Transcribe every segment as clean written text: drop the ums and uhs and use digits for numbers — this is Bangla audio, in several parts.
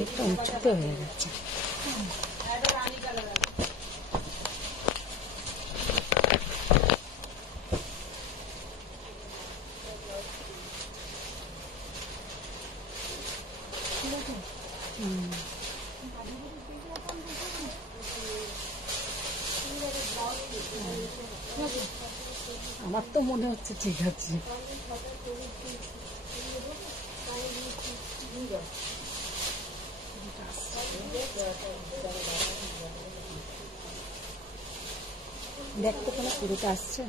অনেকটা উঁচুতে হয়ে গেছে। আমার তো মনে হচ্ছে ঠিক আছে। দেখতে কোনো পুরোটা আসছে।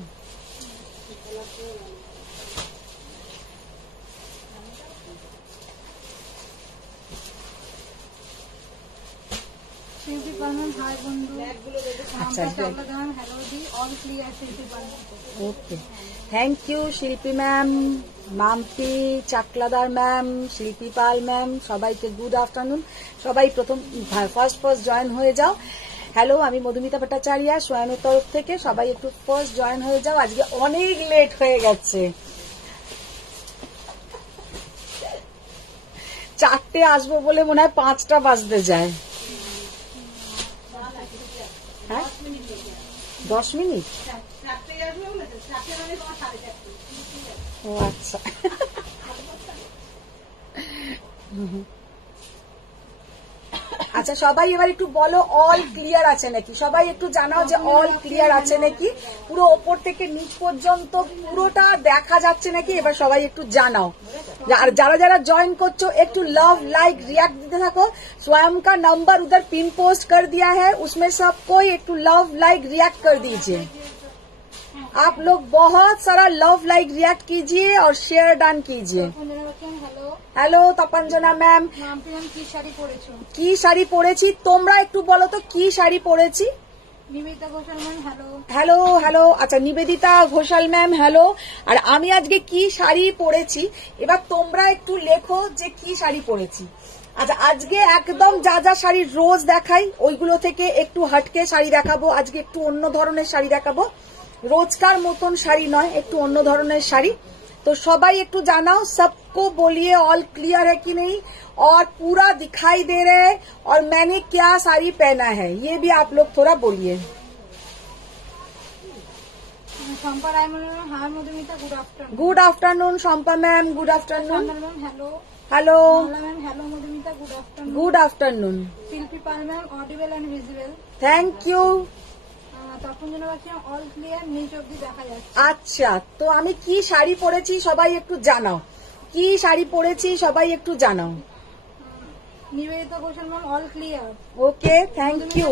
ওকে, থ্যাংক ইউ শিল্পী ম্যাম, মাম্পি, চাকলাদার ম্যাম, শিল্পী পাল ম্যাম, সবাইকে গুড আফটারনুন। সবাই ফার্স্ট জয়েন হয়ে যাও। হ্যালো, আমি মধুমিতা ভট্টাচার্য সোয়ানের তরফ থেকে। সবাই একটু ফার্স্ট জয়েন হয়ে যাও, আজকে অনেক লেট হয়ে গেছে। 4টে আসবো বলে মনে হয় 5টা বাজতে যায়। হ্যাঁ, 10 মিনিট। ও আচ্ছা। আচ্ছা, সবাই এবার একটু বলো অল ক্লিয়ার আছে নাকি। সবাই একটু জানাও যে অল ক্লিয়ার আছে নাকি, পুরো ওপর থেকে নিচ পর্যন্ত পুরোটা দেখা যাচ্ছে নাকি। এবার সবাই একটু জানাও। আর যারা যারা জয়েন করছো একটু লাভ लाइक रिएक्ट देते থাকো। स्वयं का नंबर उधर पिन पोस्ट कर दिया है, उसमें सबको একটু লাভ लाइक रिएक्ट कर दीजिए। आप लोग बहुत सारा लव लाइक रिएक्ट कीजिए और शेयर डान कीजिए। হ্যালো তপঞ্জনা ম্যাম, কি শাড়ি পরেছি তোমরা একটু বলো তো, কি শাড়ি পরেছি। Nivedita Ghoshal ma'am hello. Hello hello, আচ্ছা নিবেদিতা ঘোষাল ম্যাম হ্যালো। আর আমি আজকে কি শাড়ি পরেছি এবার তোমরা একটু লেখো যে কি শাড়ি পরেছি। আচ্ছা, আজকে একদম যা যা শাড়ি রোজ দেখাই ওইগুলো থেকে একটু হটকে শাড়ি দেখাবো। আজকে একটু অন্য ধরনের শাড়ি দেখাবো, रोजकार मतन शाड़ी नय, एकटू अन्य धरनेर शाड़ी। तो सबाई एकटू जानाओ, सबको बोलिए ऑल क्लियर है कि नहीं, और पूरा दिखाई दे रहे है, और मैंने क्या साड़ी पहना है ये भी आप लोग थोड़ा बोलिए। Good afternoon Shampa ma'am, good afternoon. Hello hello Madhumita, good afternoon. Good afternoon. Shilpi Pal ma'am Audible and visible, thank you. All clear, নিচ অবধি দেখা যাচ্ছে। আচ্ছা, তো আমি কি শাড়ি পরেছি সবাই একটু জানাও, কি শাড়ি পরেছি সবাই একটু জানাও। Nivedita Ghoshal ma'am all clear. Okay, thank you.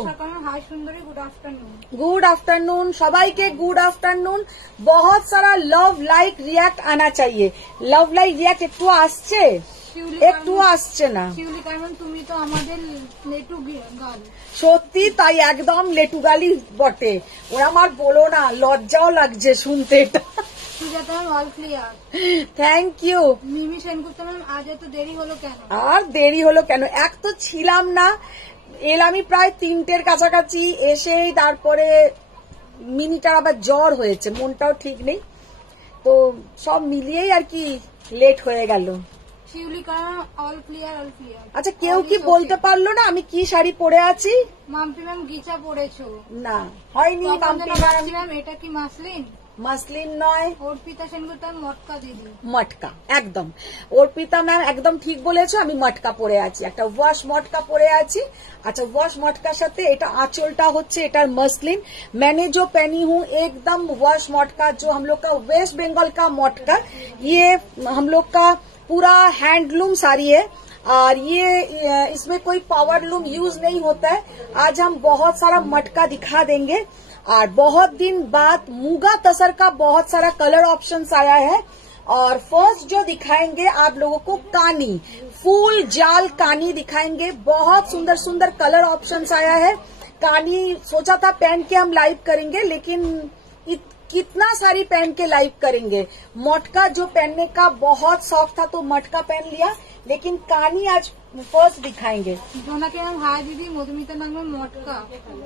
Hi सुंदरी, गुड आफ्टरनून। गुड आफ्टरनून सबाई के, गुड आफ्टरनून। बहुत सारा लव लाइक रिएक्ट आना चाहिए। लव लाइक रिएक्ट একটু আসছে, একটু আসছে না। শিউলি কারণ তুমি তো আমাদের লেটু গাল। সত্যি তাই, একদম লেটু গালি বটে। ওরা আমার বলো না, লজ্জাও লাগছে শুনতে এটা। Sujata ma'am all clear. Thank you. Mimi Sengupta ma'am আজ এত দেরি হলো কেন? আর দেরি হলো কেন, এক তো ছিলাম না, এলামই প্রায় 3টের কাছাকাছি, এসেই তারপরে মিনিটার আবার জ্বর হয়েছে, মনটাও ঠিক নেই, তো সব মিলিয়েই আর কি লেট হয়ে গেল। All clear, all clear. আচ্ছা, কেউ কি বলতে পারলো না আমি কি শাড়ি পরে আছি? মাম্পি ম্যাম গিচা পরেছো। না, হয়নি মাম্পি ম্যাম। এটা কি মাসলিন? মাসলিন নয়। অর্পিতা সেনগুপ্তা মটকা দিদি। মটকা, একদম অর্পিতা ম্যাম একদম ঠিক বলেছো, আমি মটকা পরে আছি, একটা ওয়াশ মটকা পরে আছি। अच्छा वॉश मटका साथे एटा आंचलटा होच्छे एटार मसलिन। मैंने जो पहनी हूँ एकदम वॉश मटका, जो हम लोग का वेस्ट बंगाल का मटका, ये हम लोग का पूरा हैंडलूम साड़ी है, और ये इसमें कोई पावर लूम यूज नहीं होता है। आज हम बहुत सारा मटका दिखा देंगे, और बहुत दिन बाद मुगा तसर का बहुत सारा कलर ऑप्शंस आया है। और फर्स्ट जो दिखाएंगे आप लोगों को कानी, फूल जाल कानी दिखाएंगे। बहुत सुंदर सुंदर कलर ऑप्शंस आया है। कानी सोचा था पहन के हम लाइव करेंगे, लेकिन कितना सारी पहन के लाइव करेंगे। मटका जो पहनने का बहुत शौक था तो मटका पहन लिया, लेकिन कानी आज ফার্স্ট দিখাएंगे। জোনাকে ম্যাম হাই দিদি, মধুমিতা নাম মটকা,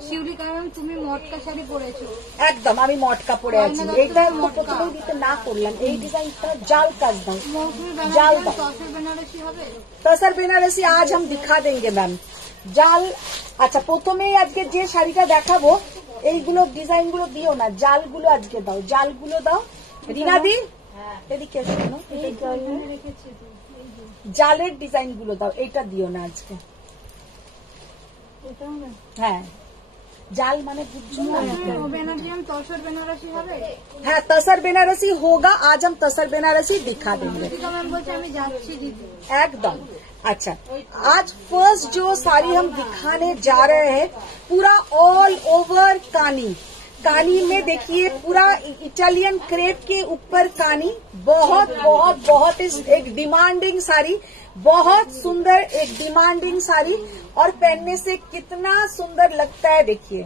শিউলিকা ম্যাম তুমি মটকা শাড়ি পরেছো। একদম আমি মটকা পরে আছি। এইটা প্রথমেই দিতে না করলাম, এই ডিজাইনটা জাল কাজ দাও, মৌসুমি জাল ব্যানার্জি দাও। তসর বেনারসি হবে। तसर बेनारसी आज हम दिखा देंगे मैम। জাল আচ্ছা প্রথমেই আজকে যে শাড়িটা দেখাবো এইগুলো ডিজাইন গুলো দিও না, জালগুলো আজকে দাও, জালগুলো দাও। রিনা দি এদিকে শোনো, রেখেছি তো, এই যে জালের ডিজাইন গুলো দাও, এইটা দিও না আজকে। এটা হবে। হ্যাঁ জাল মানে বুঝছো না? মৌসুমি ব্যানার্জি ম্যাম তসর বেনারসি হবে। হ্যাঁ तसर बेनारसी होगा, आज हम तसर बेनारसी दिखा देंगे। মধুমিতা ম্যাম বলছে আমি যাচ্ছি দিদি। एकदम। अच्छा आज फर्स्ट जो साड़ी हम दिखाने जा रहे हैं पूरा ऑल ओवर कानी, कानी में देखिए पूरा इटालियन क्रेप के ऊपर कानी, बहुत बहुत बहुत एक डिमांडिंग साड़ी, बहुत सुंदर एक डिमांडिंग साड़ी, और पहनने से कितना सुंदर लगता है देखिए।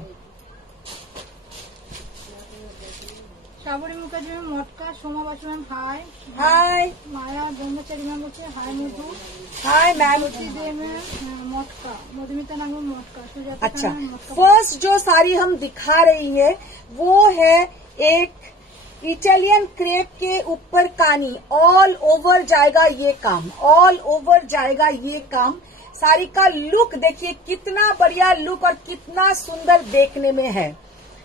Shrabani Mukherjee ma'am matka, Soma Basu ma'am hi. Hi Maya Brahmachari ma'am বলছে হাই মধু। Hi ma'am. দে ম্যাম মটকা, মধুমিতা নাম মটকা, সুজাতা अच्छा ম্যাম মটকা। फर्स्ट जो साड़ी हम दिखा रही है वो है एक इटालियन क्रेप के ऊपर कानी, ऑल ओवर जाएगा ये काम, ऑल ओवर जाएगा ये काम। साड़ी का लुक देखिए कितना बढ़िया लुक और कितना सुंदर देखने में है।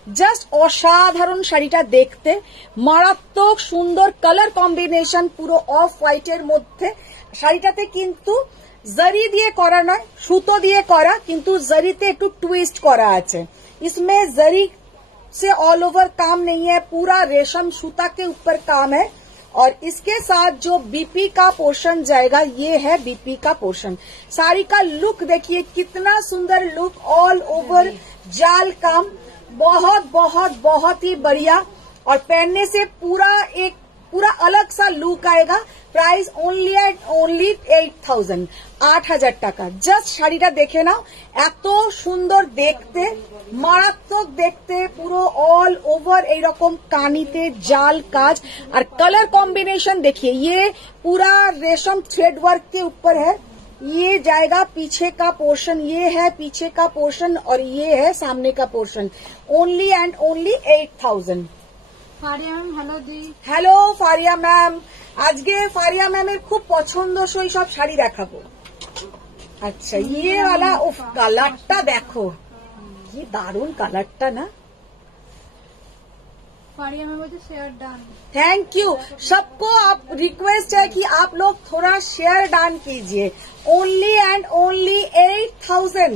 জাস্ট অসাধারণ শাড়িটা দেখতে, মারাত্মক সুন্দর কালার কম্বিনেশন, পুরো অফ হোয়াইটের মধ্যে। শাড়িটাতে কিন্তু জরি দিয়ে করা নয়, সুতো দিয়ে করা, কিন্তু জরিতে একটু টুইস্ট করা আছে। इसमें जरी से ऑल ओवर काम नहीं है, पूरा रेशम सूता के ऊपर काम है। और इसके साथ जो बीपी का पोर्शन जाएगा ये है बीपी का पोर्शन। साड़ी का लुक देखिए कितना सुंदर लुक, ऑल ओवर जाल काम, बहुत बहुत बहुत ही बढ़िया। और पहनने से पूरा अलग सा लुक आएगा। प्राइस ओनली एट ओनली 8,000, 8,000 টাকা। জাস্ট শাড়িটা দেখে নাও, এত সুন্দর দেখতে, মারাত্মক দেখতে, পুরো অল ওভার এইরকম কানিতে জাল কাজ। আর কালার कॉम्बिनेशन देखिए, ये पूरा रेशम थ्रेड वर्क के ऊपर है। ये जाएगा पीछे का पोर्शन, ये है पीछे का पोर्शन और ये है सामने का portion. Only and only 8,000। Faria ma'am hello the. Hello Faria ma'am, আজকে ফারিয়া ম্যামের খুব পছন্দসই সব শাড়ি দেখাবো। আচ্ছা ইয়ে वाला উফ কালারটা দেখো, কি দারুণ কালারটা না। ফারিয়া ম্যাম বলছে শেয়ার ডান। थैंक यू सबको। आप रिक्वेस्ट है कि आप लोग थोड़ा शेयर डान कीजिए। Only and only 8,000।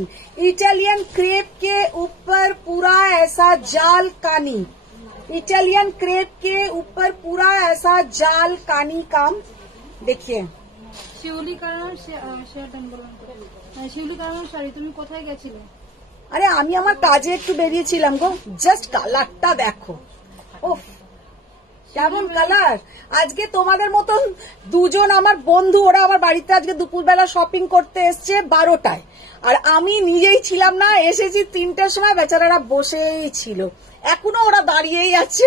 Italian crepe के ऊपर पूरा ऐसा जाल कानी, इटालियन क्रेप के ऊपर पूरा ऐसा जाल कानी काम देखिए। শিউলিকা ম্যাম শেয়ার ডান বলুন। শিউলিকা ম্যাম শাড়ি তুমি কোথায় গেছিলে? আরে আমি আমার কাজে একটু বেরিয়েছিলাম গো। জাস্ট কালারটা দেখো, ওফ কেমন কালার। আজকে তোমাদের মতন দুজন আমার বন্ধু, ওরা আমার বাড়িতে আজকে দুপুরবেলা শপিং করতে এসছে 12টায়, আর আমি নিজেই ছিলাম না, এসেছি 3টার সময়। বেচারারা বসেই ছিল, এখনো ওরা দাঁড়িয়েই আছে,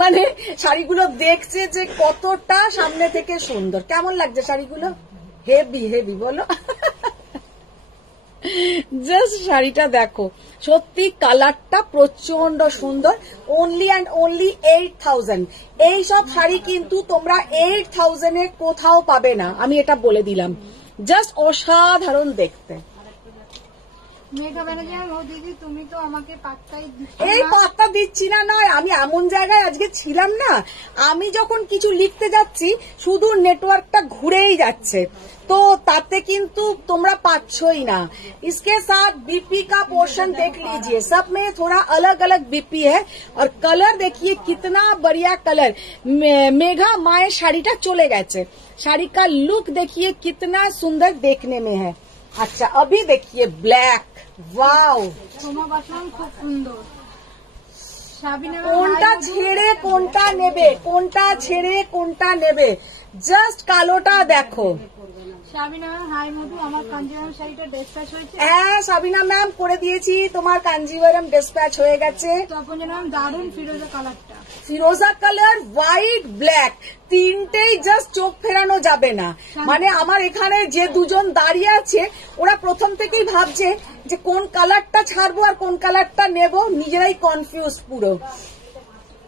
মানে শাড়িগুলো দেখছে যে কতটা সামনে থেকে সুন্দর। কেমন লাগছে শাড়িগুলো? হেভি হেভি বলো। জাস্ট শাড়িটা দেখো, সত্যি কালারটা প্রচন্ড সুন্দর। Only and only 8,000। এই সব শাড়ি কিন্তু তোমরা 8,000-এ কোথাও পাবে না, আমি এটা বলে দিলাম। জাস্ট অসাধারণ দেখতে। মেঘা ব্যানার্জি ম্যাম ও দিদি তুমি তো আমাকে পাত্তাই দিচ্ছ এই না। পাত্তা দিচ্ছি না নয়, আমি এমন জায়গায় আজকে ছিলাম না, আমি যখন কিছু লিখতে যাচ্ছি শুধু নেটওয়ার্কটা ঘুরেই যাচ্ছে, तो ताते किंतु तुमरा पाच्छोई ना। इसके साथ बीपी का पोर्शन देख लीजिए, सब में थोड़ा अलग अलग बीपी है। और कलर देखिए कितना बढ़िया कलर। मेघा माए शाड़ीटा चले गए, शाड़ी का लुक देखिए कितना सुंदर देखने में है। अच्छा अभी देखिए ब्लैक, वाओ সোমা বাসন খুব সুন্দর। সাবিনা কোনটা ছেড়ে কোনটা নেবে, কোনটা ছেড়ে কোনটা নেবে, জাস্ট কালোটা দেখো। সাবিনা ম্যাম হাই মধু, আমার কাঞ্জিভারম শাড়িটা ডিসপ্যাচ হয়েছে। হ্যাঁ সাবিনা ম্যাম করে দিয়েছি, তোমার কাঞ্জিভারম ডিসপ্যাচ হয়ে গেছে। তপন ম্যাম দারুণ ফিরোজা কালারটা। ফিরোজা কালার, হোয়াইট, ব্ল্যাক, তিনটেই জাস্ট চোখ ফেরানো যাবে না। মানে আমার এখানে যে দুজন দাঁড়িয়ে আছে ওরা প্রথম থেকেই ভাবছে যে কোন কালারটা ছাড়বো আর কোন কালারটা নেব, নিজেরাই কনফিউজ পুরো।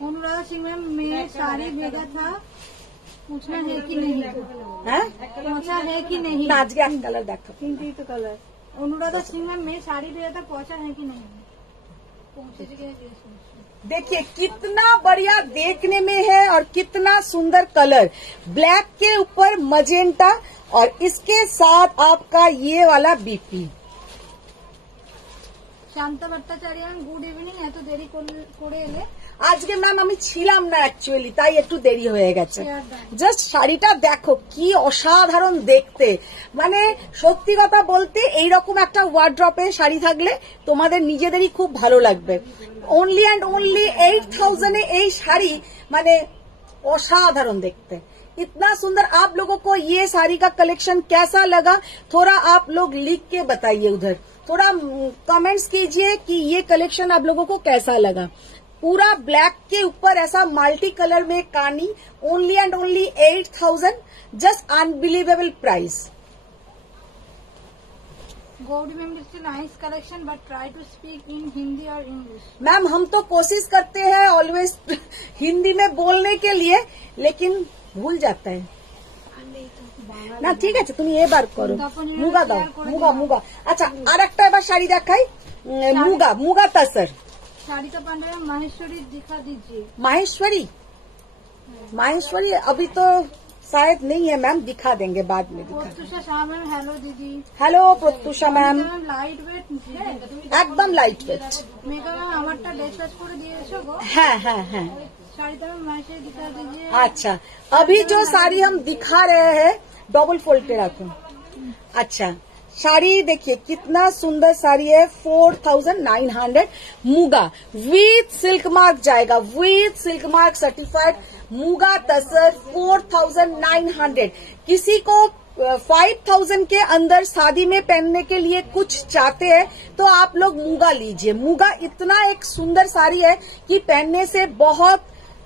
अनुराधा सिंह मैम में साड़ी भेजा था, पूछना है कि नहीं, হ্যাঁ, पहुंचा है कि नहीं? না আজকে এক কালার দেখো। तो कलर अनुराधा सिंह मैम में साड़ी भेजा था, पहुंचा है कि नहीं? पहुंचे कि नहीं? देखिए कितना बढ़िया देखने में है और कितना सुंदर कलर, ब्लैक के ऊपर मजेंटा और इसके साथ आपका ये वाला BP. Shanta Bhattacharya, good evening. এত দেরি করে এলে? আজকে ম্যাম আমি ছিলাম না অ্যাকচুয়ালি, তাই একটু দেরি হয়ে গেছে। জাস্ট শাড়িটা দেখো কি অসাধারণ দেখতে, মানে সত্যি কথা বলতে এইরকম একটা ওয়ার্ড্রপে শাড়ি থাকলে তোমাদের নিজেদেরই খুব ভালো লাগবে। ओनली एंड ओनली 8000 এই শাড়ি, মানে অসাধারণ দেখতে, इतना सुंदर। आप लोगों को ये साड़ी का कलेक्शन कैसा लगा, थोड़ा आप लोग लिख के बताइए, उधर थोड़ा कमेंट्स कीजिए कि ये कलेक्शन आप लोगों को कैसा लगा। पूरा ब्लैक के ऊपर ऐसा मल्टी कलर में Kani, only and only 8000, just unbelievable price. Gauri ma'am, nice collection but try to speak in Hindi और इंग्लिश। मैम हम तो कोशिश करते हैं ऑलवेज हिंदी में बोलने के लिए, लेकिन भूल जाता है না। ঠিক আছে তুমি এবার করো, মুগা দাও, মুগা মুগা। আচ্ছা আর একটা এবার শাড়ি দেখাই, মুগা মুগা তাসর। শাড়ি का पंद्रह माहेश्वरी दिखा दीजिए। माहेश्वरी, माहेश्वरी अभी तो शायद नहीं है मैम, दिखा देंगे बाद में। प्रत्युषा शाह मैम, हेलो दीदी। Hello Pratyusha ma'am, light weight একদম লাইট ওয়েট। মেঘা ম্যাম আমারটা ডিসকাস করে দিয়েছো গো। হ্যাঁ হ্যাঁ হ্যাঁ। শাড়িটা মাহেश्वरी दिखा दीजिए। अच्छा अभी जो साड़ी हम दिखा रहे हैं डबल फोल्ड के रखो। अच्छा साड़ी देखिए कितना सुंदर साड़ी है, 4900 मुगा विथ सिल्क मार्क जाएगा, with silk mark certified muga tussar 4900। किसी को 5000 के अंदर शादी में पहनने के लिए कुछ चाहते हैं तो आप लोग मुगा लीजिए। मुगा इतना एक सुंदर साड़ी है कि पहनने से बहुत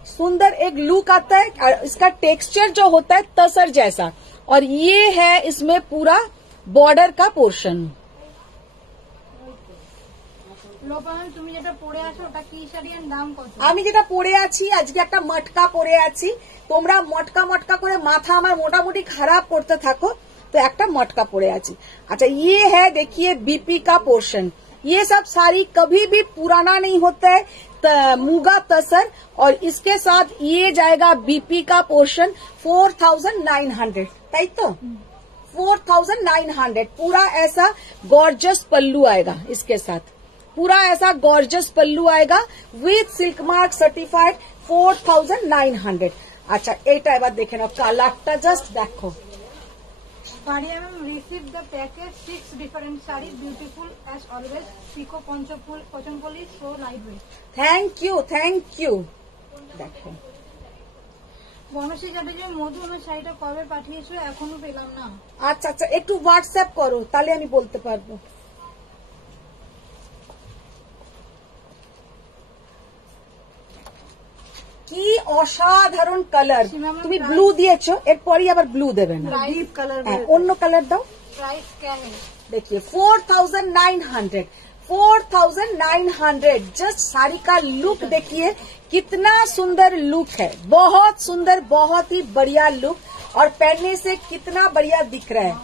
सुंदर एक लुक आता है, और इसका टेक्सचर जो होता है तसर जैसा, और ये है इसमें पूरा बॉर्डर का पोर्शन। লোপা ম্যাম তুমি যেটা পরে আছো ওটা কি শাড়ি এর দাম কত? আমি যেটা পরে আছি আজকে একটা মটকা পরে আছি, তোমরা মটকা মটকা করে মাথা আমার মোটামুটি খারাপ করতে থাকো, तो একটা মটকা পরে আছি। अच्छा ये है देखिए बीपी का पोर्शन, ये सब साड़ी कभी भी पुराना नहीं होता है, मुगा तसर, और इसके साथ ये जाएगा बीपी का पोर्शन 4900, ताई तो 4900 पूरा ऐसा गॉर्जस पल्लू आएगा, इसके साथ पूरा ऐसा गॉर्जस पल्लू आएगा विथ सिल्क मार्क सर्टिफाइड 4900। अच्छा এইটা এবার দেখে নাও, কালারটা জাস্ট দেখো। Faria ma'am, received the package 6 different sarees, beautiful as always. Pico Pochonpoli is so lightweight. Thank you thank you. দেখো বনশ্রী চ্যাটার্জি, মধু আমার শাড়িটা কবে পাঠিয়েছো, এখনো পেলাম না। আচ্ছা আচ্ছা একটু হোয়াটসঅ্যাপ করো তাহলে আমি বলতে পারবো। কি অসাধারণ কালার, তুমি ব্লু দিয়েছো, এরপরই আবার ব্লু দেবে না, ডিপ কালার অন্য কালার দাও। प्राइस क्या है? देखिए 4900 जस्ट साड़ी का लुक देखिए कितना सुंदर लुक है, बहुत सुंदर, बहुत ही बढ़िया लुक, और पहनने से कितना बढ़िया दिख रहा है।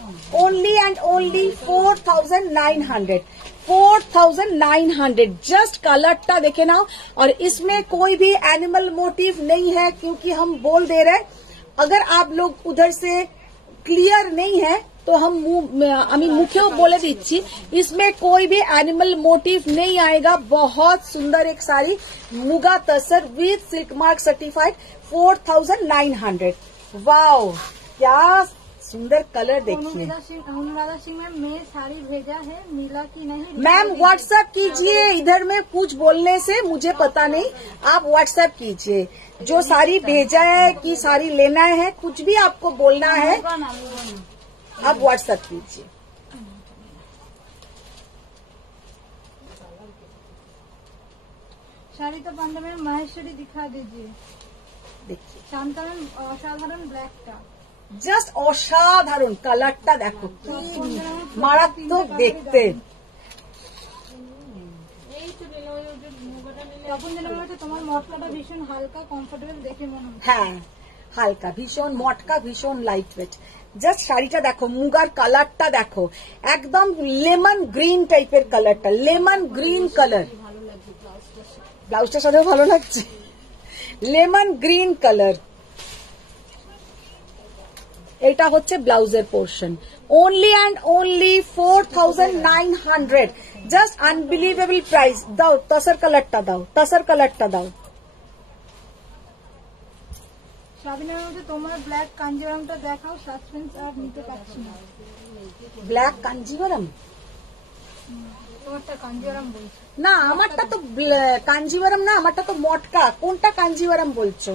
ओनली एंड ओनली 4900 जस्ट कलरटा देखे ना, और इसमें कोई भी एनिमल मोटिव नहीं है, क्योंकि हम बोल दे रहे हैं अगर आप लोग उधर से क्लियर नहीं है तो हम আমি মুখেও বলে দিচ্ছি इसमें कोई भी एनिमल मोटिव नहीं आएगा। बहुत सुंदर एक sari muga tussar with silk mark certified 4900। Wow क्या सुंदर कलर देखिए। अनुराधा सिंह मैम, मैं साड़ी भेजा है, मिला कि नहीं? मैम व्हाट्सएप कीजिए, इधर में कुछ बोलने से मुझे पता नहीं, आप व्हाट्सएप कीजिए जो साड़ी भेजा है कि साड़ी लेना है, कुछ भी आपको बोलना है आप व्हाट्सएप कीजिए। শাড়ি তো পান্ডা मैम माहेश्वरी दिखा दीजिए। देखिए शांता मैम असाधारण ब्लैकটা জাস্ট অসাধারণ, কালারটা দেখো কি মারাত্মক দেখতে। তখন যেন মনে হচ্ছে তোমার মটকাটা ভীষণ হালকা কমফোর্টেবল দেখে মনে হচ্ছে। হ্যাঁ হালকা, ভীষণ মটকা, ভীষণ লাইট ওয়েট। জাস্ট শাড়িটা দেখো, মুগার কালারটা দেখো, একদম লেমন গ্রিন টাইপের কালারটা, লেমন গ্রিন কালার। ব্লাউজটার সাথে ভালো লাগছে, লেমন গ্রিন কালার। এটা হচ্ছে ব্লাউজের portion. Only and only 4900, just unbelievable price. দাও তসর কালারটা দাও, তসর কালারটা দাও। শাবিনা মধ্যে তোমার ব্ল্যাক কাঞ্জিভারমটা দেখাও, সাসপেন্স আর নিতে পারছি না। ব্ল্যাক কাঞ্জিভারম তোমারটা কাঞ্জিভারম বলছি না, আমারটা তো কাঞ্জিভারম না, আমারটা তো মটকা। কোনটা কাঞ্জিভারম বলছো?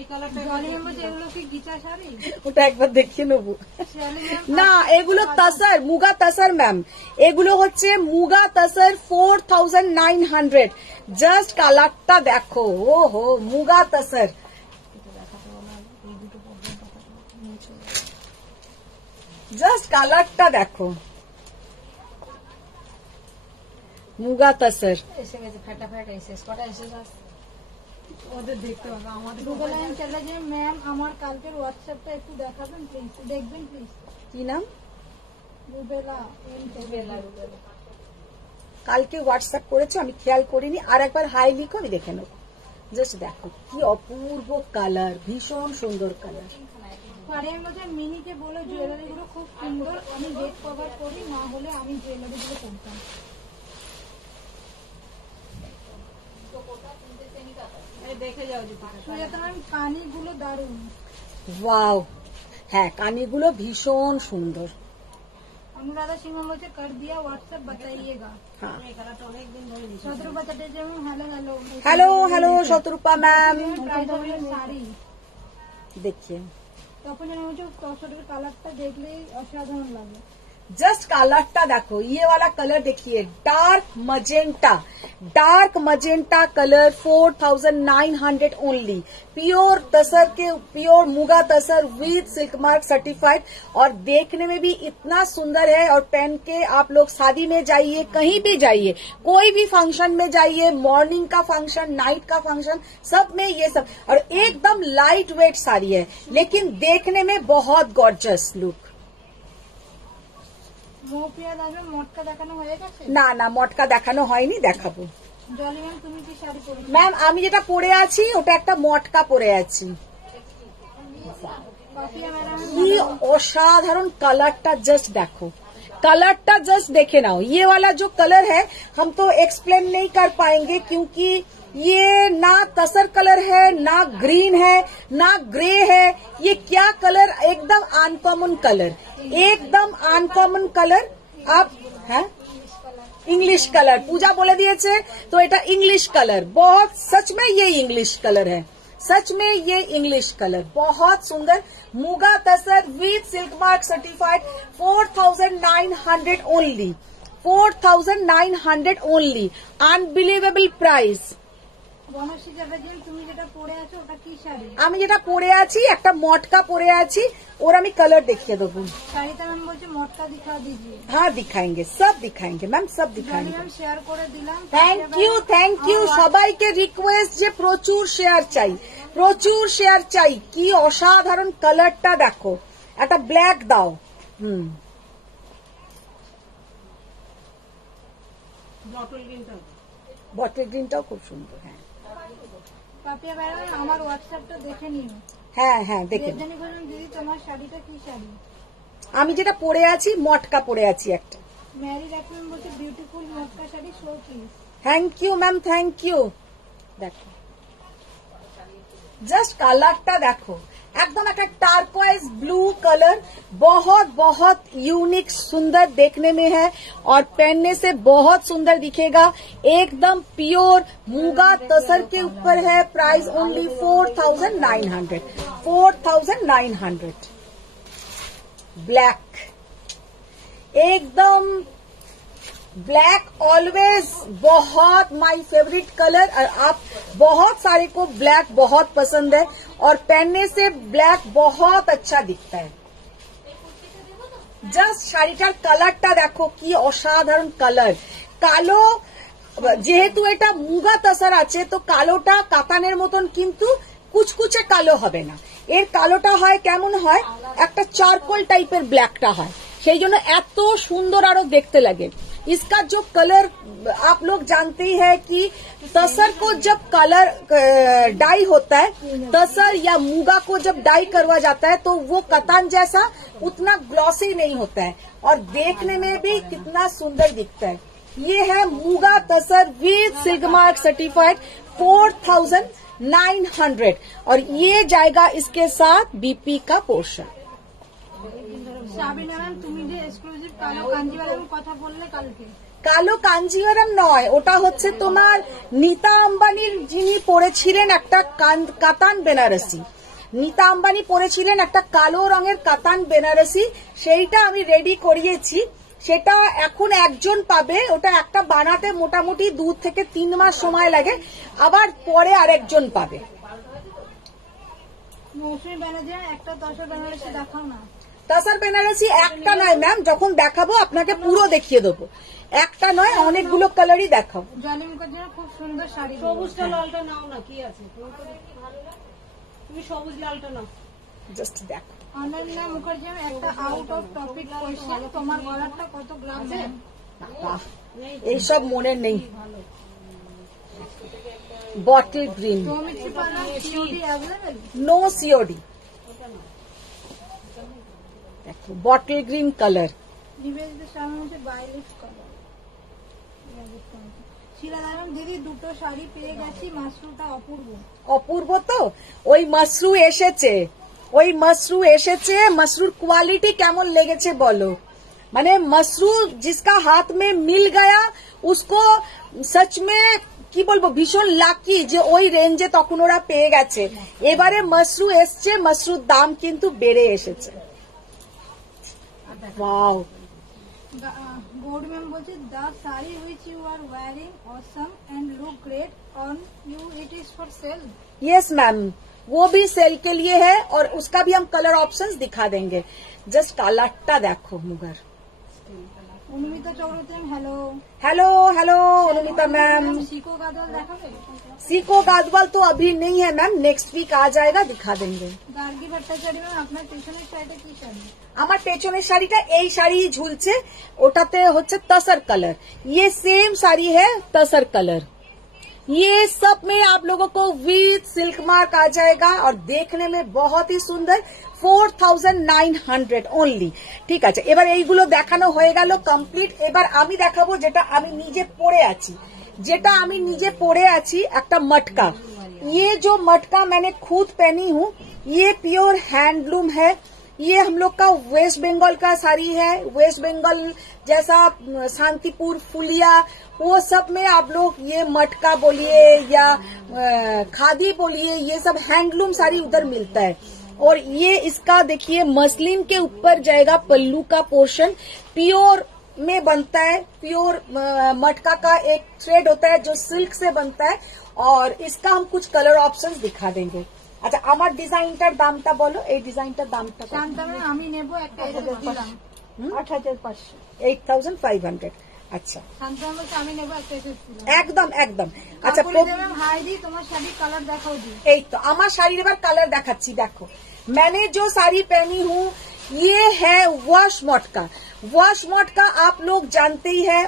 এই কালারটা জলি ম্যাম বলছে এগুলো কি গিচা শাড়ি? ওটা একবার দেখিয়ে নেবো। শালি ম্যাম না এগুলো তসর, মুগা তসর ম্যাম, এগুলো হচ্ছে মুগা তসর 4900। জাস্ট কালারটা দেখো, ও হো মুগা তসর। জাস্ট কালারটা দেখো, মুগা তসর। এসে গেছে ফটাফট এসে কটা এসে যাচ্ছে ওদের দেখতে হবে আমাদের। গুগল লাইন চলে যায় ম্যাম, আমার কালকের হোয়াটসঅ্যাপটা একটু দেখাবেন প্লিজ, দেখবেন প্লিজ। কি নাম? রুবেলা রুবেলা কালকে হোয়াটসঅ্যাপ করেছো, আমি খেয়াল করিনি। আর একবার হাই লিখো, আমি দেখে নেবো। জাস্ট দেখো কি অপূর্ব কালার, ভীষণ সুন্দর কালার। পারিয়ার মধ্যে মিনিকে বলো জুয়েলারি গুলো খুব সুন্দর, আমি গেট কভার করি, না হলে আমি জুয়েলারি গুলো করতাম। দেখে যাও সুজাতা ম্যাম, কানিগুলো দারুণ। ওয়াও, হ্যাঁ কানিগুলো ভীষণ সুন্দর। अनुराधा सिंह मुझे कर दिया व्हाट्सएप बताइएगा। हाँ। Shatrupa Chatterjee ma'am hello hello hello hello Shatrupa ma'am. Sari देखिए তখন যেন मुझे कॉस्मेटिक কালারটা দেখলেই অসাধারণ লাগে। जस्ट कालरটা देखो, ये वाला कलर देखिए, dark magenta, dark magenta colour 4900 only. Pure tussar के, pure muga tussar with silk mark certified, और देखने में भी इतना सुंदर है। और पहन के आप लोग शादी में जाइए, कहीं भी जाइए, कोई भी फंक्शन में जाइए, मॉर्निंग का फंक्शन, नाइट का फंक्शन, सब में ये सब। और एकदम लाइट वेट साड़ी है, लेकिन देखने में बहुत गॉर्जियस लुक। মৌপিয়া দাদা মটকা দেখানো হয়ে গেছে? না না মটকা দেখানো হয়নি, দেখাবো। জলি ম্যাম তুমি কি শাড়ি পরেছো? ম্যাম আমি যেটা পরে আছি ওটা একটা মটকা পরে আছি। পাপিয়া ম্যাডাম কি অসাধারণ কালারটা, জাস্ট দেখো कलरটা जस्ट देखे ना हो। ये वाला जो कलर है हम तो एक्सप्लेन नहीं कर पाएंगे, क्योंकि ये ना तसर कलर है, ना ग्रीन है, ना ग्रे है। ये क्या कलर, एकदम अनकॉमन कलर, एकदम अनकॉमन कलर। आप हैं इंग्लिश कलर, पूजा बोले दिए थे तो এটা इंग्लिश कलर, बहुत सच में ये इंग्लिश कलर है, सच में ये इंग्लिश कलर बहुत सुंदर। Muga tussar with silk mark certified 4900 only, 4900 only, unbelievable price. Banashree Chatterjee তুমি যেটা পরে আছো ওটা কি শাড়ি? আমি যেটা পরে আছি একটা মটকা পরে আছি, ওর আমি কালার দেখিয়ে দেবো। শাড়িটা ম্যাম বলছে মটকা দিখা দিজিয়ে। हाँ दिखाएंगे, सब दिखाएंगे मैम, सब জলি दिखाएंगे। ম্যাম শেয়ার করে দিলাম। থ্যাংক ইউ সবাইকে রিকোয়েস্ট যে প্রচুর শেয়ার চাই, প্রচুর শেয়ার চাই। কি অসাধারণ কালারটা দেখো, একটা ব্ল্যাক দাও। বটল গ্রিনটাও খুব সুন্দর। হ্যাঁ পাপিয়া ম্যাডাম আমার হোয়াটসঅ্যাপটা দেখে নিও। হ্যাঁ হ্যাঁ দেখে নাও। রেজনী বলুন দিদি তোমার শাড়িটা কি শাড়ি? আমি যেটা পরে আছি মটকা পরে আছি একটা। ম্যারি রাখবেন বলছে beautiful matka sari show please. Thank you ma'am, thank you. দেখো जस्ट कलरটা देखो, एकदम एक टार्कोइज ब्लू कलर, बहुत बहुत यूनिक सुंदर देखने में है और पहनने से बहुत सुंदर दिखेगा। एकदम प्योर मुगा तसर के ऊपर है। Price only 4900, 4900। ब्लैक एकदम ब्लैक ऑलवेज बहुत माय फेवरेट कलर, और आप बहुत सारे को ब्लैक बहुत पसंद है और पहनने से ब्लैक बहुत अच्छा दिखता है। জাস্ট শাড়িটার কালারটা দেখো কি অসাধারণ কালার। কালো, যেহেতু এটা মুগা তাসার আছে তো কালোটা কাতানের মতন কিন্তু কুচকুচে কালো হবে না, এর কালোটা হয় কেমন হয়, একটা চারকোল টাইপের ব্ল্যাকটা হয়, সেই জন্য এত সুন্দর আরো দেখতে লাগে। इसका जो कलर आप लोग जानते ही है कि तसर को जब कलर डाई होता है, तसर या मूगा को जब डाई करवा जाता है तो वो कतान जैसा उतना ग्लॉसी नहीं होता है और देखने में भी कितना सुंदर दिखता है। ये है मूगा तसर विद सिल्क मार्क सर्टिफाइड 4900 और ये जाएगा इसके साथ बीपी का पोर्शन। সাবিনা ম্যাম, তুমি যে এক্সক্লুসিভ কালো কাঞ্জিভারম কথা বললে কালকে, কালো কাঞ্জিভারম নয়, ওটা হচ্ছে তোমার নীতা আম্বানির, যিনি পরেছিলেন একটা কাতান বেনারসি, নীতা আম্বানি পরেছিলেন একটা কালো রঙের কাতান বেনারসি, সেইটা আমি রেডি করিয়েছি। সেটা এখন একজন পাবে, ওটা একটা বানাতে মোটামুটি 2 থেকে 3 মাস সময় লাগে, আবার পরে আরেকজন পাবে। মৌসুমী ব্যানার্জি একটা তসর বেনারসি দেখাও না। তাসার বেনারসি একটা নয় ম্যাম, যখন দেখাবো আপনাকে পুরো দেখিয়ে দেবো, একটা নয় অনেকগুলো কালারই দেখাবো। জালি মুখার্জির খুব সুন্দর শাড়ি, সবুজটা লালটা নাও না, কি আছে তুমি সবুজ লালটা নাও। জাস্ট দেখো অনন্যা মুখার্জি একটা আউট অফ টপিক কোয়েশ্চেন, তোমার গলারটা কত গ্রাম? এইসব মনে নেই। বটল গ্রিন, সৌমিত্রী পান্না সিওডি অ্যাভেলেবল? No COD. দেখো বটল গ্রিন কালার, নিবেদিত সামনে হচ্ছে ভায়োলেট কালার। শিলাদারাম দিদি দুটো শাড়ি পেয়ে গেছি, মাশরুটা অপূর্ব। অপূর্ব তো ওই মাশরু এসেছে, ওই মাশরু এসেছে, মাশরুর কোয়ালিটি কেমন লেগেছে বলো। মানে মাশরু जिसका हाथ में मिल गया उसको सच में কি বলবো, ভীষণ লাকি যে ওই রেঞ্জে তখন ওরা পেয়ে গেছে। এবারে মাশরু এসছে, মাশরুর দাম কিন্তু বেড়ে এসেছে। ওয়াও, গৌড় ম্যাম বলছে the sari which you are wearing awesome and look great on you, it is for sale. Yes ma'am, वो भी सेल के लिए है और उसका भी हम कलर ऑप्शंस दिखा देंगे। जस्ट कालाटा देखो मुगर। Anumita Chauratan hello. Hello hello Anumita ma'am. Sico Gadwal দেখাবে? सीको गादवाल तो अभी नहीं है मैम, नेक्स्ट वीक आ जाएगा, दिखा देंगे। গার্গী ভট্টাচার্য ম্যাম, আপনার পেছনের শাড়িটা কি শাড়ি? আমার পেছনের শাড়িটা এই শাড়ি ঝুলছে, ওটাতে হচ্ছে तसर कलर, ये सेम साड़ी है तसर कलर। ये सब में आप लोगों को विद सिल्क मार्क आ जाएगा और देखने में बहुत ही सुंदर 4900 ओनली। ঠিক আছে, এবার এইগুলো দেখানো হয়ে গেল কমপ্লিট। এবার আমি দেখাবো যেটা আমি নিজে পরে আছি, যেটা আমি নিজে পরে আছি একটা मटका। ये जो मटका मैंने खुद पहनी हूँ, ये प्योर हैंडलूम है। ये हम लोग का वेस्ट बंगाल का साड़ी है, वेस्ट बंगाल जैसा शांतिपुर, फुलिया, वो सब में आप लोग ये मटका बोलिए या खादी बोलिए, ये सब हैंडलूम साड़ी उधर मिलता है। और ये इसका देखिए मसलिन के ऊपर जाएगा पल्लू का पोर्शन, प्योर में बनता है। प्योर मटका का एक थ्रेड होता है जो सिल्क से बनता है और इसका हम कुछ कलर ऑप्शंस दिखा देंगे। আচ্ছা, আমার ডিজাইনটার দামটা বলো, এই ডিজাইনটার দামটা শান্তা ম্যাম আমি নেব একটা এসএস দিলাম 8500, 8500। আচ্ছা, শান্তা ম্যাম বলছে আমি নেব একটা এসএস দিলাম একদম একদম। আচ্ছা ম্যাম হাই দি, তোমার শাড়ি কালার দেখাও দি। এই তো আমার শাড়ির এবার কালার দেখাচ্ছি। দেখো मैंने जो साड़ी पहनी हूँ ये है ওয়াশ মটকা। ওয়াশ মটকা आप लोग जानते ही है,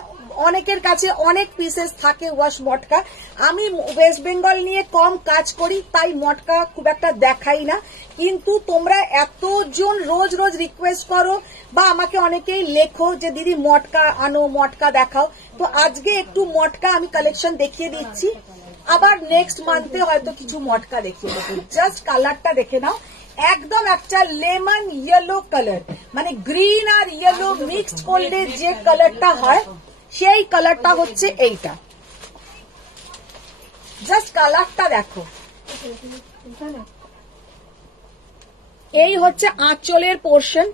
অনেকের কাছে অনেক পিসেস থাকে ওয়াশ মটকা। আমি ওয়েস্ট বেঙ্গল নিয়ে কম কাজ করি তাই মটকা খুব একটা দেখাই না, কিন্তু তোমরা এতজন রোজ রোজ রিকোয়েস্ট করো বা আমাকে অনেকেই লেখো যে দিদি মটকা আনো, মটকা দেখাও। তো আজকে একটু মটকা আমি কালেকশন দেখিয়ে দিচ্ছি, আবার নেক্সট মান্থে হয়তো কিছু মটকা দেখিয়ে দেবো। জাস্ট কালারটা দেখে নাও, একদম একটা লেমন ইয়েলো কালার, মানে গ্রিন আর ইয়েলো মিক্সড করলে যে কালারটা হয় সেই কালারটা হচ্ছে এইটা। জাস্ট কালারটা দেখো, এই হচ্ছে আঁচলের পোর্শন।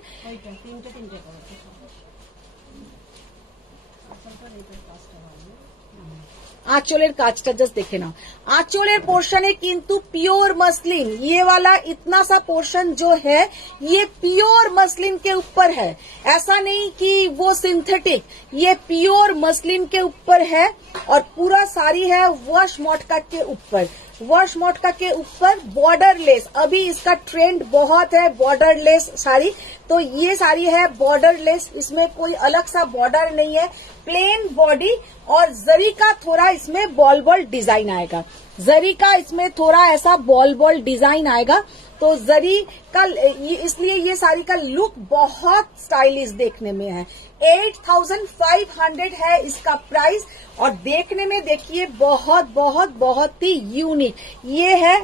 आंचलेर काजटा जस्ट देखे नाओ, आंचलेर पोर्शने किंतु प्योर मसलिन, ये वाला इतना सा पोर्शन जो है ये प्योर मसलिन के ऊपर है, ऐसा नहीं कि वो सिंथेटिक, ये प्योर मसलिन के ऊपर है और पूरा साड़ी है वॉश मटका के ऊपर, वॉश मटका के ऊपर बॉर्डर लेस, अभी इसका ट्रेंड बहुत है बॉर्डर लेस साड़ी, तो ये साड़ी है बॉर्डर लेस, इसमें कोई अलग सा बॉर्डर नहीं है, प्लेन बॉडी और जरी का थोड़ा इसमें बॉल बॉल डिजाइन आएगा, जरी का इसमें थोड़ा ऐसा बॉल बॉल डिजाइन आएगा, तो जरी का इसलिए ये साड़ी का लुक बहुत स्टाइलिश देखने में है। 8500 है इसका प्राइस और देखने में देखिए बहुत बहुत बहुत ही यूनिक, ये है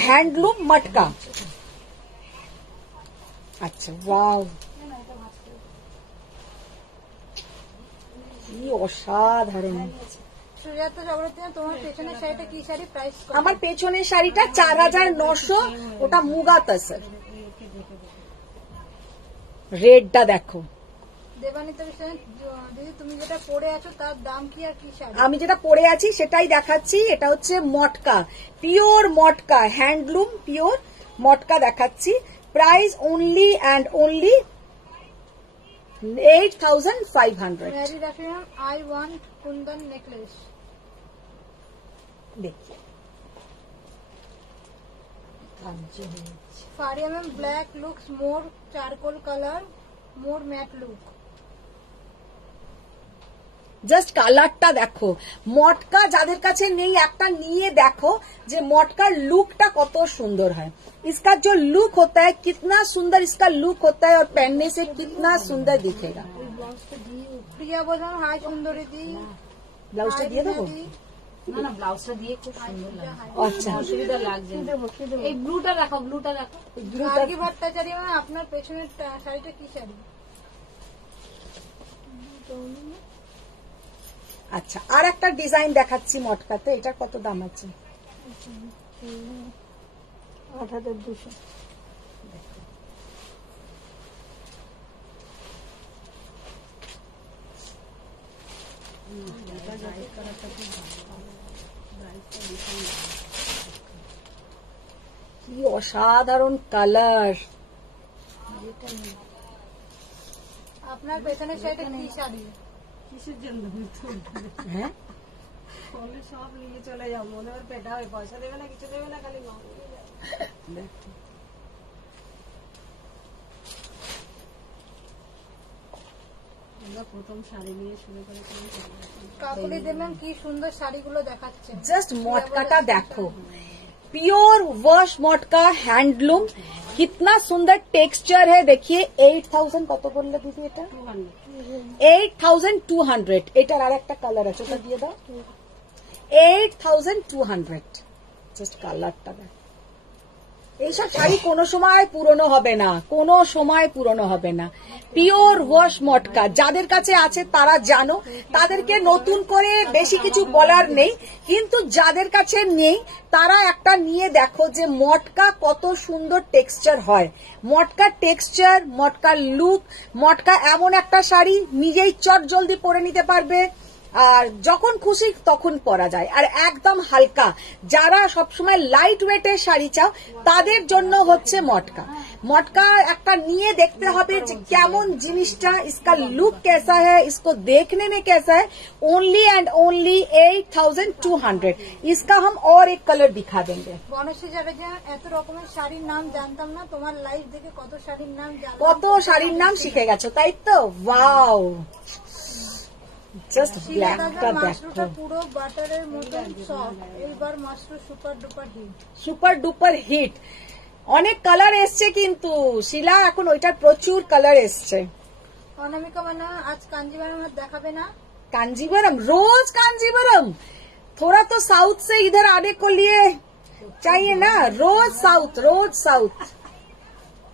हैंडलूम मटका। अच्छा वाव, কি অসাধারণ। সুজাতা চক্রবর্তী, তোমার পেছনের শাড়িটা কি শাড়ি, প্রাইস? আমার পেছনের শাড়িটা 4900, ওটা মুগা তাসর, রেডটা দেখো। দেবানিতা দিদি, তুমি যেটা পরে আছো তার দাম কি আর কি শাড়ি? আমি যেটা পরে আছি সেটাই দেখাচ্ছি, এটা হচ্ছে মটকা, পিওর মটকা, হ্যান্ডলুম পিওর মটকা দেখাচ্ছি। Price only and only 8500। Mary Rafeem, I want kundan necklace. देखिए Faria ma'am, black looks more charcoal colour, more matt look. Just কালারটা দেখো, মটকা যাদের কাছে নেই একটা নিয়ে দেখো যে মটকার লুকটা কত সুন্দর है, इसका जो लुक होता है कितना सुंदर इसका लुक होता है और पहनने से कितना सुंदर दिखेगा। प्रिया बोलम, हाय सुंदरी दी, ব্লাউজটা দিয়ে দেবো? না না, ব্লাউজটা দিয়ে খুব সুন্দর লাগছে, আচ্ছা অসুবিধা লাগছে না। এই ব্লুটা রাখো, ব্লুটা রাখো। গার্গী ভট্টাচার্য ম্যাম, আপনার পেছনের শাড়িটা কি শাড়ি? আচ্ছা, আর একটা ডিজাইন দেখাচ্ছি মটকাতে, এটার কত দাম আছে? 8200। কি অসাধারণ কালার। আপনার পেছনের শাড়িটা কি শাড়ি? কিসের জন্য? হ্যাঁ, বলে সব নিয়ে চলে যাও, মনে হয় পেটা হয়, পয়সা দেবে না, কিছু দেবে না, খালি মা প্রথম শাড়ি নিয়ে শুরু করে। কাকুলি দেবেন, কি সুন্দর শাড়িগুলো দেখাচ্ছে। জাস্ট মটকাটা দেখো, प्योर वॉश मटका हैंडलूम, कितना सुंदर टेक्सचर है। देखिए 8000 কত বললে দিদি? এটা 8200। এটার আর একটা কালার আছে, ওটা দিয়ে দাও। 8200, জাস্ট কালারটা দেখ। এইসব শাড়ি কোনো সময় পুরনো হবে না, কোনো সময় পুরনো হবে না। পিওর ওয়াশ মটকা যাদের কাছে আছে তারা জানো, তাদেরকে নতুন করে বেশি কিছু বলার নেই, কিন্তু যাদের কাছে নেই তারা একটা নিয়ে দেখো যে মটকা কত সুন্দর টেক্সচার হয়। মটকা টেক্সচার, মটকা লুক, মটকা এমন একটা শাড়ি নিজেই চট জলদি পরে নিতে পারবে আর যখন খুশি তখন পরা যায়, আর একদম হালকা। যারা সবসময় লাইট ওয়েটের শাড়ি চাও তাদের জন্য হচ্ছে মটকা। মটকা একটা নিয়ে দেখতে হবে যে কেমন জিনিসটা, इसका लुक कैसा है, इसको देखने में कैसा है। Only and only 8200। इसका हम और एक कलर दिखा देंगे। বনশ্রী যাবে যে এত রকমের শাড়ির নাম জানতাম না, তোমার লাইভ দেখে কত শাড়ির নাম জানলাম। কত শাড়ির নাম শিখে গেছো, তাই তো? ওয়াও, জাস্ট ব্ল্যাকটা দেখো, পুরো বাটারের মতন সফট। এইবার মাশরু super duper hit. Super duper hit. অনেক কালার এসছে কিন্তু শিলা, এখন ওইটার প্রচুর কালার এসছে। অনামিকা মানে আজ কাঞ্জিভারম দেখাবে না? कांजीवरम, रोज कांजीवरम। थोड़ा तो साउथ से इधर आने को लिए चाहिए ना, रोज साउथ, रोज साउथ।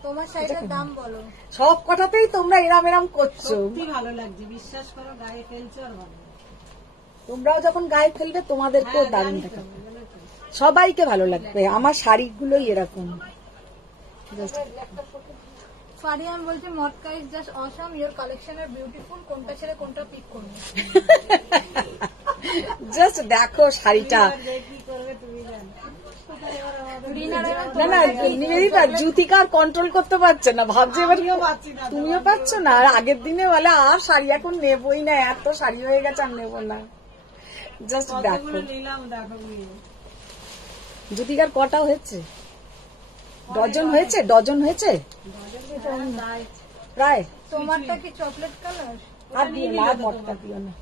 তোমার শাড়িটার দাম বলো। সব কথাতেই তোমরা এরাম এরাম করছো। সত্যি ভালো লাগছে, বিশ্বাস করো, গায়ে ফেলছো আর ভালো। তোমরাও যখন গায়ে ফেলবে তোমাদেরকেও দারুণ দেখাবে, সবাইকে ভালো লাগবে। আমার শাড়িগুলোই এরকম। ফারিয়ান বলছে matka is just awesome, your collection are beautiful, কোনটা ছেড়ে কোনটা পিক করবে? জাস্ট দেখো শাড়িটা। কি করবে তুমি জানো। না না নিবেদিতা জুতিকা কন্ট্রোল করতে পারছে না, ভাবছে এবার তুমিও পাচ্ছ না। আর আগের দিনে বলে আর শাড়ি এখন নেবই না, এত শাড়ি হয়ে গেছে আর নেবো না। জাস্ট দেখো নিলাম, দেখো জুতিকার কটা হয়েছে, ডজন হয়েছে, ডজন হয়েছে প্রায়। তোমারটা কি চকলেট কালার? আর দিও না, আর মটকা দিও না,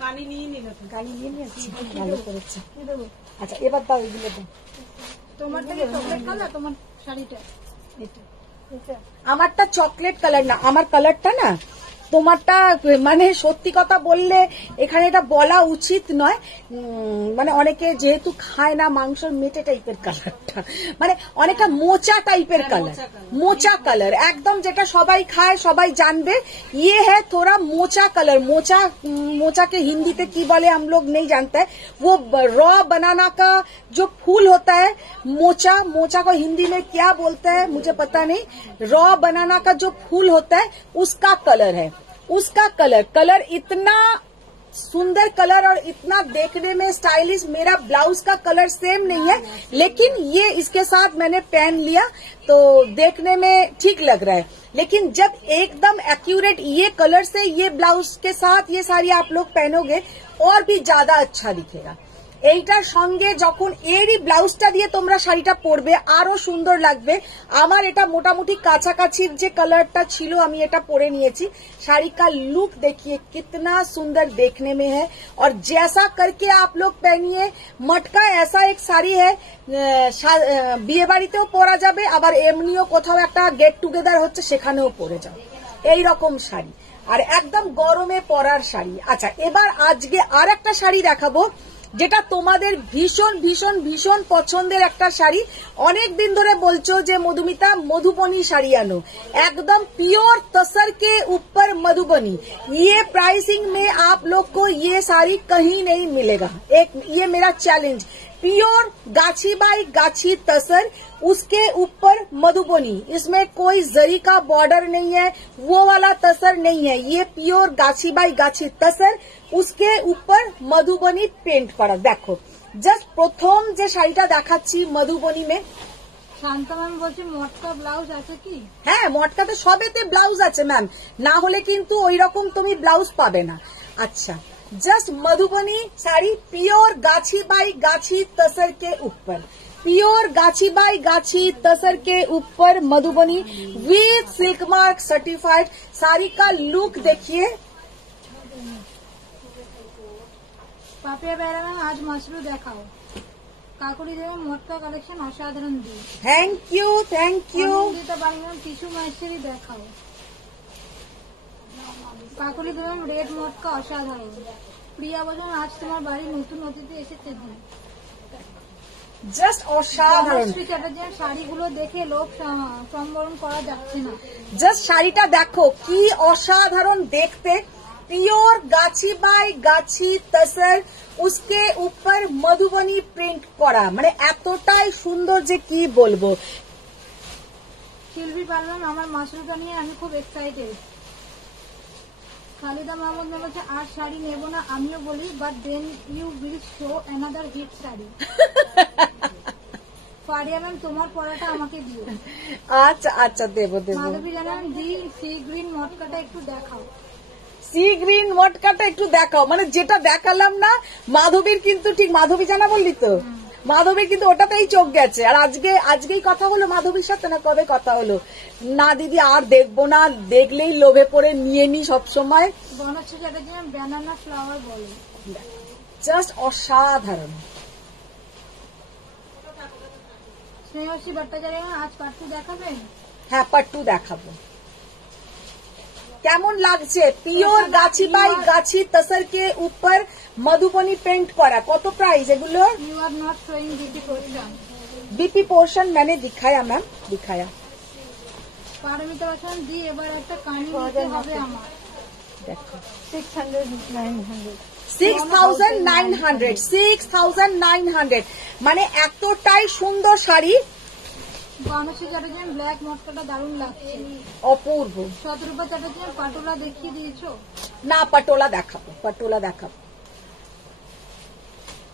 কানি নিয়ে নিল তো। কালি নিয়ে নিয়েছি, ভালো করেছে। কি দেবো? আচ্ছা এবার দাও এগুলো দাও। তোমারটা কি চকলেট কালার? তোমার শাড়িটা এটা এটা আমারটা চকলেট কালার না, আমার কালারটা না তোমারটা, মানে সত্যি কথা বললে এখানে এটা বলা উচিত নয়, মানে অনেকে যেহেতু খায় না মাংস, মেটে টাইপের কালারটা, মানে অনেকটা মোচা টাইপের কালার, মোচা কালার একদম, যেটা সবাই খায় সবাই জানবে। ये है थोड़ा मोचा कलर, मोचा, मोचा के हिंदी में की बोले हम लोग नहीं जानते हैं। वो रॉ बनाना का जो फूल होता है, मोचा, मोचा को हिंदी में क्या बोलते हैं मुझे पता नहीं। रॉ बनाना का जो फूल होता है उसका कलर है, उसका कलर इतना सुंदर कलर और इतना देखने में स्टाइलिश। मेरा ब्लाउज का कलर सेम नहीं है, लेकिन ये इसके साथ मैंने पहन लिया तो देखने में ठीक लग रहा है। लेकिन जब एकदम एक्यूरेट ये कलर से ये ब्लाउज के साथ ये साड़ी आप लोग पहनोगे और भी ज्यादा अच्छा दिखेगा। এইটার সঙ্গে যখন এরই ব্লাউজটা দিয়ে তোমরা শাড়িটা পরবে আরো সুন্দর লাগবে। আমার এটা মোটামুটি কাছাকাছির যে কালারটা ছিল আমি এটা পরে নিয়েছি। শাড়ি का लुक देखिए कितना सुंदर देखने में है, और जैसा करके आप लोग पहनिए। मटका ऐसा एक শাড়ি है, বিয়ে বাড়িতেও পরা যাবে, আবার এমনিও কোথাও একটা গেট টুগেদার হচ্ছে সেখানেও পরে যাও, এইরকম শাড়ি, আর একদম গরমে পরার শাড়ি। আচ্ছা এবার আজকে আর একটা শাড়ি দেখাবো যেটা তোমাদের ভীষণ ভীষণ ভীষণ পছন্দের একটা শাড়ি। অনেক দিন ধরে বলছো যে মধুমিতা মধুবনী শাড়ি আনো, একদম प्योर तसर के ऊपर मधुबनी। ये प्राइसिंग में आप लोग को ये साड़ी कहीं नहीं मिलेगा, एक ये मेरा चैलेंज। प्योर गाछी बाई गाछी तसर, उसके ऊपर मधुबनी, इसमें कोई जरी का बॉर्डर नहीं है, वो वाला तसर नहीं है। ये प्योर गाछी बाई गाछी तसर, उसके ऊपर मधुबनी पेंट करा। देखो জাস্ট প্রথম যে শাড়িটা দেখাচ্ছি মধুবনী মে, শান্তা ম্যাম বলছে মটকা ব্লাউজ আছে কি? হ্যাঁ মটকাতে সবেতে ব্লাউজ আছে ম্যাম, না হলে কিন্তু ওই রকম তুমি ব্লাউজ পাবে না। আচ্ছা जस्ट मधुबनी साड़ी प्योर गाछी बाई गाछी तसर के ऊपर, प्योर गाछी बाई गाछी तसर के ऊपर Madhubani with silk mark certified. Sari का लुक देखिए। পাপিয়া বেরা ম্যাম আজ মাশরু দেখাও, কাকুলি দেবে মটকা কালেকশন অসাধারণ দিয়ে। Thank you thank you. Anandita বাড়ি ম্যাম টিস্যু মাইস্টারি দেখাও, কাকুলি দেবে রেড মটকা অসাধারণ। প্রিয়া বলুন আজ তোমার বাড়ি নতুন অতিথি এসেছে দি। জাস্ট অসাধারণ। শ্রী চ্যাটার্জির শাড়িগুলো দেখে লোক সম্বরণ করা যাচ্ছে না। জাস্ট শাড়িটা দেখো কি অসাধারণ দেখতে, प्योर गाछी बाई गाछी तसर, उसके ऊपर मधुबनी प्रिंट करा, মানে এতটাই সুন্দর যে কি বলবো। শিল্পী পারলাম আমার মাশরুটা নিয়ে আমি খুব এক্সাইটেড। খালিদা মাহমুদ বলছে আর শাড়ি নেব না, আমিও বলি but then you will show another hit sari. Fariya ma'am তোমার পরাটা আমাকে দিও। আচ্ছা আচ্ছা দেবো দেবো। মাধবী জানান দি সি গ্রিন মটকাটা একটু দেখাও। সি গ্রিন মটকাটা একটু দেখাও, মানে যেটা দেখালাম না মাধবীর কিন্তু ঠিক, মাধবী জানা বললি তো, মাধবীর কিন্তু ওটাতেই চোখ গেছে। আর আজকেই কথা হলো মাধবীর সাথে, না কবে কথা হলো, না দিদি আর দেখবো না, দেখলেই লোভে পড়ে নিয়ে নি সবসময়। বনশ্রী চ্যাটার্জি ব্যানানা ফ্লাওয়ার বলে, জাস্ট অসাধারণ। স্নেহশ্রী ভট্টাচার্য আজ পাট্টু দেখাবেন? হ্যাঁ পাট্টু দেখাবো। কেমন লাগছে? পিওর গাছি বাই গাছি তসর কে উপর মধুবনী পেন্ট করা। কত প্রাইস এগুলো? You are not showing BP portion. BP portion मैंने दिखाया मैम, दिखाया। পারমিতা বলছেন দি এবার একটা কানি নিতে হবে আমার। देखो 600 6900 মানে এতটাই সুন্দর শাড়ি। বনশ্রী চ্যাটার্জি ব্ল্যাক মটকাটা দারুণ লাগছে, অপূর্ব। শতরূপা চ্যাটার্জি পাটোলা দেখিয়ে দিয়েছো? না পটোলা দেখাবো, পটোলা দেখাবো।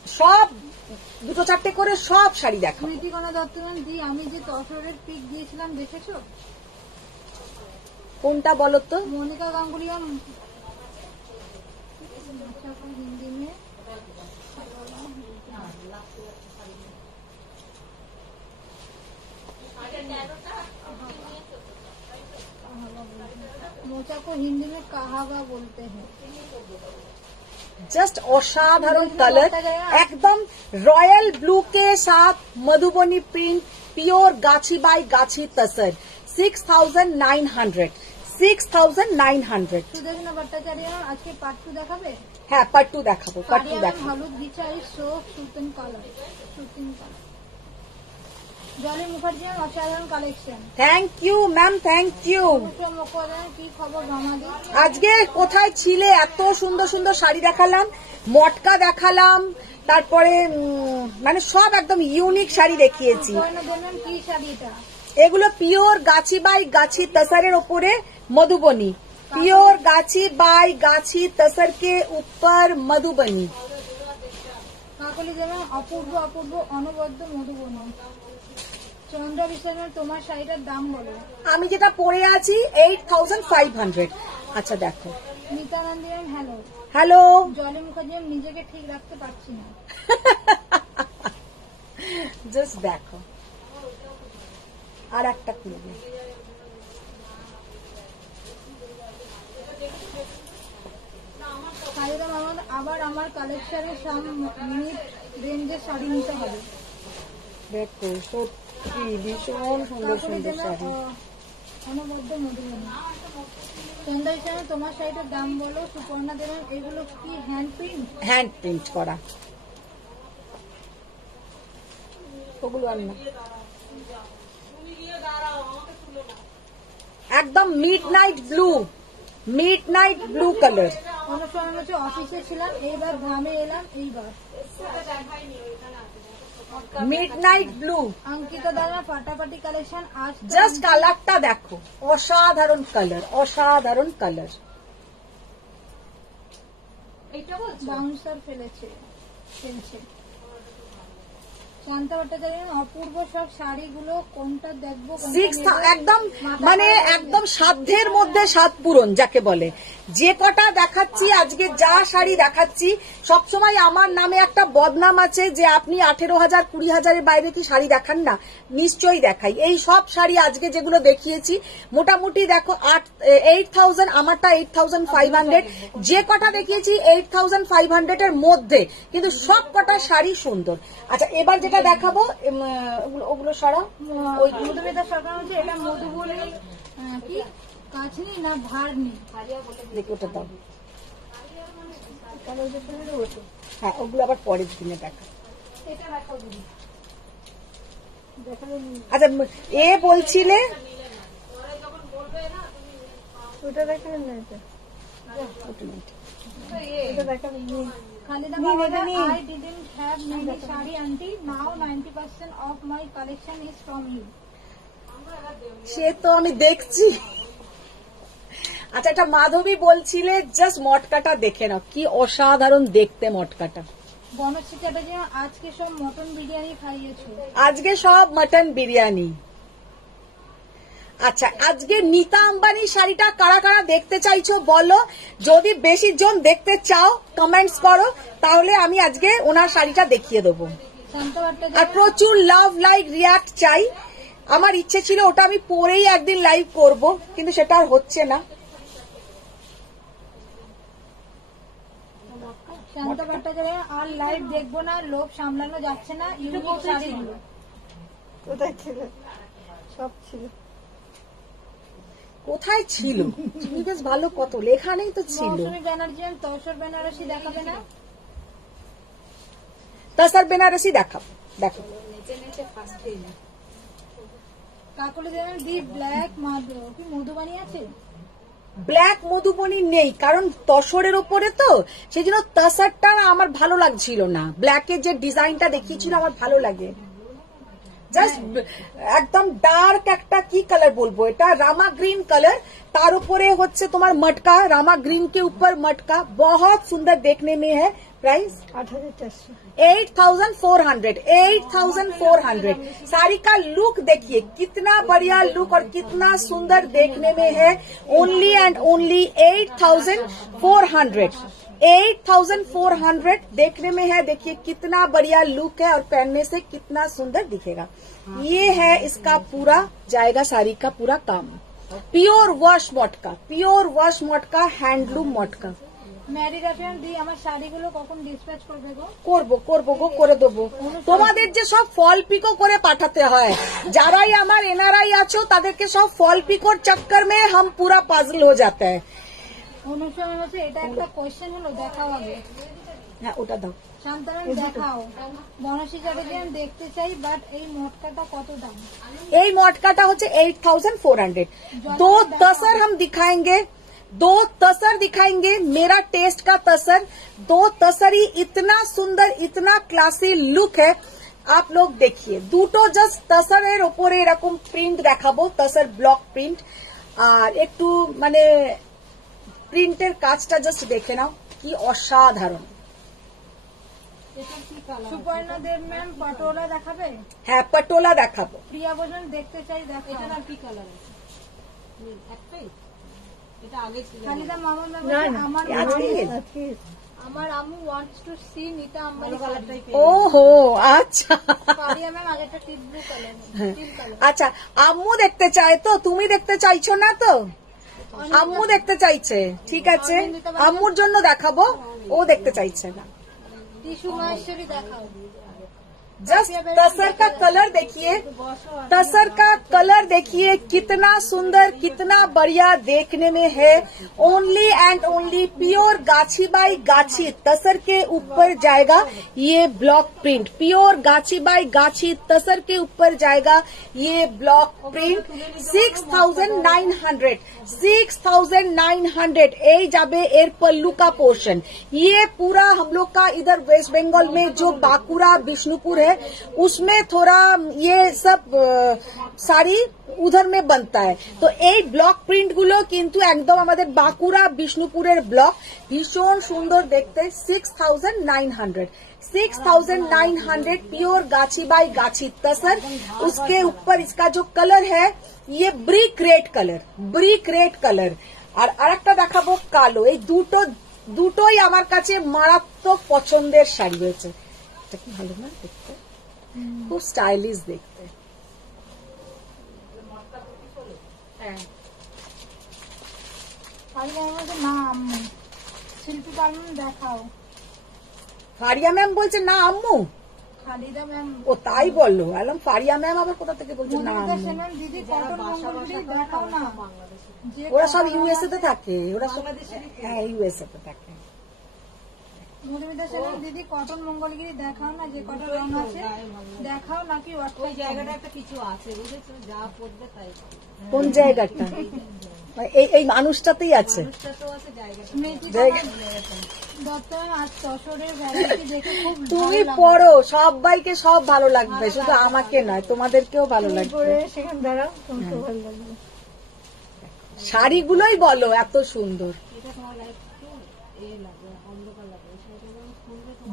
সব দুটো চারটে করে সব শাড়ি দেখাবো। স্মৃতিকণা দত্তমান দি, আমি যে তসরের পিক দিয়েছিলাম দেখেছো? কোনটা বলো তো? मोनिका गांगुलिया हिंदी में मोचा को हिंदी में कहावा बोलते हैं। जस्ट असाधारण कलर, एकदम रॉयल ब्लू के साथ मधुबनी प्रिंट, प्योर गाछी बाय गाछी तसर, 6,900 6,900। सुदेशना भट्टाचार्य आज के पार्ट 2 দেখাবে? হ্যাঁ পার্ট 2 দেখাবো, পার্ট 2 দেখাবো। হলুদ ghicha is so soothing colour, soothing colour. Jolly Mukherjee অসাধারণ collection. Thank you ma'am, thank you. কি খবর ভামাদি? আজকে কোথায় ছিলে? এত সুন্দর সুন্দর শাড়ি দেখালাম, মটকা দেখালাম, তারপরে মানে সব একদম ইউনিক শাড়ি দেখিয়েছি। কি শাড়িটা? এগুলো পিওর গাছি বাই গাছি तसरेर ওপরে मधुबनी, प्योर गाछी बाय गाछी तसर के ऊपर मधुबनी। কাকলি যেমন অপূর্ব অপূর্ব অনবদ্য মধুবনী। চন্দ্র বিশ্বনাথ, তোমার শাড়িটার দাম বলো? আমি যেটা পরে আছি 8,500। আচ্ছা দেখো। নিতানন্দ হ্যালো। হ্যালো। জলি মুখার্জি নিজেকে ঠিক রাখতে পারছি না। জাস্ট দেখো। আর একটা খুলবে। আবার আমার কালেকশনে মিড রেঞ্জের শাড়ি নিতে হবে। দেখো সত্যি ভীষণ সুন্দর সুন্দর শাড়ি। অনবদ্য মধুবনী। চন্দা হিসাবে তোমার শাড়িটার দাম বলো? সুপর্ণা দেবেন, এগুলো কি হ্যান্ড প্রিন্ট? হ্যান্ড প্রিন্ট করা। ওগুলো আর না, একদম midnight blue, midnight blue colour. অনুসরণ হচ্ছে অফিসে ছিলাম, এইবার গ্রামে এলাম। এইবার মিডনাইট ব্লু। অঙ্কিতা দ্বারা ফাটাফাটি কালেকশন। আজ জাস্ট কালারটা দেখো, অসাধারণ কালার, অসাধারণ কালার। বাউন্সার ফেলছে। শান্তা ভট্টাচার্য, অপূর্ব সব শাড়িগুলো, কোনটা দেখবো? একদম মানে একদম সাধ্যের মধ্যে সাত পূরণ যাকে বলে। যে কটা দেখাচ্ছি আজকে, যা শাড়ি দেখাচ্ছি, সবসময় আমার নামে একটা বদনাম আছে যে আপনি 18,000 20,000-এর বাইরে কি শাড়ি দেখান না। নিশ্চয়ই দেখাই। এই সব শাড়ি আজকে যেগুলো দেখিয়েছি মোটামুটি দেখো 8,000, আমারটা 8,500। যে কটা দেখিয়েছি 8,500-এর মধ্যে, কিন্তু সব কটা শাড়ি সুন্দর। আচ্ছা এবার যেটা দেখাবো ওগুলো সারা ওই মধুমিতা সরকার হচ্ছে, এটা মধুবনী কি কাছনি না ভারনি? দেখি ওটা দাও। হ্যাঁ ওগুলো আবার পরের দিনে দেখা। আচ্ছা এ বলছিলে ওটা দেখাবেন না? এটা দেখাবেন। Khalida Bhavada, I didn't have many sari aunty. Now 90% of my collection is from you. সে তো আমি দেখছি। আচ্ছা এটা মাধবী বলছিলে, জাস্ট মটকাটা দেখে নাও, কি অসাধারণ দেখতে মটকাটা। বনশ্রী চ্যাটার্জি, আজকে সব মটন বিরিয়ানি খাইয়েছো? আজকে সব মটন বিরিয়ানি। আচ্ছা আজকে নীতা আম্বানি শাড়িটা কারা কারা দেখতে চাইছো বলো। যদি বেশি জন দেখতে চাও কমেন্টস করো, তাহলে আমি আজকে ওনার শাড়িটা দেখিয়ে দেবো। আর প্রচুর লাভ লাইক রিয়াক্ট চাই। আমার ইচ্ছে ছিল ওটা আমি পরেই একদিন লাইভ করব, কিন্তু সেটা আর হচ্ছে না। শান্তা ভট্টাচার্য, আর লাইভ দেখবো না, লোভ সামলানো যাচ্ছে না। ইউনিক শাড়িগুলো কোথায় ছিল? সব ছিল। কোথায় ছিল? বেশ ভালো, কত লেখা নেই তো ছিল। মৌসুমী ব্যানার্জি, তসর বেনারসি দেখাবে না? তসর বেনারসি দেখাবো, দেখো। কাকলি দেবেন, দি ব্ল্যাক কি মধুবানী আছে? ব্ল্যাক মধুবনী নেই, কারণ তসরের ওপরে তো, সেই জন্য তসরটা আমার ভালো লাগছিল না। ব্ল্যাকের যে ডিজাইনটা দেখিয়েছিল আমার ভালো লাগে। জাস্ট একদম ডার্ক একটা কি কালার বলবো, এটা রাमा ग्रीन कलर, तार ऊपर হচ্ছে তোমার मटका, रामा ग्रीन के ऊपर मटका, बहुत सुंदर देखने में है। प्राइस 8,400 8,400। साड़ी का लुक देखिए कितना बढ़िया लुक और कितना सुंदर देखने में है। ओनली एंड ओनली 8,400 8,400 देखने में है। देखिए कितना बढ़िया लुक है और पहनने से कितना सुंदर दिखेगा। ये है इसका पूरा जाएगा साड़ी का पूरा काम। प्योर वॉश मटका, प्योर वॉश मटका, हैंडलूम मटका। ম্যারি রেফারেন্স দিয়ে আমার শাড়িগুলো কখন ডিসপ্যাচ করবে গো? করবো গো, করে দেবো। তোমাদের যে সব ফল পিকো করে পাঠাতে হয়, যারাই আমার এনআরআই আছো তাদেরকে সব ফল পিকোর চক্কর में हम पूरा पागल हो जाता है। অনুসরণ হচ্ছে এটা একটা কোয়েশ্চেন হলো, দেখাও আগে। হ্যাঁ ওটা দাও। শান্তারাম দেখাও, বনশ্রী চ্যাটার্জি আমি দেখতে চাই, বাট এই মটকাটা কত দাম? এই মটকাটা হচ্ছে 8,400। दो तसर हम दिखाएंगे, 2 तसर दिखाएंगे, मेरा टेस्ट का तसर। 2 तसर ही इतना सुंदर, इतना क्लासी लुक है। आप लोग देखिए দুটো জাস্ট তসরের উপরে এরকম প্রিন্ট দেখাবো, তসর ব্লক প্রিন্ট, আর একটু মানে প্রিন্টের কাজটা জাস্ট দেখে নাও কি অসাধারণ। সুপর্ণা দেব ম্যাম পটোলা দেখাবে? হ্যাঁ পটোলা দেখাবো। প্রিয়া বর্ধন দেখতে চাই, দেখো। এটা আর কি কালার আছে? একটাই, এটা আগে ছিল। খালিদা মামুন ম্যাম আমার আম্মু ওয়ান্টস টু সি নিতা আম্বানি কালারটাই। ওহো আচ্ছা, পারিয়া ম্যাম আগেরটা টিপ ব্লু কালার, টিপ কালার। আচ্ছা আম্মু দেখতে চায় তো, তুমি দেখতে চাইছো না তো? আম্মু দেখতে চাইছে, ঠিক আছে আম্মুর জন্য দেখাবো, ও দেখতে চাইছে না। টিস্যু মহেশ্বরী দেখাও। जस्ट तसर का कलर देखिए, तसर का कलर देखिए कितना सुंदर, कितना बढ़िया देखने में है। ओनली एंड ओनली प्योर गाछी बाई गाछी तसर के ऊपर जाएगा ये ब्लॉक प्रिंट। प्योर गाछी बाई गाछी तसर के ऊपर जाएगा ये ब्लॉक प्रिंट। 6,900 6,900 এই যাবে এর पल्लू का पोर्शन। ये पूरा हम लोग का इधर वेस्ट बंगाल में जो बांकुड़ा बिष्णुपुर है उसमें थोड़ा ये सब साड़ी उधर में बनता है। तो এই ব্লক প্রিন্ট গুলো কিন্তু একদম আমাদের বাঁকুড়া বিষ্ণুপুরের ব্লক, ভীষণ সুন্দর দেখতে। 6,900 6,900 प्योर गाछी बाई गाछी तसर। उसके ऊपर इसका जो कलर है ये brick red colour, brick red colour. আর আরেকটা দেখাবো কালো। এই দুটোই আমার কাছে মারাত্মক পছন্দের শাড়ি হয়েছে। এটা কি ভালো না দেখতে, খুব স্টাইলিশ দেখতে। না আম্মু, শিল্পী পারমিন দেখাও। ফারিয়া ম্যাম বলছে না আম্মু, খালিদা ম্যাম ও তাই বললো। আলাম ফারিয়া ম্যাম আবার কোথা থেকে বলছে না আম্মু? দিদি কটন মঙ্গলগিরি দেখাও না। ওরা সব ইউএসএ তে থাকে, ওরা সব হ্যাঁ ইউএসএ তে থাকে। মধুমিতা সেন দিদি কটন মঙ্গলগিরি দেখাও না, যে কটন রং আছে দেখাও, নাকি ওই জায়গাটা একটা কিছু আছে, বুঝেছো? যা পড়বে তাই। কোন জায়গাটা? এই মানুষটাতেই আছে। তুমি পড়ো, সবাইকে সব ভালো লাগবে, শুধু আমাকে নয় তোমাদেরকেও ভালো লাগবে। শাড়িগুলোই বলো এত সুন্দর,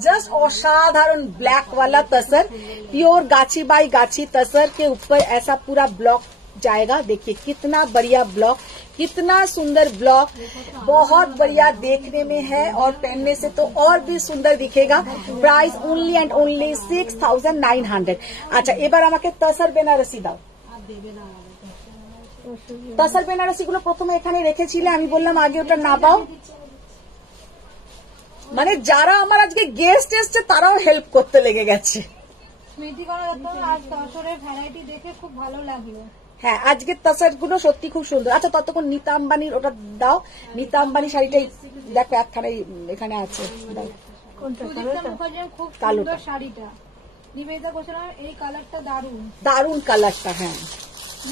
जस्ट असाधारण ब्लैक वाला तसर, प्योर गाछी बाई गाछी तसर के ऊपर ऐसा पूरा ब्लॉक जाएगा। देखिए कितना बढ़िया ब्लॉक, कितना सुंदर ब्लॉक, बहुत बढ़िया देखने में है और पहनने से तो और भी सुंदर दिखेगा। Price only and only 6,900। अच्छा এবার আমাকে তসর বেনারসি দাও। তসর বেনারসি গুলো প্রথমে এখানে রেখেছিলে, আমি বললাম আগে ওটা না পাও। মানে যারা আমার আজকে গেস্ট এসছে তারাও হেল্প করতে লেগে গেছে। স্মৃতি করা আজ তসরের ভ্যারাইটি দেখে খুব ভালো লাগলো। হ্যাঁ আজকে তসর গুলো সত্যি খুব সুন্দর। আচ্ছা ততক্ষণ নীতা আম্বানির ওটা দাও, নীতা আম্বানি শাড়িটাই দেখো একখানে এখানে আছে। খুব সুন্দর শাড়িটা, নিবেদিতা ঘোষাল এই কালারটা দারুণ, দারুণ কালারটা। হ্যাঁ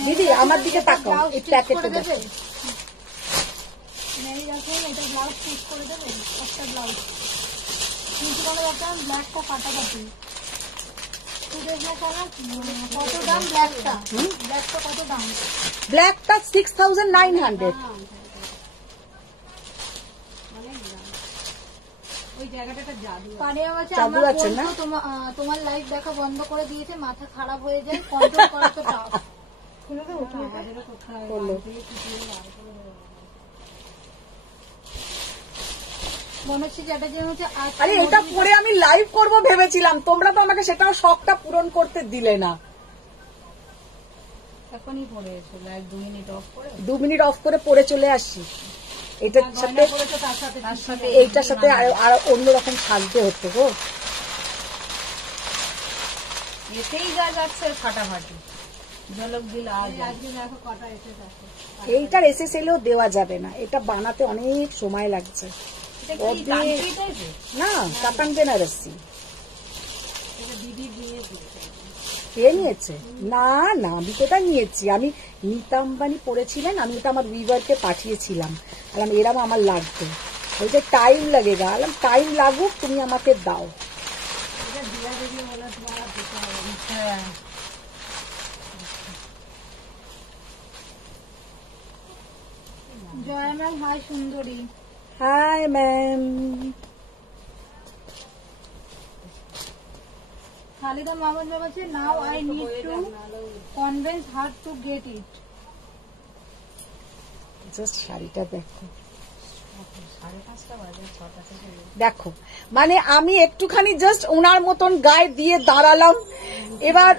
দিদি আমার দিকে তাকাও, এই প্যাকেটটা দেখো। এটা ব্লাউজ স্টিচ করে দেবে, একটা ব্লাউজ ব্ল্যাক কো কাটাকাটি। একটু দেখলে কত দাম ব্ল্যাকটা? ব্ল্যাকটা কত দাম? ব্ল্যাকটা 6900। ওই জায়গাটা একটা জাদু আছে। পানিয়া বলছে জাদু আমার আছে না? বোন তো তোমার লাইভ দেখা বন্ধ করে দিয়েছে, মাথা খারাপ হয়ে যায়, কন্ট্রোল করা তো টাফ। খুলে দেবো? আমাদেরও কোথায় বললো। মনোশ্রী চ্যাটার্জি হচ্ছে আরে এটা পরে আমি লাইভ করব ভেবেছিলাম, তোমরা তো আমাকে সেটাও শখটা পূরণ করতে দিলে না। এখনই পরে এসো, লাইভ 2 মিনিট অফ করে 2 মিনিট অফ করে পরে চলে আসছি। এটার সাথে তার সাথে এইটার সাথে আর অন্যরকম সাজতে হতো গো। এতেই যা যাচ্ছে ফাটাফাটি ঝলক দিল। আজকে দেখো কটা এসে যাচ্ছে। এইটার এসএসএলও দেওয়া যাবে না, এটা বানাতে অনেক সময় লাগছে। এটা কি তান্ত্রিক টাইপের? না, কাতান বেনারসি। এটা দিদি দিয়ে দিয়েছে। কে নিয়েছে? না না, আমি কোথায় নিয়েছি? আমি নীতা আম্বানি পড়েছিলেন, আমি ওটা আমার উইভারকে পাঠিয়েছিলাম। আলাম এরম আমার লাগবে, বলছে টাইম লাগেগা। আলাম টাইম লাগুক, তুমি আমাকে দাও। এটা দিয়া দিদি বলে তোমার দিতে হবে। হ্যাঁ জয়া ম্যাম হাই সুন্দরী। Hi ma'am. খালিদা মাহমুদ বলছে now I need to convince her to get it. Just শাড়িটা দেখো, 5:30 বাজে, 6টা থেকে দেখো মানে আমি একটুখানি জাস্ট ওনার মতন গায়ে দিয়ে দাঁড়ালাম। এবার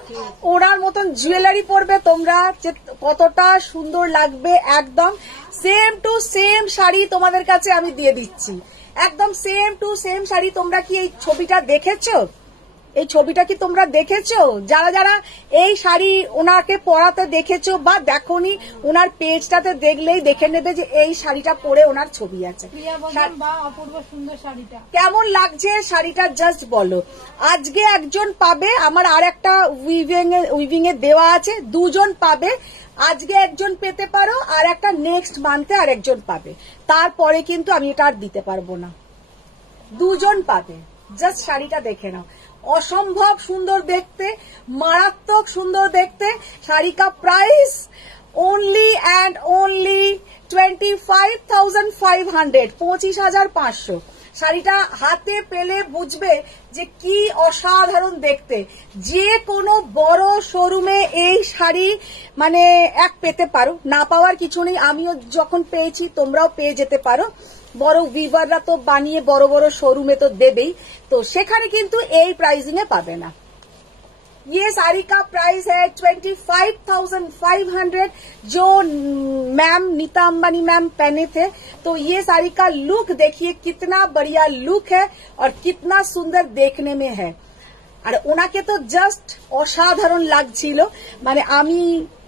ওনার মতন জুয়েলারি পরবে তোমরা, যে কতটা সুন্দর লাগবে। একদম সেম টু সেম শাড়ি তোমাদের কাছে আমি দিয়ে দিচ্ছি, একদম সেম টু সেম শাড়ি। তোমরা কি এই ছবিটা দেখেছো? এই ছবিটা কি তোমরা দেখেছো? যারা যারা এই শাড়ি ওনাকে পরাতে দেখেছো বা দেখোনি, ওনার পেজটাতে দেখলেই দেখে নেবে যে এই শাড়িটা পরে ওনার ছবি আছে। প্রিয়া বলছেন বা অপূর্ব সুন্দর শাড়িটা। কেমন লাগছে শাড়িটা জাস্ট বলো। আজকে একজন পাবে, আমার আর একটা উইভিং এ দেওয়া আছে, 2 জন পাবে। আজকে একজন পেতে পারো, আর একটা নেক্সট মান্থে আর একজন পাবে। তারপরে কিন্তু আমি এটা আর দিতে পারবো না। 2 জন পাবে, জাস্ট শাড়িটা দেখে নাও। অসম্ভব সুন্দর দেখতে, মারাত্মক সুন্দর দেখতে। শাড়ি কা প্রাইস only and only 25,500, 25,500। শাড়িটা হাতে পেলে বুঝবে যে কি অসাধারণ দেখতে। যে কোনো বড় শোরুমে এই শাড়ি মানে এক পেতে পারো, না পাওয়ার কিছু নেই। আমিও যখন পেয়েছি তোমরাও পেয়ে যেতে পারো। বড় উইভাররা তো বানিয়ে বড় বড় শোরুমে তো দেবেই, তো সেখানে কিন্তু এই প্রাইসিং এ পাবে না। ये साड़ी का प्राइस है 25,500, जो मैम नीता अंबानी मैम पहने थे। तो ये साड़ी का लुक देखिए, कितना बढ़िया लुक है और कितना सुंदर देखने में है। আর ওনাকে তো জাস্ট অসাধারণ লাগছিল, মানে আমি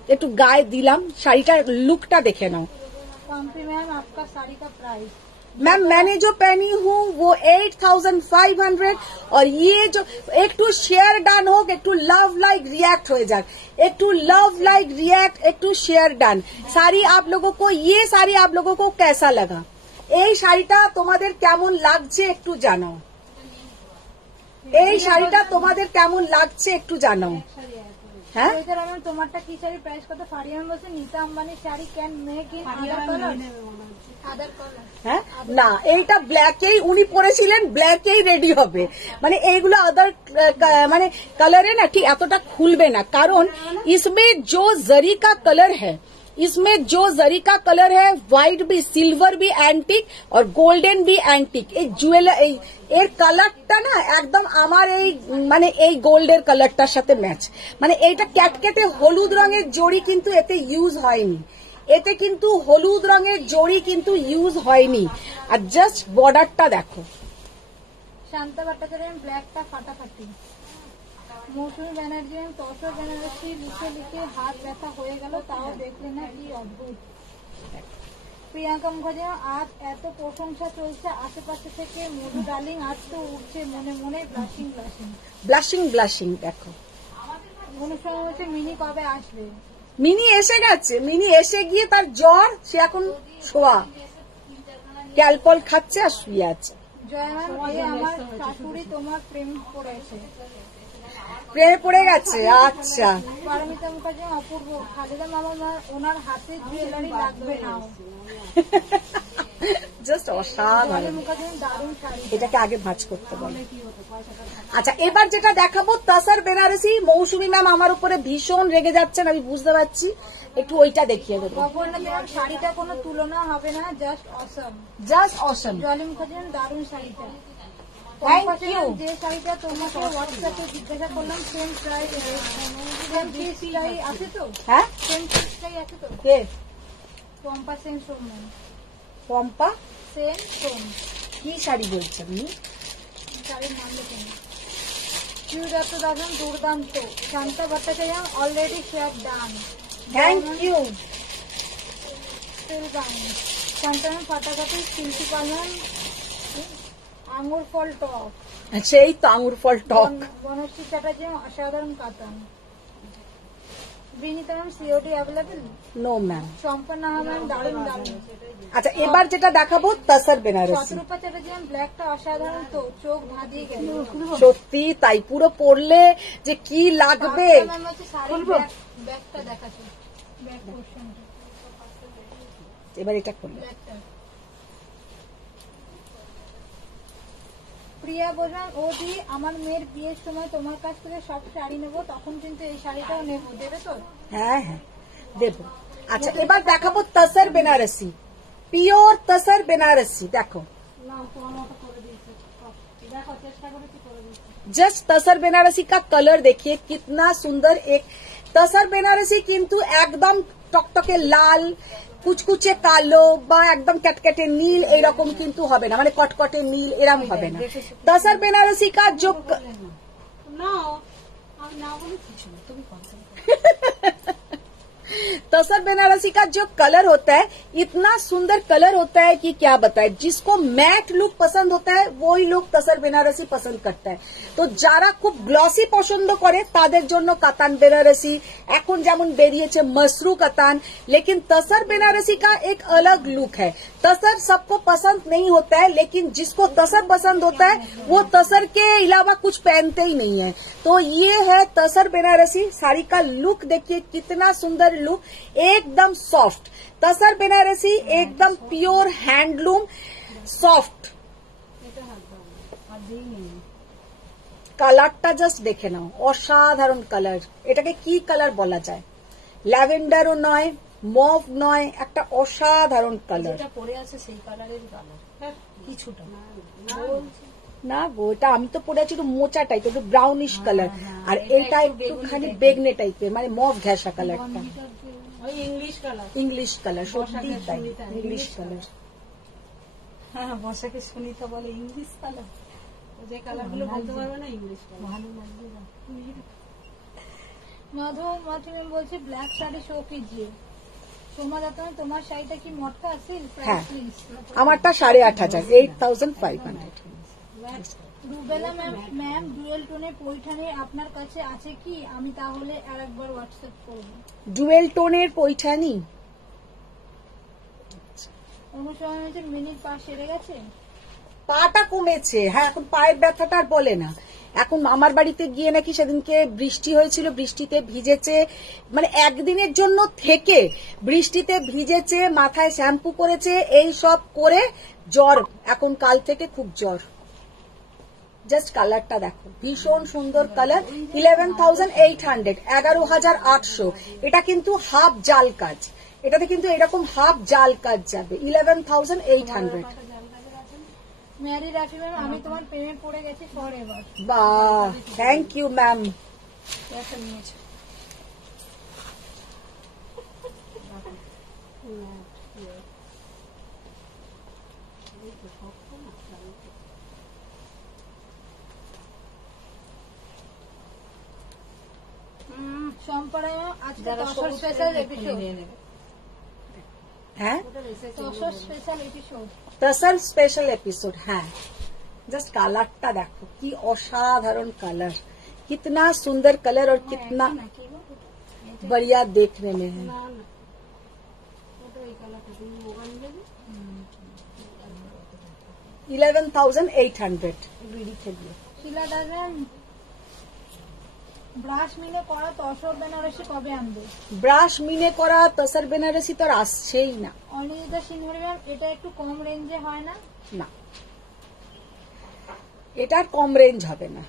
একটু গায়ে দিলাম। শাড়িটার লুকটা দেখে নাও। पम्पी मैम आपका साड़ी का प्राइस? मैम मैंने जो पहनी हूँ वो 8,500। और ये जो एक टू शेयर डान हो, एक टू लव लाइक रिएक्ट हो जाए, एक टू लव लाइक रिएक्ट, एक टू शेयर डान। साड़ी आप लोगों को, ये साड़ी आप लोगों को कैसा लगा? এই শাড়িটা তোমাদের কেমন লাগছে একটু জানাও। এই শাড়িটা তোমাদের কেমন লাগছে একটু জানাও। হ্যাঁ, তোমারটা কি শাড়ি প্রাইস কত? ফারিয়ান বলছে Nita Ambani sari can make in other colour. Other colour হ্যাঁ, না এইটা ব্ল্যাকেই উনি পরেছিলেন, ব্ল্যাকেই রেডি হবে। মানে এইগুলো আদার মানে কালারে না ঠিক এতটা খুলবে না, কারণ ইসমে जो जरी का कलर है, इसमें जो जरी का कलर है, व्हाइट भी, सिल्वर भी एंटिक और गोल्डन भी एंटिक। এই জুয়েলারি এর কালারটা না একদম আমার এই মানে এই গোল্ডের কালারটার সাথে ম্যাচ। মানে এইটা ক্যাটকেটে হলুদ রঙের জড়ি কিন্তু এতে ইউজ হয়নি, এতে কিন্তু হলুদ রঙের জড়ি কিন্তু ইউজ হয়নি। আর জাস্ট বর্ডারটা দেখো। শান্তা ভট্টাচার্য ব্ল্যাকটা ফাটাফাটি। মৌসুমী ব্যানার্জি তসর বেনারসি লিখে লিখে হাত ব্যথা হয়ে গেল, তাও দেখলে না কি অদ্ভুত। প্রিয়াঙ্কা মুখার্জি আজ এত প্রশংসা চলছে আশেপাশে থেকে, মধু ডার্লিং আজ তো উঠছে মনে মনে ব্লাশিং ব্লাশিং ব্লাশিং ব্লাশিং দেখো। অনুষ্ঠান হচ্ছে মিনি কবে আসবে? মিনি এসে গেছে, মিনি এসে গিয়ে তার জ্বর, সে এখন শোয়া, ক্যালপল খাচ্ছে আর শুয়ে আছে। জয়া ম্যাম, আমার শাশুড়ি তোমার প্রেম পড়েছে। প্রেমে পড়ে গেছে। আচ্ছা, পারমিতা মুখার্জি অপূর্ব, খালেদা মামা ওনার হাতে জুয়েলারি লাগবে না। জাস্ট অসাধারণ। মুখার্জি দারুণ শাড়ি। এটাকে আগে ভাঁজ করতে বলে। আচ্ছা, এবার যেটা দেখাবো তাসার বেনারসি। মৌসুমী ম্যাম আমার উপরে ভীষণ রেগে যাচ্ছেন, আমি বুঝতে পারছি, একটু ওইটা দেখিয়ে দেবো। শাড়িটা কোনো তুলনা হবে না, just awesome, just awesome. Jolly Mukherjee দারুণ শাড়িটা। Thank you. যে শাড়িটা তোমাকে হোয়াটসঅ্যাপে জিজ্ঞাসা করলাম, সেম প্রাইস আছে তো? হ্যাঁ, সেম প্রাইস আছে তো? কে? পম্পা সেন সোম, পম্পা সেন সোম। কি শাড়ি বলছেন উনি? শাড়ির নাম লিখুন। শিবদত্ত দাদন দুর্দান্ত, Shanta Bhattacharya already share done. Thank you. Shantaram ফাটাফাটি, শিল্পী পালন, আঙুর ফল টক, সেই তো আঙুর ফল টক। বনশ্রী চ্যাটার্জি অসাধারণ কাতান। Binitaram COD available? No ma'am. Sampanna Ahmed দারুণ দারুণ। আচ্ছা, এবার যেটা দেখাবো তাসার বেনারসি। শতরূপা চ্যাটার্জি ব্ল্যাকটা অসাধারণ, তো চোখ ধাঁধিয়ে গেল। সত্যি তাই, পুরো পরলে যে কি লাগবে। ব্যাগটা দেখাচ্ছে, ব্যাগ পোর্শনটা, এবার এটা করলে। ব্ল্যাকটা। প্রিয়া বলবেন, ও দি আমার মেয়ের বিয়ের সময় তোমার কাছ থেকে সব শাড়ি নেবো, তখন কিন্তু এই শাড়িটাও নেবো, দেবে তো? হ্যাঁ হ্যাঁ, দেবো। আচ্ছা, এবার দেখাবো তাসার বেনারসি, পিওর তাসার বেনারসি। দেখো, जस्ट तसर बेनारसी का कलर देखिए कितना सुंदर। एक तसर बेनारसी किंतु एकदम टकटके लाल, কুচকুচে কালো বা একদম ক্যাটক্যাটে নীল এরকম কিন্তু হবে না, মানে কটকটে নীল এরকম হবে না। तसर बेनारसी का जो तसर बेनारसी का जो कलर होता है इतना सुंदर कलर होता है कि क्या बताए। जिसको मैट लुक पसंद होता है वही लोग तसर बेनारसी पसंद करता है। तो যারা খুব গ্লসি পছন্দ করে তাদের জন্য কাতান বেনারসি এখন যেমন বেরিয়েছে মসরু কাতান, लेकिन तसर बेनारसी का एक अलग लुक है। तसर सबको पसंद नहीं होता है, लेकिन जिसको तसर पसंद होता है वो तसर के अलावा कुछ पहनते ही नहीं है। तो ये है तसर बेनारसी। साड़ी का लुक देखिए कितना सुंदर लुक, एकदम सॉफ्ट। तसर बेनारसी एकदम प्योर हैंडलूम सॉफ्ट। কালারটা জাস্ট দেখে নাও, অসাধারণ কালার। এটাকে কি কালার বলা যায়? ল্যাভেন্ডারও নয়, মভ নয়, একটা অসাধারণ কালার। যেটা পরে আছে সেই কালারের কালার কিছুটা না গো, এটা আমি তো পরে আছি একটু মোচা টাইপ, একটু ব্রাউনিশ কালার, আর এইটা একটুখানি বেগনে টাইপের, মানে মভ ঘেঁষা কালারটা। ওই ইংলিশ কালার, ইংলিশ কালার, সত্যি তাই, ইংলিশ কালার। হ্যাঁ, বর্ষাকে সুনিতা বলে ইংলিশ কালার। যে কালার গুলো বলতে পারবে না ইংলিশ কালার, ভালো লাগবে না। মাধব বলছে ব্ল্যাক শাড়ি শো কিজিয়ে। সোমা দত্ত, তোমার শাড়িটা কি মটকা আছে? হ্যাঁ, আমারটা 8,500, 8,500। রুবেলা ম্যাম ডুয়েল টোনে পৈঠানি আপনার কাছে আছে কি? আমি তাহলে আরেকবার হোয়াটসঅ্যাপ করব। ডুয়েল টোনের পৈঠানি অনুসরণ হয়েছে, মিনিট পা সেরে গেছে, পাটা কমেছে। হ্যাঁ, এখন পায়ের ব্যথাটা আর বলে না। এখন আমার বাড়িতে গিয়ে নাকি সেদিনকে বৃষ্টি হয়েছিল, বৃষ্টিতে ভিজেছে, মানে একদিনের জন্য থেকে বৃষ্টিতে ভিজেছে, মাথায় শ্যাম্পু করেছে, এই সব করে জ্বর, এখন কাল থেকে খুব জ্বর। জাস্ট কালারটা দেখো, ভীষণ সুন্দর কালার। 11,800, 11,800। এটা কিন্তু হাফ জাল কাজ, এটাতে কিন্তু এরকম হাফ জাল কাজ যাবে। 11,800। ম্যারি রাফি ম্যাম, আমি তোমার প্রেমে পড়ে গেছি ফর এভার। বাহ, থ্যাংক ইউ ম্যাম। সম্পরায় আজকে তসর স্পেশাল এপিসোড। হ্যাঁ, তসর স্পেশাল এপিসোড, तसर स्पेशल एपिसोड। हाँ, जस्ट कालारটা देखो কি অসাধারণ কালার, कितना सुंदर कलर और कितना बढ़िया देखने में है। 11,800। শিলা দাদা ব্রাশ মিনে করা তসর বেনারসি কবে আনবে? ব্রাশ মিনে করা তসর বেনারসি তো আর আসছেই না। অনিন্দিতা সিংহরি ম্যাম, এটা একটু কম রেঞ্জে হয় না? না, এটার কম রেঞ্জ হবে না।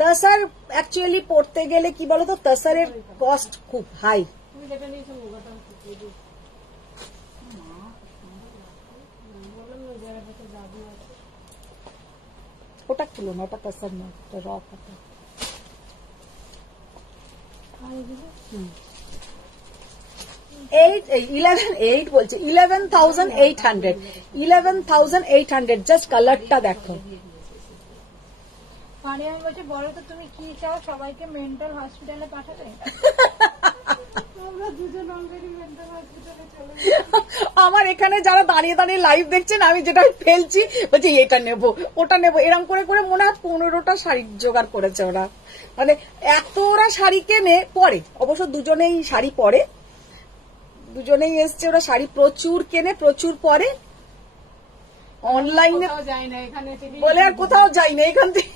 তসর অ্যাকচুয়ালি পড়তে গেলে কি বলতো, তসরের কস্ট খুব হাই। তুমি যেটা নিয়েছো ওটা ওটা খুলো না, ওটা তসর না, ওটা র পাতা। এইট 11,800 11,800 জাস্ট কালারটা দেখো। পানিয়া বলছে, বলো তো তুমি কি চাও, সবাইকে মেন্টাল হসপিটালে পাঠাবে? আমরা দুজন অলরেডি মেন্টাল হসপিটালে চলে আমার এখানে যারা দাঁড়িয়ে দাঁড়িয়ে লাইভ দেখছেন, আমি যেটা ফেলছি বলছি এটা নেবো ওটা নেবো, এরকম করে করে মনে হয় 15টা শাড়ি জোগাড় করেছে ওরা। মানে এত ওরা শাড়ি কেনে পরে, অবশ্য দুজনেই শাড়ি পরে, দুজনেই এসছে, ওরা শাড়ি প্রচুর কেনে প্রচুর পরে, অনলাইনে যায় না, এখানে বলে আর কোথাও যাই না, এখান থেকে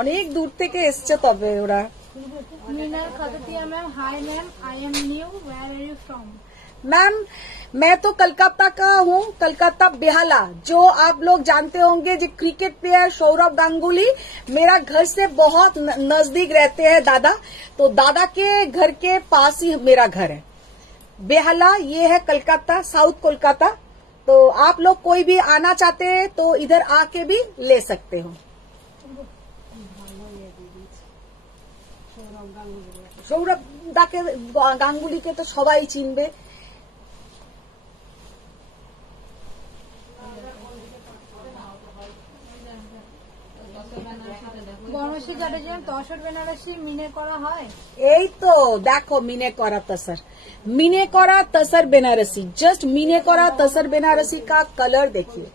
অনেক দূর থেকে এসছে তবে ওরা। Meena Khajuria ma'am, hi ma'am, I am new, where are you from? Ma'am मैं तो कलकत्ता का हूँ, कलकत्ता बेहाला। जो आप लोग जानते होंगे, जो क्रिकेट प्लेयर सौरव गांगुली मेरा घर से बहुत नजदीक रहते हैं दादा, तो दादा के घर के पास ही मेरा घर है बेहाला। ये है कलकत्ता, साउथ कोलकाता। तो आप लोग कोई भी आना चाहते हैं तो इधर आके भी ले सकते हो। সৌরভ দাকে গাঙ্গুলিকে তো সবাই চিনবে। গণশ্রী চ্যাটার্জি, তসর বেনারসি মিনে করা হয়? এই তো দেখো মিনে করা तसर, मिने करा तसर बेनारसी, जस्ट मिने करा तसर बेनारसी का कलर देखिए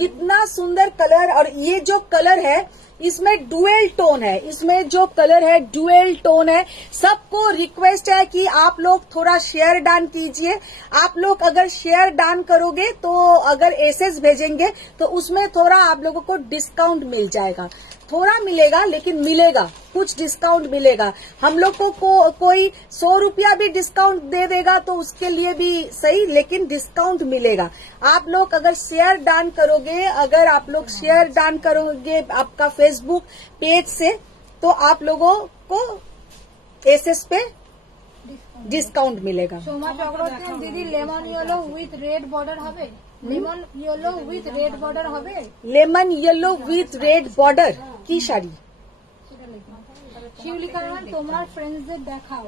कितना सुंदर कलर। और ये जो कलर है इसमें डुएल टोन है, इसमें जो कलर है डुएल टोन है। सबको रिक्वेस्ट है कि आप लोग थोड़ा शेयर डान कीजिए। आप लोग अगर शेयर डान करोगे तो अगर एसएस भेजेंगे तो उसमें थोड़ा आप लोगों को डिस्काउंट मिल जाएगा, थोड़ा मिलेगा लेकिन मिलेगा, कुछ डिस्काउंट मिलेगा। हम लोग को कोई 100 रुपया भी डिस्काउंट दे देगा तो उसके लिए भी सही, लेकिन डिस्काउंट मिलेगा। आप लोग अगर शेयर डान करोगे, अगर आप लोग शेयर डान करोगे आपका फेसबुक पेज से, तो आप लोगों को एसएस पे डिस्काउंट मिलेगा। সোমা চক্রবর্তী দিদি, lemon yellow with red border হবে? Lemon yellow with red border হবে? Lemon yellow with red border की শাড়ি। শিউলিকা ম্যাম, তোমার ফ্রেন্ডসদের দেখাও।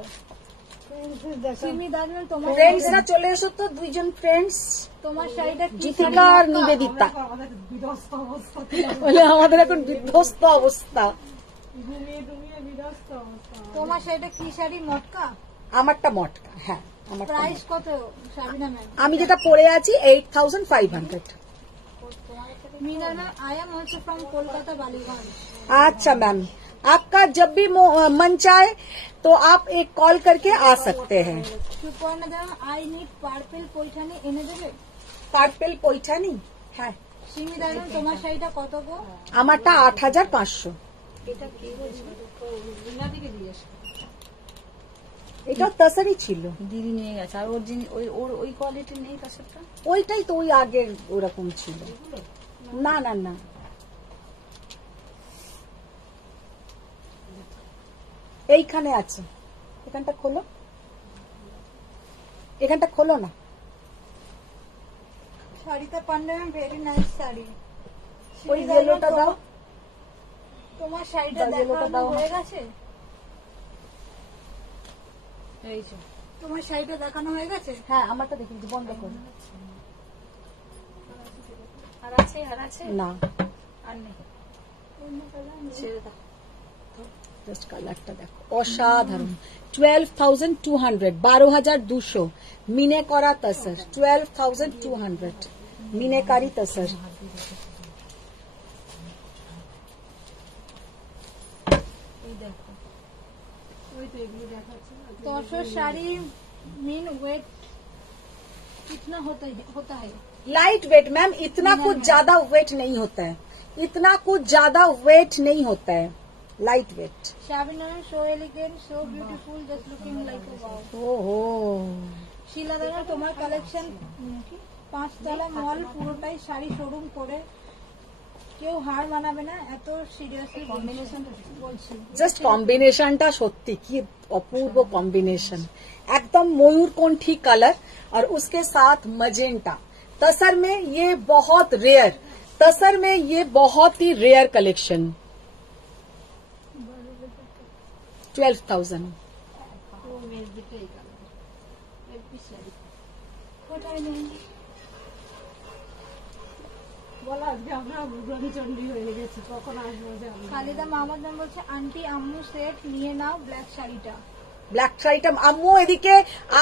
সিমি দাস ম্যাম, তোমার ফ্রেন্ডসরা চলে এসো তো, দুইজন ফ্রেন্ডস, তোমার শাড়িটা কি? জিতিকা আর নিবেদিতা। আমাদের বিধ্বস্ত অবস্থা, বলে আমাদের এখন বিধ্বস্ত অবস্থা। ঘুমিয়ে ঘুমিয়ে বিধ্বস্ত অবস্থা। তোমার শাড়িটা কি শাড়ি? মটকা? আমারটা মটকা, হ্যাঁ আমারটা প্রাইস মটকা। কত শাবিনা ম্যাম? আমি যেটা পরে আছি 8,500। Meena ma'am, I am also from Kolkata Ballygunge. अच्छा मैम, आपका जब भी मन चाहे तो आप एक कॉल करके आ सकते हैं। Suparna ma'am, I need purple Paithani এনে দেবে? পার্পেল পৈঠানি, হ্যাঁ। সিমি দাস ম্যাম, তোমার শাড়িটা কত গো? আমারটা 8,500। এটা তসরই ছিল, দিদি নিয়ে গেছে। আর ওর জিনিস ওর ওই কোয়ালিটি নেই তাছাড়া। ওইটাই তো ওই আগের ওরকম ছিল। না না না, এইখানে আছে, এখানটা খোলো, এখানটা খোলো না। শাড়িটা Pandey ma'am, very nice sari. ওই ইয়েলোটা দাও, তোমার শাড়িটা দাও, ইয়েলোটা দেখানো দাও। হয়ে গেছে? এই যে তোমার শাড়িটা দেখানো হয়ে গেছে? হ্যাঁ আমারটা দেখুন, বন্ধ করুন। আর আছে, আর আছে না, আর নেই, ছেড়ে দাও। জাস্ট কালারটা দেখো, অসাধারণ। 12,200, 12,200 মিনে করা তসর, 12,200 মিনেকারি তসর। এই দেখো, ওই তো এগুলো দেখাচ্ছে না। तोशो साड़ी मीन वेट कितना होता है? लाइट वेट मैम, इतना कुछ ज्यादा वेट नहीं होता है, इतना कुछ ज्यादा वेट नहीं होता है, light weight. Shabina, so elegant, so beautiful, just looking like a wow. ओहो, শিলা দাদা তোমার কালেকশন 5 তলা মল পুরোটাই শাড়ি শোরুম করে কেউ হার মানাবে না, এত সিরিয়াসলি কম্বিনেশন বলছি। জাস্ট কম্বিনেশনটা সত্যি কি অপূর্ব कॉम्बिनेशन, एकदम मयूरकंठी कलर और उसके साथ मजेंटा। तसर में ये बहुत रेयर, तसर में ये बहुत ही रेयर कलेक्शन। 12,000। বলো আজকে আমরা চন্ডী হয়ে গেছি, কখন আসবো জানি। খালিদা মাহমুদ ম্যাম বলছে আন্টি আম্মু সেট নিয়ে নাও ব্ল্যাক শাড়িটা। ব্ল্যাক শাড়িটা আম্মু এদিকে,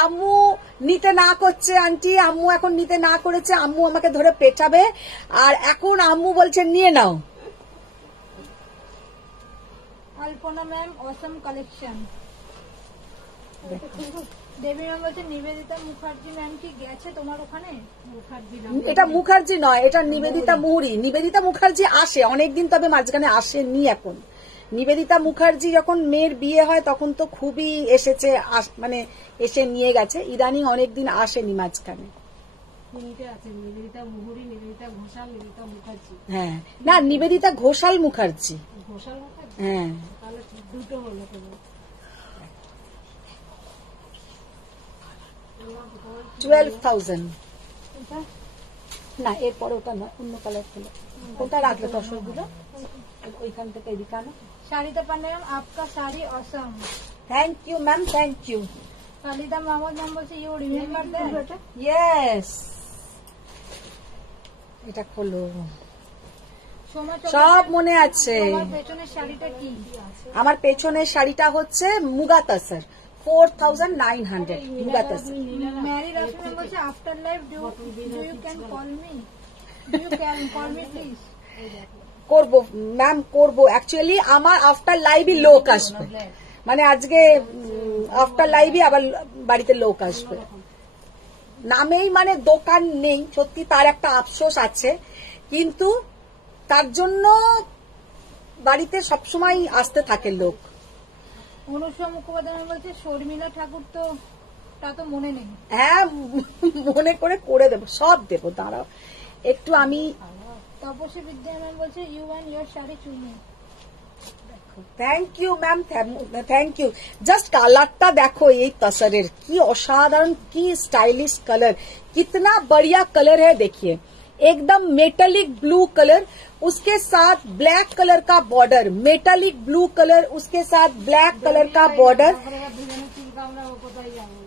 আম্মু নিতে না করছে আন্টি, আম্মু এখন নিতে না করেছে, আম্মু আমাকে ধরে পেটাবে, আর এখন আম্মু বলছে নিয়ে নাও। আলপনা ম্যাম অসম কালেকশন। দেবী ম্যাম বলছে নিবেদিতা মুখার্জি ম্যাম কি গেছে তোমার ওখানে? মুখার্জি এটা মুখার্জি নয়, এটা নিবেদিতা মুহুরী। নিবেদিতা মুখার্জি আসে অনেকদিন, তবে মাঝখানে আসেনি এখন। নিবেদিতা মুখার্জি যখন মেয়ের বিয়ে হয় তখন তো খুবই এসেছে, মানে এসে নিয়ে গেছে, ইদানিং অনেকদিন আসেনি মাঝখানে। তিনটে আছে, নিবেদিতা মুহুরী, নিবেদিতা ঘোষাল, নিবেদিতা মুখার্জি। হ্যাঁ, না নিবেদিতা ঘোষাল মুখার্জি। ঘোষাল মুখার্জি, হ্যাঁ, তাহলে দুটো হলো তোমার। 12,000। না এরপরে ওটা নয়, অন্য কালার ছিল। কোনটা রাখলে তসরগুলো ওইখান থেকে এদিকে আনো। শাড়িটা পান্ডে ম্যাম আপকা sari awesome. Thank you ma'am, thank you. Khalida Mahmud ma'am বলছে ইউ রিমেম্বার দ্যাট। ইয়েস, এটা খোলো, সোমা সব মনে আছে। তোমার পেছনের শাড়িটা কি? আমার পেছনের শাড়িটা হচ্ছে মুগা তসর, 4,900 মুগা তসর। ম্যারি রাসমিন বলছে after live do you can call me, do you can call me please. করবো ম্যাম, করবো। অ্যাকচুয়ালি আমার আফটার লাইভই লোক আসবে, মানে আজকে আফটার লাইভই আবার বাড়িতে লোক আসবে। নামেই মানে দোকান নেই, সত্যি তার একটা আফসোস আছে, কিন্তু তার জন্য বাড়িতে সবসময় আসতে থাকে লোক। অনুষ্কা মুখোপাধ্যায় বলছে শর্মিলা ঠাকুর তো তা তো মনে নেই। হ্যাঁ, মনে করে দেবো, সব দেবো, দাঁড়াও একটু আমি। তপস্বী বিদ্যা ম্যাম বলছে ইউ অ্যান্ড ইয়োর শাড়ি চুনি। Thank you ma'am, thank you. Just কালারটা দেখো এই तसरेर, की असाधारण, की स्टाइलिश कलर, कितना बढ़िया कलर है। देखिए एकदम मेटालिक ब्लू कलर, उसके साथ ब्लैक कलर का बॉर्डर, मेटालिक ब्लू कलर, उसके साथ ब्लैक कलर का बॉर्डर। দুজনে চিন্তা আমরা কোথায় যাবো,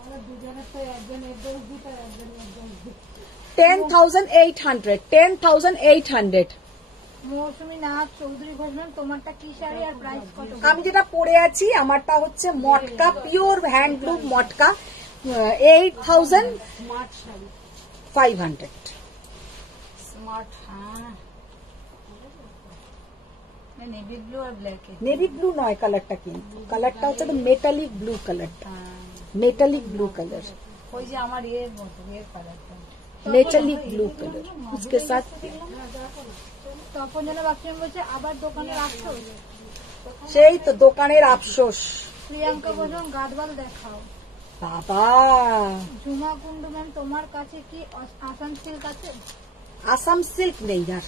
আমরা দুজনে তো একজন একজন দিতে, একজন একজন 10,800, 10,800। মৌসুমী নাথ চৌধুরী ঘোষ ম্যাম তোমারটা কি শাড়ি আর প্রাইস কত? আমি যেটা পরে আছি আমারটা হচ্ছে মটকা, পিওর হ্যান্ডলুম মটকা, 8,500। स्मार्ट, हाँ नेवी ब्लू और ब्लैक है। নেভি ব্লু নয় কালারটা, কিন্তু কালারটা হচ্ছে মেটালিক ব্লু কালারটা, মেটালিক ব্লু কালার, ওই যে আমার এর মতো এর কালারটা মেটালিক ব্লু কালার, उसके साथ। তপঞ্জনা বাক্সি ম্যাম বলছে আবার দোকানে রাখছো? সেই তো দোকানের আফসোস। প্রিয়াঙ্কা বলুন গাদওয়াল দেখাও। বাবা, ঝুমা কুন্ডু ম্যাম তোমার কাছে কি আসাম সিল্ক আছে? আসাম সিল্ক নেই আর,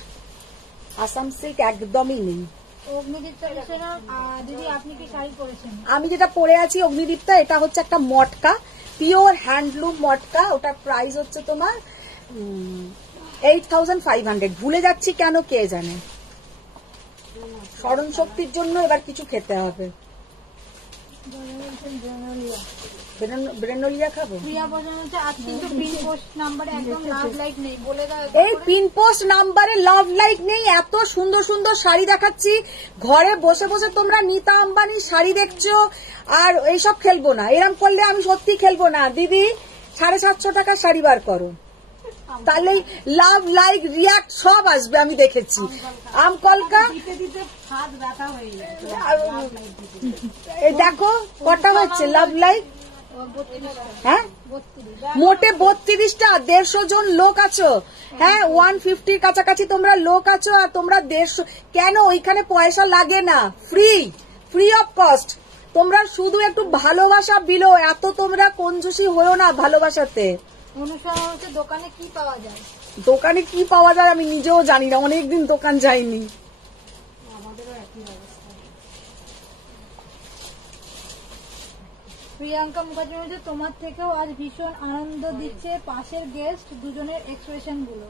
আসাম সিল্ক একদমই নেই। অগ্নিদীপ্তা ম্যাম দিদি আপনি কি শাড়ি পরেছেন? আমি যেটা পরে আছি অগ্নিদীপ্তা, এটা হচ্ছে একটা মটকা, পিওর হ্যান্ডলুম মটকা, ওটার প্রাইস হচ্ছে তোমার 8,500। ভুলে যাচ্ছি কেন কে জানে, স্মরণ শক্তির জন্য এবার কিছু খেতে হবে। ব্রেনোলিয়া খাবো। প্রিয়া বলছে আজ কিন্তু পিন পোস্ট নাম্বারে একদম লাভ লাইক নেই, বলে দাও। এই পিন পোস্ট নাম্বারে লাভ লাইক নেই, এত সুন্দর সুন্দর শাড়ি দেখাচ্ছি, ঘরে বসে বসে তোমরা নীতা আম্বানির শাড়ি দেখছো, আর এইসব খেলবো না, এরম করলে আমি সত্যি খেলবো না। দিদি 750 টাকার শাড়ি বার করো, তাহলে লাভ লাইক রিয়াক্ট সব আসবে, আমি দেখেছি। আম কলকা দিতে দিতে হাত ব্যথা হয়ে যায়। এই দেখো কটা হচ্ছে লাভ লাইক, হ্যাঁ 32 মোটে 32টা, 150 জন লোক আছো, হ্যাঁ 150 কাছাকাছি তোমরা লোক আছো, আর তোমরা 150, কেন ওইখানে পয়সা লাগে না, ফ্রি অফ কস্ট। তোমরা শুধু একটু ভালোবাসা বিলো, এত তোমরা কঞ্জুসি হয়েও না ভালোবাসাতে। অনুসরণ হচ্ছে দোকানে কি পাওয়া যায়। দোকানে কি পাওয়া যায় আমি নিজেও জানি না, অনেকদিন দোকান যাইনি। প্রিয়াঙ্কা মুখার্জি বলছে তোমার থেকেও আজ ভীষণ আনন্দ দিচ্ছে পাশের গেস্ট দুজনের এক্সপ্রেশন গুলো।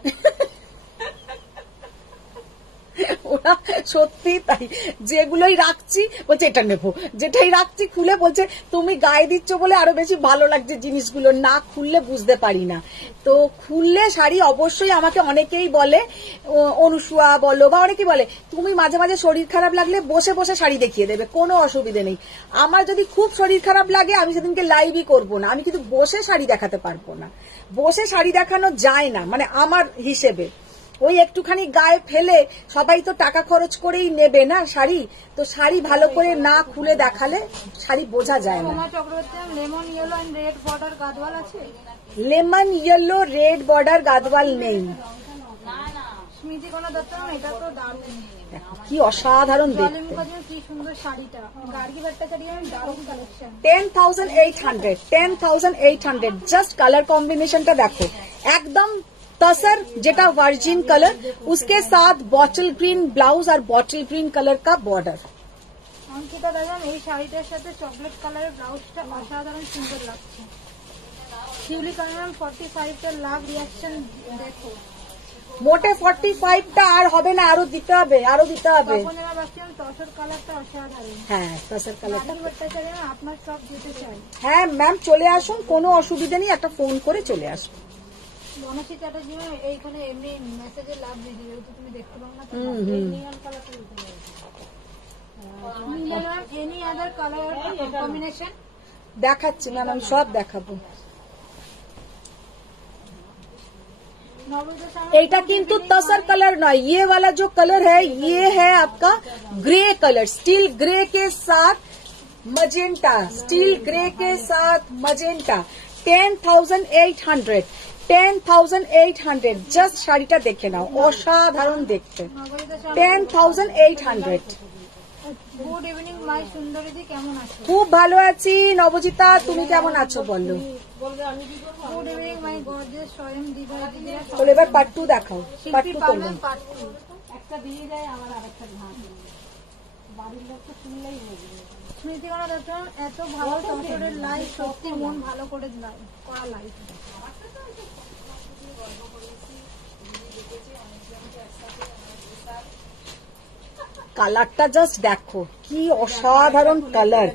ওরা সত্যি তাই, যেগুলোই রাখছি বলছে এটা নেবো, যেটাই রাখছি খুলে বলছে তুমি গায়ে দিচ্ছ বলে আরো বেশি ভালো লাগছে জিনিসগুলো, না খুললে বুঝতে পারি না। তো খুললে শাড়ি অবশ্যই আমাকে অনেকেই বলে, অনুসুয়া বলো বা অনেকেই বলে তুমি মাঝে মাঝে শরীর খারাপ লাগলে বসে বসে শাড়ি দেখিয়ে দেবে, কোনো অসুবিধে নেই। আমার যদি খুব শরীর খারাপ লাগে আমি সেদিনকে লাইভই করবো না, আমি কিন্তু বসে শাড়ি দেখাতে পারবো না, বসে শাড়ি দেখানো যায় না, মানে আমার হিসেবে। ওই একটুখানি গায়ে ফেলে সবাই তো টাকা খরচ করেই নেবে না শাড়ি, তো শাড়ি ভালো করে না খুলে দেখালে শাড়ি বোঝা যায় না। Soma Chakraborty lemon yellow and red border Gadwal আছে। Lemon yellow red border Gadwal নেই। স্মৃতি কোনা দত্ত এটা তো দারুণ, কি অসাধারণ জলি দেখতে। মুখার্জি কি সুন্দর শাড়িটা, গার্গী ভট্টাচার্য দারুণ কালেকশন। 10,800 জাস্ট কালার কম্বিনেশনটা দেখো, একদম तसर जेटा वर्जिन कलर, उसके साथ बॉटल ग्रीन ब्लाउज और बॉटल ग्रीन कलर का बॉर्डर। অঙ্কিতা দেখেন এই শাড়িটার সাথে চকলেট কালারের ব্লাউজটা অসাধারণ সুন্দর লাগছে। শিউলি কালার 45 এর লাভ রিয়াকশন দেখো। মোটে 45টা আর হবে না, আরো দিতে হবে, আরো দিতে হবে। তপনেরা বাসিয়ান তসর কালারটা অসাধারণ। হ্যাঁ তসর কালারটা। গার্গী ভট্টাচার্য আপনার সব যেতে চাই। হ্যাঁ ম্যাম চলে আসুন, কোনো অসুবিধা নেই, একটা ফোন করে চলে আসুন। বনশ্রী চ্যাটার্জি এইখানে এমনি মেসেজে লাভ দিয়ে দিবে, তুমি দেখতে পাও না। নিয়ন কালারটা দিতে হবে। এনি আদার কালার কম্বিনেশন দেখাচ্ছি ম্যাম, আমি সব দেখাবো। এইটা কিন্তু तसर कलर नॉय, ये वाला जो कलर है ये है आपका ग्रे कलर, स्टील ग्रे के साथ मजेंटा, स्टील ग्रे के साथ मजेंटा। 10,800 জাস্ট শাড়িটা দেখে নাও, অসাধারণ দেখতে। 10,800। গুড ইভিনিং মাই সুন্দরীদি, কেমন আছো? খুব ভালো আছি নবজিতা, তুমি কেমন আছো বলো? গুড ইভিনিং মাই গর্জিয়াস স্বয়ং দিদি দিদিরা। তাহলে এবার পার্ট 2 দেখাও, পার্ট 2 করলাম। একটা দিয়ে যায় আমার আরেকটা ভাঙ, বাড়ির লোক তো শুনলেই বুঝবে। স্মৃতি কোনা দত্ত এত ভালো তসরের লাইভ, সত্যি মন ভালো করে করা লাইভ। কালারটা জাস্ট দেখো, কি অসাধারণ কালার।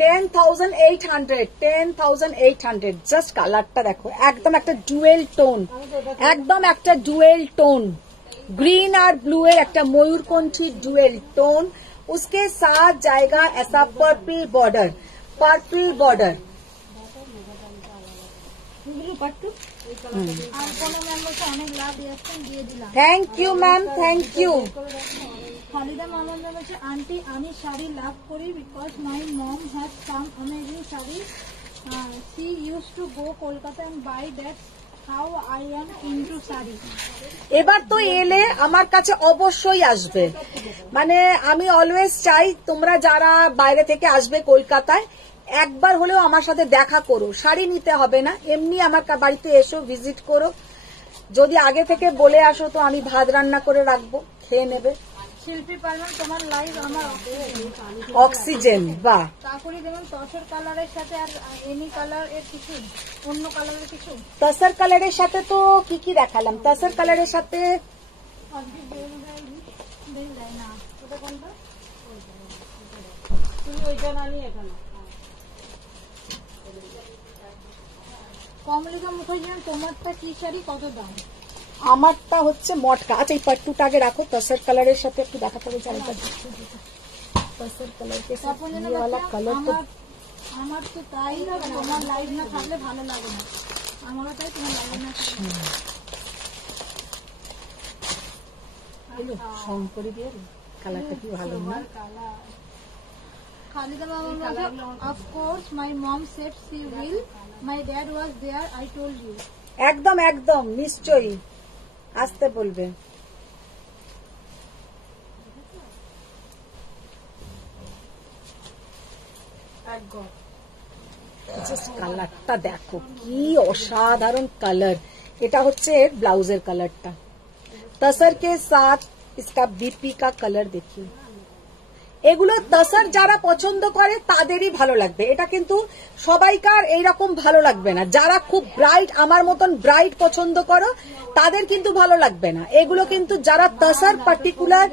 10,800 জাস্ট কালারটা দেখো, একদম একটা ডুয়েল টোন, একদম একটা ডুয়েল টোন, ग्रीन और ब्लू है, একটা ময়ূরকণ্ঠী ডুয়েল টোন। उसके साथ जाएगा ऐसा पर्पल बॉर्डर, पर्पल बॉर्डर। আর কোনো মেম্বারকে অনেক লাভ রিয়াকশন দিয়ে দিলাম। Thank you ma'am, thank you. Khalida Mamun বলছে আন্টি আমি শাড়ি লাভ করি because my mom has some amazing sari, she use to go Kolkata and by that how I am into sari. এবার তো এলে আমার কাছে অবশ্যই আসবে, মানে আমি অলওয়েজ চাই তোমরা যারা বাইরে থেকে আসবে কলকাতায় একবার হলেও আমার সাথে দেখা করো, শাড়ি নিতে হবে না, এমনি আমার বাড়িতে এসো, ভিজিট করো। যদি আগে থেকে বলে আসো তো আমি ভাত রান্না করে রাখবো, খেয়ে নেবে। শিল্পী পারবেন তোমার লাইভ আমার অক্সিজেন, বাহ। তারপরে যেমন তসর কালারের সাথে আর এনি কালার এর কিছু অন্য কালারের কিছু তসর কালারের সাথে তো কি কি দেখালাম, তসর কালারের সাথে না ওটা কোনটা তুমি ওইটা না নিয়ে এটা না। কমলিকা মুখার্জি তোমারটা কি শাড়ি কত দাম? আমারটা হচ্ছে মটকা। আচ্ছা এই পাট্টুটা আগে রাখো, তসর কালারের সাথে একটু দেখাতে হবে চালটা। তসর কালার কে সাথ ये वाला कलर तो আমার তো তাই, তোমার লাইভ না থাকলে ভালো লাগে না, আমারও তাই, তোমার লাইভ না থাকলে শঙ্করী দিয়ে কালারটা কি ভালো না? খালিদা বাবা বলছে, of course my mom said she will, my dad was there, I told you. একদম একদম নিশ্চয়ই আসতে বলবে। জাস্ট কালারটা দেখো কি অসাধারণ কালার। এটা হচ্ছে ব্লাউজের কালারটা, তসর কে সাথ इसका बीपी का कलर देखिए। এগুলো তসর যারা পছন্দ করে তাদেরই ভালো লাগবে, এটা কিন্তু সবাইকার এইরকম ভালো লাগবে না। যারা খুব ব্রাইট, আমার মতন ব্রাইট পছন্দ করো তাদের কিন্তু ভালো লাগবে না। এগুলো কিন্তু যারা tussar particular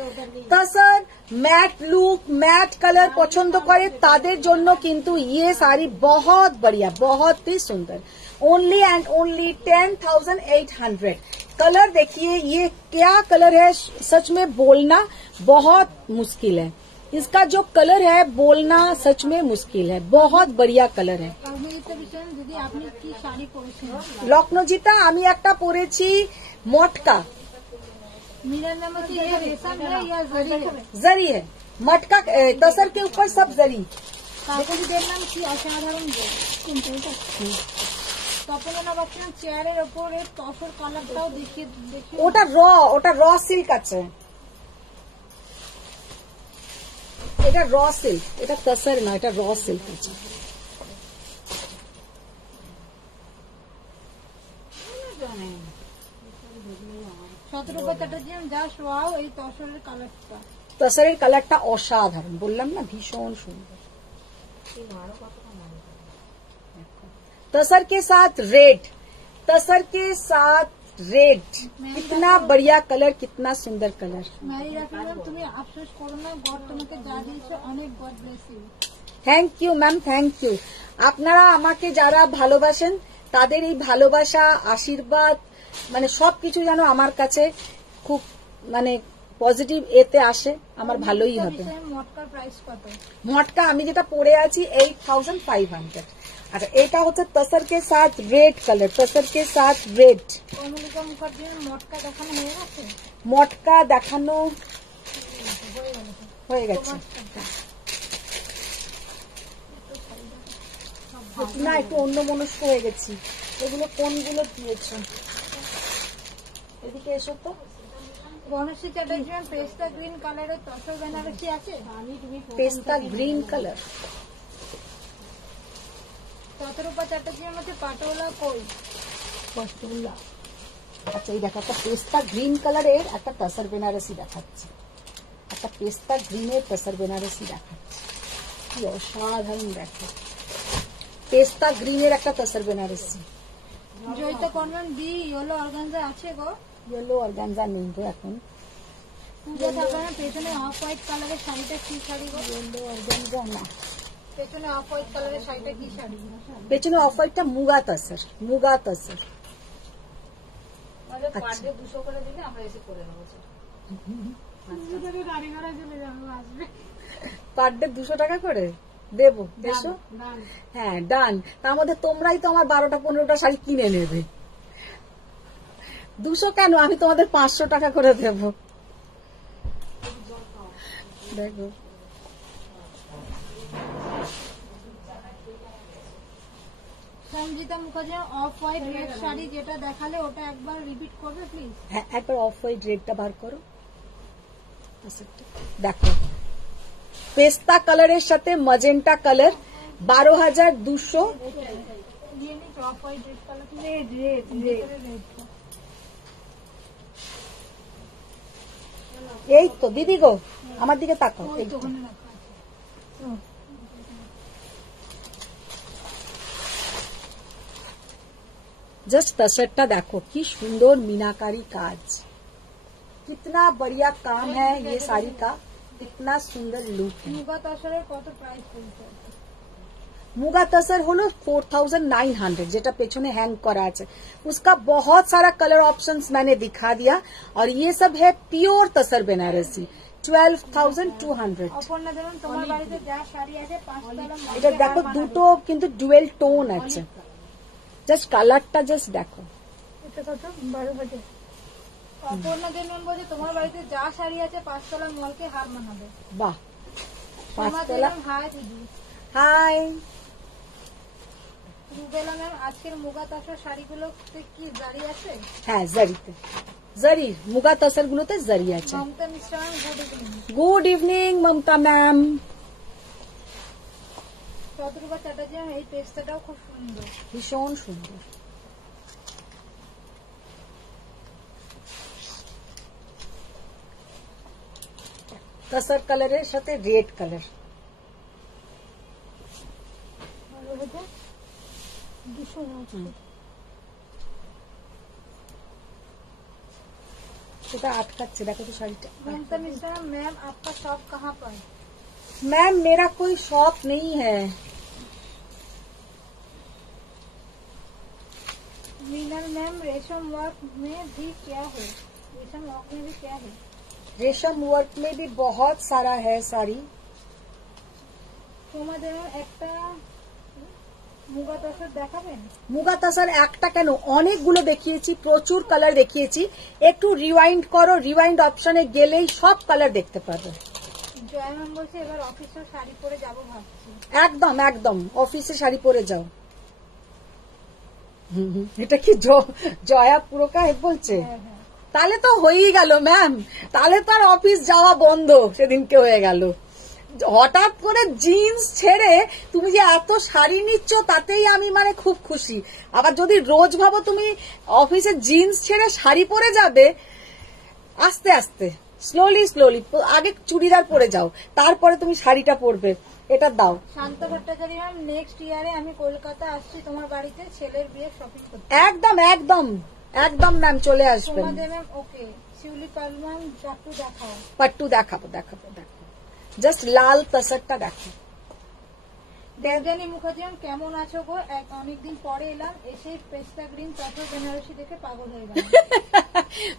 tussar mat look matte colour पसंद करे तादेर जोन्नो किंतु ये साड़ी बहुत बढ़िया, बहुत ही सुंदर। Only and only 10,800। कलर देखिए ये क्या कलर है, सच में बोलना बहुत मुश्किल है। इसका जो कलर है बोलना सच में मुश्किल है, बहुत बढ़िया कलर है। দিদি আপনি কি শাড়ি পরেছেন? লখনৌজিতা আমি একটা পরেছি মটকা, मेरा नाम है ये रेशम है या जरी है? जरी है, मटका तसर के ऊपर सब जरी। কাকুলিদের নাম কি অসাধারণ গো। তপন না বাচ্চা চেয়ারের উপরে তসর কালারটাও দেখিয়ে দেখিয়ে ওটা র সিল্ক আছে, এটা র সিল্ক, এটা তসর না, এটা র সিল্ক আছে। 17 পাতাটা জাস্ট ওয়াও, এই তসরের কালারটা, তসরের কালারটা অসাধারণ, বললাম না ভীষণ সুন্দর। तसर के साथ रेड, तसर के साथ रेड, कितना बढ़िया कलर, कितना सुंदर कलर। মেরি রাফি ম্যাম তুমি আফসোস করো না, গড তোমাকে যা দিয়েছে অনেক, God bless you. Thank you ma'am, thank you. আপনারা আমাকে যারা ভালোবাসেন তাদের এই ভালোবাসা আশীর্বাদ মানে সবকিছু যেন আমার কাছে খুব মানে পজিটিভ এতে আসে, আমার ভালোই হবে। মটকার প্রাইস কত? মটকা আমি যেটা পরে আছি 8,500। আচ্ছা এটা হচ্ছে তসর কে সাথ রেড কালার, তসর কে সাথ রেড। কমলিকা মুখার্জির মটকা দেখানো হয়ে গেছে? মটকা দেখানো হয়ে গেছে না, একটু অন্য মনস্ক হয়ে গেছি। এগুলো কোনগুলো দিয়েছো, এদিকে এসো তো। গণেশী চ্যাটার্জি পেস্তা গ্রিন কালারের তসর বেনারসি আছে? পেস্তা গ্রিন কালার। 17 চ্যাটার্জির মধ্যে পাটোলা কই? পাটোলা, আচ্ছা এই দেখো একটা পেস্তা গ্রিন কালারের একটা তসর বেনারসি দেখাচ্ছে, একটা পেস্তা গ্রিনের তসর বেনারসি দেখাচ্ছে, কি অসাধারণ দেখো, পেস্তা গ্রিনের একটা তসর বেনারসি। জয়িতা কর্ণন দি ইয়েলো অর্গানজা আছে গো? ইয়েলো অর্গানজা নেই তো এখন। পূজা থাকার পেছনে অফ হোয়াইট কালারের শাড়িটা কি শাড়ি গো? ইয়েলো অর্গানজা না, পেছনে অফ হোয়াইট কালারের শাড়িটা কি শাড়ি? পেছনে অফ হোয়াইটটা মুগা তসর, মুগা তসর। পার ডে 200 করে দিলে আমরা এসে করে নেবো। পার ডে 200 টাকা করে দেবো, এসো। হ্যাঁ ডান, তার মধ্যে তোমরাই তো আমার 12টা-15টা শাড়ি কিনে নেবে। 200 কেন, আমি তোমাদের 500 টাকা করে দেবো। দেখো Sanjita Mukherjee of white red sari যেটা দেখালে ওটা একবার রিপিট করবে প্লিজ? হ্যাঁ একবার অফ হোয়াইট রেডটা বার করো। দেখো পেস্তা কালারের সাথে magenta colour 12,200। Off white red colour, এই তো দিদি গো আমার দিকে তাকাও, এই তো। जस्ट तसरটা দেখো কি সুন্দর मीनाकारी काज, कितना बढ़िया काम है ये साड़ी का, कितना सुंदर लुक है। মুগা তসরের কত প্রাইস বলছো? मुगा तसर হলো 4,900 যেটা পেছনে হ্যাং করা আছে। उसका बहुत सारा कलर ऑप्शंस मैंने दिखा दिया और ये सब है प्योर तसर बनारसी 12,200। অপর্ণা দেবন তোমার বাড়িতে যা শাড়ি আছে 5 তলা এটা দেখো দুটো কিন্তু ডুয়েল টোন আছে, জাস্ট কালারটা জাস্ট দেখো। এটা কত? 12,000। অপর্ণা জেনুন বলছে তোমার বাড়িতে যা শাড়ি আছে 5 তলা মলকে হার মানাবে। বাহ, তোমার 5 তলা। হাই দিদি। হাই। রুবেলা ম্যাম, আজকের মুগা তাসর শাড়িগুলোতে কি জারি আছে? হ্যাঁ, জারিতে, জারি মুগা তসর গুলোতে জারি আছে। Mamata Mishra ma'am, good evening. Good evening Mamata ma'am. চতুর্বা চ্যাটার্জি ম্যাম, এই পেস্তাটাও খুব সুন্দর। ভীষণ সুন্দর। তসর কালারের সাথে রেড কালার। ভালো হয়েছে? ভীষণ আছে। সেটা আটকাচ্ছে, দেখো তো শাড়িটা। ममता मिश्रा मैम, आपका शॉप कहाँ पर? मैम मेरा कोई शॉप नहीं है। मीनल मैम, रेशम वर्क में भी क्या है? रेशम वर्क में भी क्या है? रेशम वर्क में भी बहुत सारा है साड़ी। তোমাদের একটা মুগা তসর দেখাবেন? মুগা তাসার একটা কেন, অনেকগুলো দেখিয়েছি, প্রচুর কালার দেখিয়েছি। একটু রিওয়াইন্ড করো, রিওয়াইন্ড অপশনে গেলেই সব কালার দেখতে পাবে। জয় ম্যাম বলছে এবার অফিসে শাড়ি পরে যাব ভাবছি। একদম একদম, অফিসে শাড়ি পরে যাও। এটা কি জয়া পুরকার বলছে? হ্যাঁ হ্যাঁ, তাহলে তো হয়েই গেল ম্যাম, তাহলে তো আর অফিস যাওয়া বন্ধ সেদিনকে হয়ে গেল। হঠাৎ করে জিন্স ছেড়ে তুমি যে এত শাড়ি নিচ্ছ তাতেই আমি মানে খুব খুশি। আবার যদি রোজ ভাবো তুমি অফিসে জিন্স ছেড়ে শাড়ি পরে যাবে, আস্তে আস্তে স্লোলি স্লোলি আগে চুড়িদার পরে যাও, তারপরে তুমি শাড়িটা পরবে। এটা দাও। শান্ত ভট্টাচার্য ম্যাম, নেক্সট ইয়ারে আমি কলকাতা আসছি তোমার বাড়িতে ছেলের বিয়ে শপিং করতে। একদম একদম একদম ম্যাম, চলে আসবেন। তোমাদের ম্যাম ওকে। শিউলি পাল ম্যাম, একটু দেখাও। পাট্টু দেখাবো দেখাবো দেখাবো, জাস্ট লাল তসরটা দেখো। দেবযানী মুখার্জি ম্যাম, কেমন আছো গো? অনেকদিন পরে এলাম, এসে পেস্তা গ্রিন তসর বেনারসি দেখে পাগল হয়ে গেল।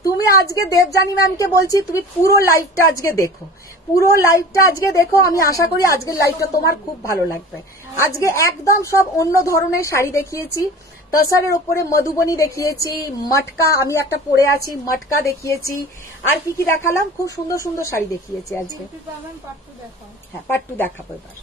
তুমি আজকে দেবযানী ম্যামকে বলছি তুমি পুরো লাইভটা আজকে দেখো, পুরো লাইভটা আজকে দেখো। আমি আশা করি আজকের লাইভটা তোমার খুব ভালো লাগবে। আজকে একদম সব অন্য ধরনের শাড়ি দেখিয়েছি। তসরের ওপরে মধুবনী দেখিয়েছি, মটকা আমি একটা পরে আছি, মটকা দেখিয়েছি। আর কি কি দেখালাম, খুব সুন্দর সুন্দর শাড়ি দেখিয়েছি আজকে। শিল্পী পাল ম্যাম, পাট্টু দেখাও। হ্যাঁ, পাট্টু দেখাবো এবার।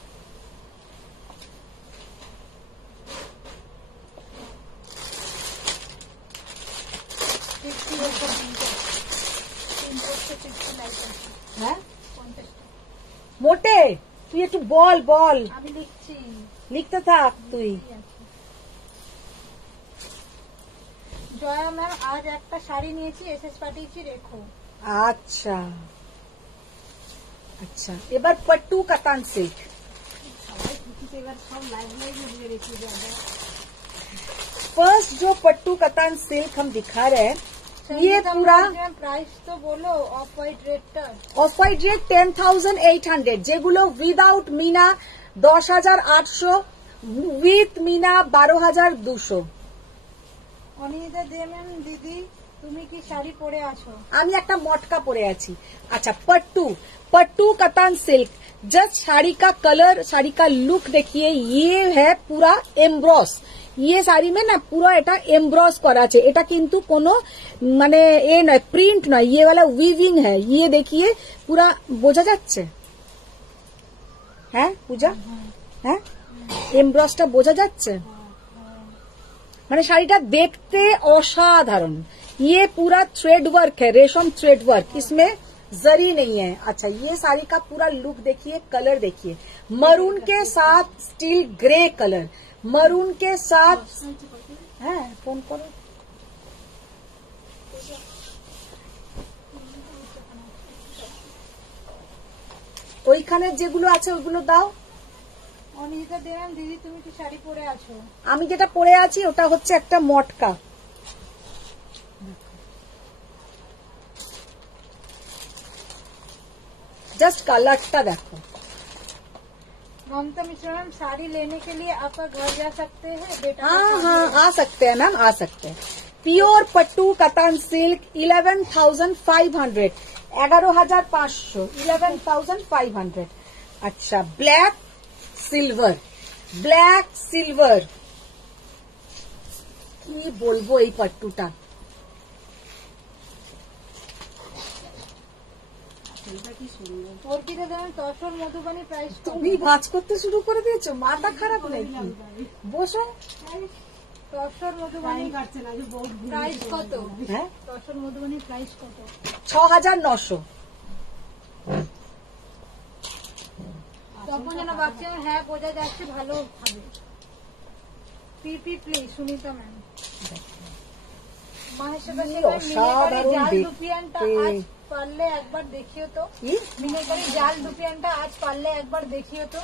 হ্যাঁ, মোটে তুই একটু বল বল, আমি লিখছি। লিখতে থাক তুই। জয়া ম্যাম, আজ একটা শাড়ি নিয়েছি, এসএস পাঠিয়েছি, রেখো। আচ্ছা আচ্ছা, এবার পট্টু কাতান সিল্ক। এবার সব লাইভ লাইভ দিয়ে রেখে যাবে। फर्स्ट जो पट्टू कतान सिल्क हम दिखा रहे हैं, ये पूरा প্রাইস তো বলো অফ হোয়াইট রেটটা। অফ হোয়াইট রেট 10,800, যেগুলো without meena 10,800, with meena 12,200। Anita Dey ma'am, দিদি তুমি কি শাড়ি পরে আছো? আমি একটা মটকা পরে আছি। अच्छा, पट्टू पट्टू कतान सिल्क, जस्ट साड़ी का कलर, साड़ी का लुक देखिए, ये है पूरा एम्ब्रॉस। ये শাড়ি में ना पूरा এটা एम्ब्रॉस করা আছে, এটা কিন্তু কোনো মানে এ নয়, প্রিন্ট নয়, ये वाला वीविंग है। ये देखिए पूरा, বোঝা যাচ্ছে? হ্যাঁ পূজা, হ্যাঁ এমব্রসটা বোঝা যাচ্ছে? মানে শাড়িটা দেখতে অসাধারণ। ये पूरा थ्रेड वर्क है, रेशम थ्रेड वर्क, इसमें जरी नहीं है। अच्छा, ये साड़ी का पूरा लुक देखिए, कलर देखिए, मरून के साथ स्टील ग्रे कलर, मरून के साथ। হ্যাঁ, ফোন করো। ওইখানে যেগুলো আছে ওইগুলো দাও। অনিতা দে ম্যাম, দিদি তুমি কি শাড়ি পরে আছো? আমি যেটা পরে আছি ওটা হচ্ছে একটা মটকা। जस्ट कलरটা देखो। ममता मिश्रा मैम, साड़ी लेने के लिए आपका घर जा सकते हैं बेटा? हाँ हाँ, आ सकते हैं मैम, आ सकते हैं। Pure pattu katan silk 11,500, 11,500, 11,500। अच्छा, ब्लैक सिल्वर, ব্ল্যাক সিলভার। কি বলবো এই পাট্টুটা, এটা কি সুন্দর। অর্পিতা দেবেন তসর মধুবানী প্রাইস তুমি ভাঁজ করতে শুরু করে দিয়েছো, মাথা খারাপ নাকি? বসো। তসর মধুবানী টাইম কাটছে না, যে বহুত ঘুরে প্রাইস কত? হ্যাঁ, তসর মধুবানী প্রাইস কত? 6,900। তখন যেন বাচ্চা হ্যাঁ বোঝা যাচ্ছে ভালো ভাবে। পিপি প্লিজ সুনিতা ম্যাম। কি অসাধারণ জাল দেখতে। দুপিয়ানটা আজ পারলে একবার দেখিও তো। কি? মিনেকারি জাল দুপিয়ানটা আজ পারলে একবার দেখিও তো।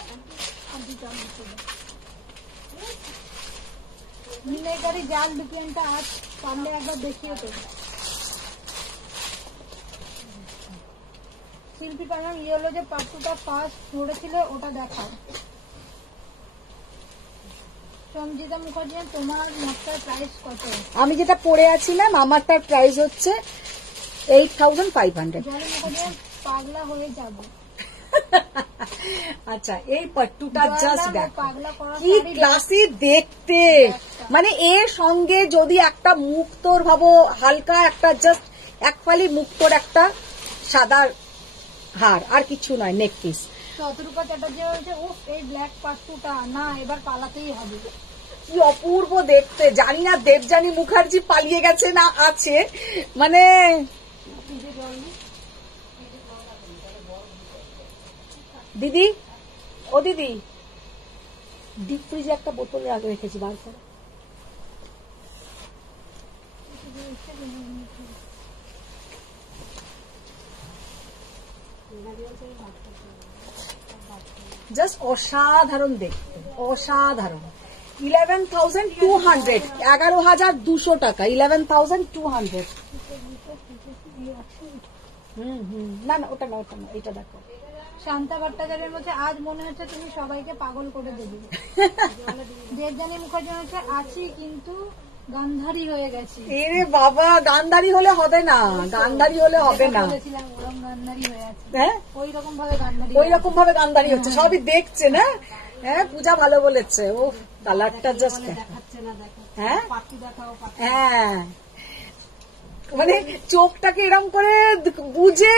মিনেকারি জাল দুপিয়ানটা আজ পারলে একবার দেখিও তো। শিল্পী পারলাম ইয়েলো যে পাট্টুটা ফার্স্ট পড়েছিল ওটা দেখাও। সঞ্জিতা মুখার্জি তোমার মাত্রার প্রাইস কত? আমি যেটা পরে আছি ম্যাম, আমারটার প্রাইস হচ্ছে 8,500। জলে মুখার্জি পাগলা হয়ে যাব। আচ্ছা, এই পাট্টুটা জাস্ট দেখো পাগলা করা কি ক্লাসি দেখতে। মানে এর সঙ্গে যদি একটা মুক্তোর ভাবো, হালকা একটা জাস্ট এক ফালি মুক্তোর একটা সাদা হার, আর কিছু নয়, নেক পিস। শতরূপা চ্যাটার্জি বলছে উফ এই ব্ল্যাক পাট্টুটা না এবার পালাতেই হবে। কি অপূর্ব দেখতে। জানি না দেবযানী মুখার্জি পালিয়ে গেছে না আছে, মানে দিদি, ও দিদি, ডিপ ফ্রিজে একটা বোতলে আগে রেখেছি, বার করে। জাস্ট অসাধারণ দেখতে, অসাধারণ। 11,200, 11,200 টাকা, 11,200। না না, ওটা না, ওটা না, এটা দেখো। শান্তা ভট্টাচার্যের মধ্যে আজ মনে হচ্ছে তুমি সবাইকে পাগল করে দেবে। দেবযানী মুখার্জি হচ্ছে আছি কিন্তু গান্ধারী হয়ে গেছি। এরে বাবা, গান্ধারী হলে হবে না, গান্ধারী হলে হবে না। বলেছিলাম ওরম গান্ধারী হয়ে আছে। হ্যাঁ, ওই রকম ভাবে গান্ধারী ওই রকম ভাবে গান্ধারী হচ্ছে, সবই দেখছে না। হ্যাঁ, পূজা ভালো বলেছে। ও কালারটা জাস্ট, দেখাচ্ছে না, দেখো হ্যাঁ পাট্টু দেখাও, পাট্টু। হ্যাঁ, মানে চোখটাকে এরকম করে বুঝে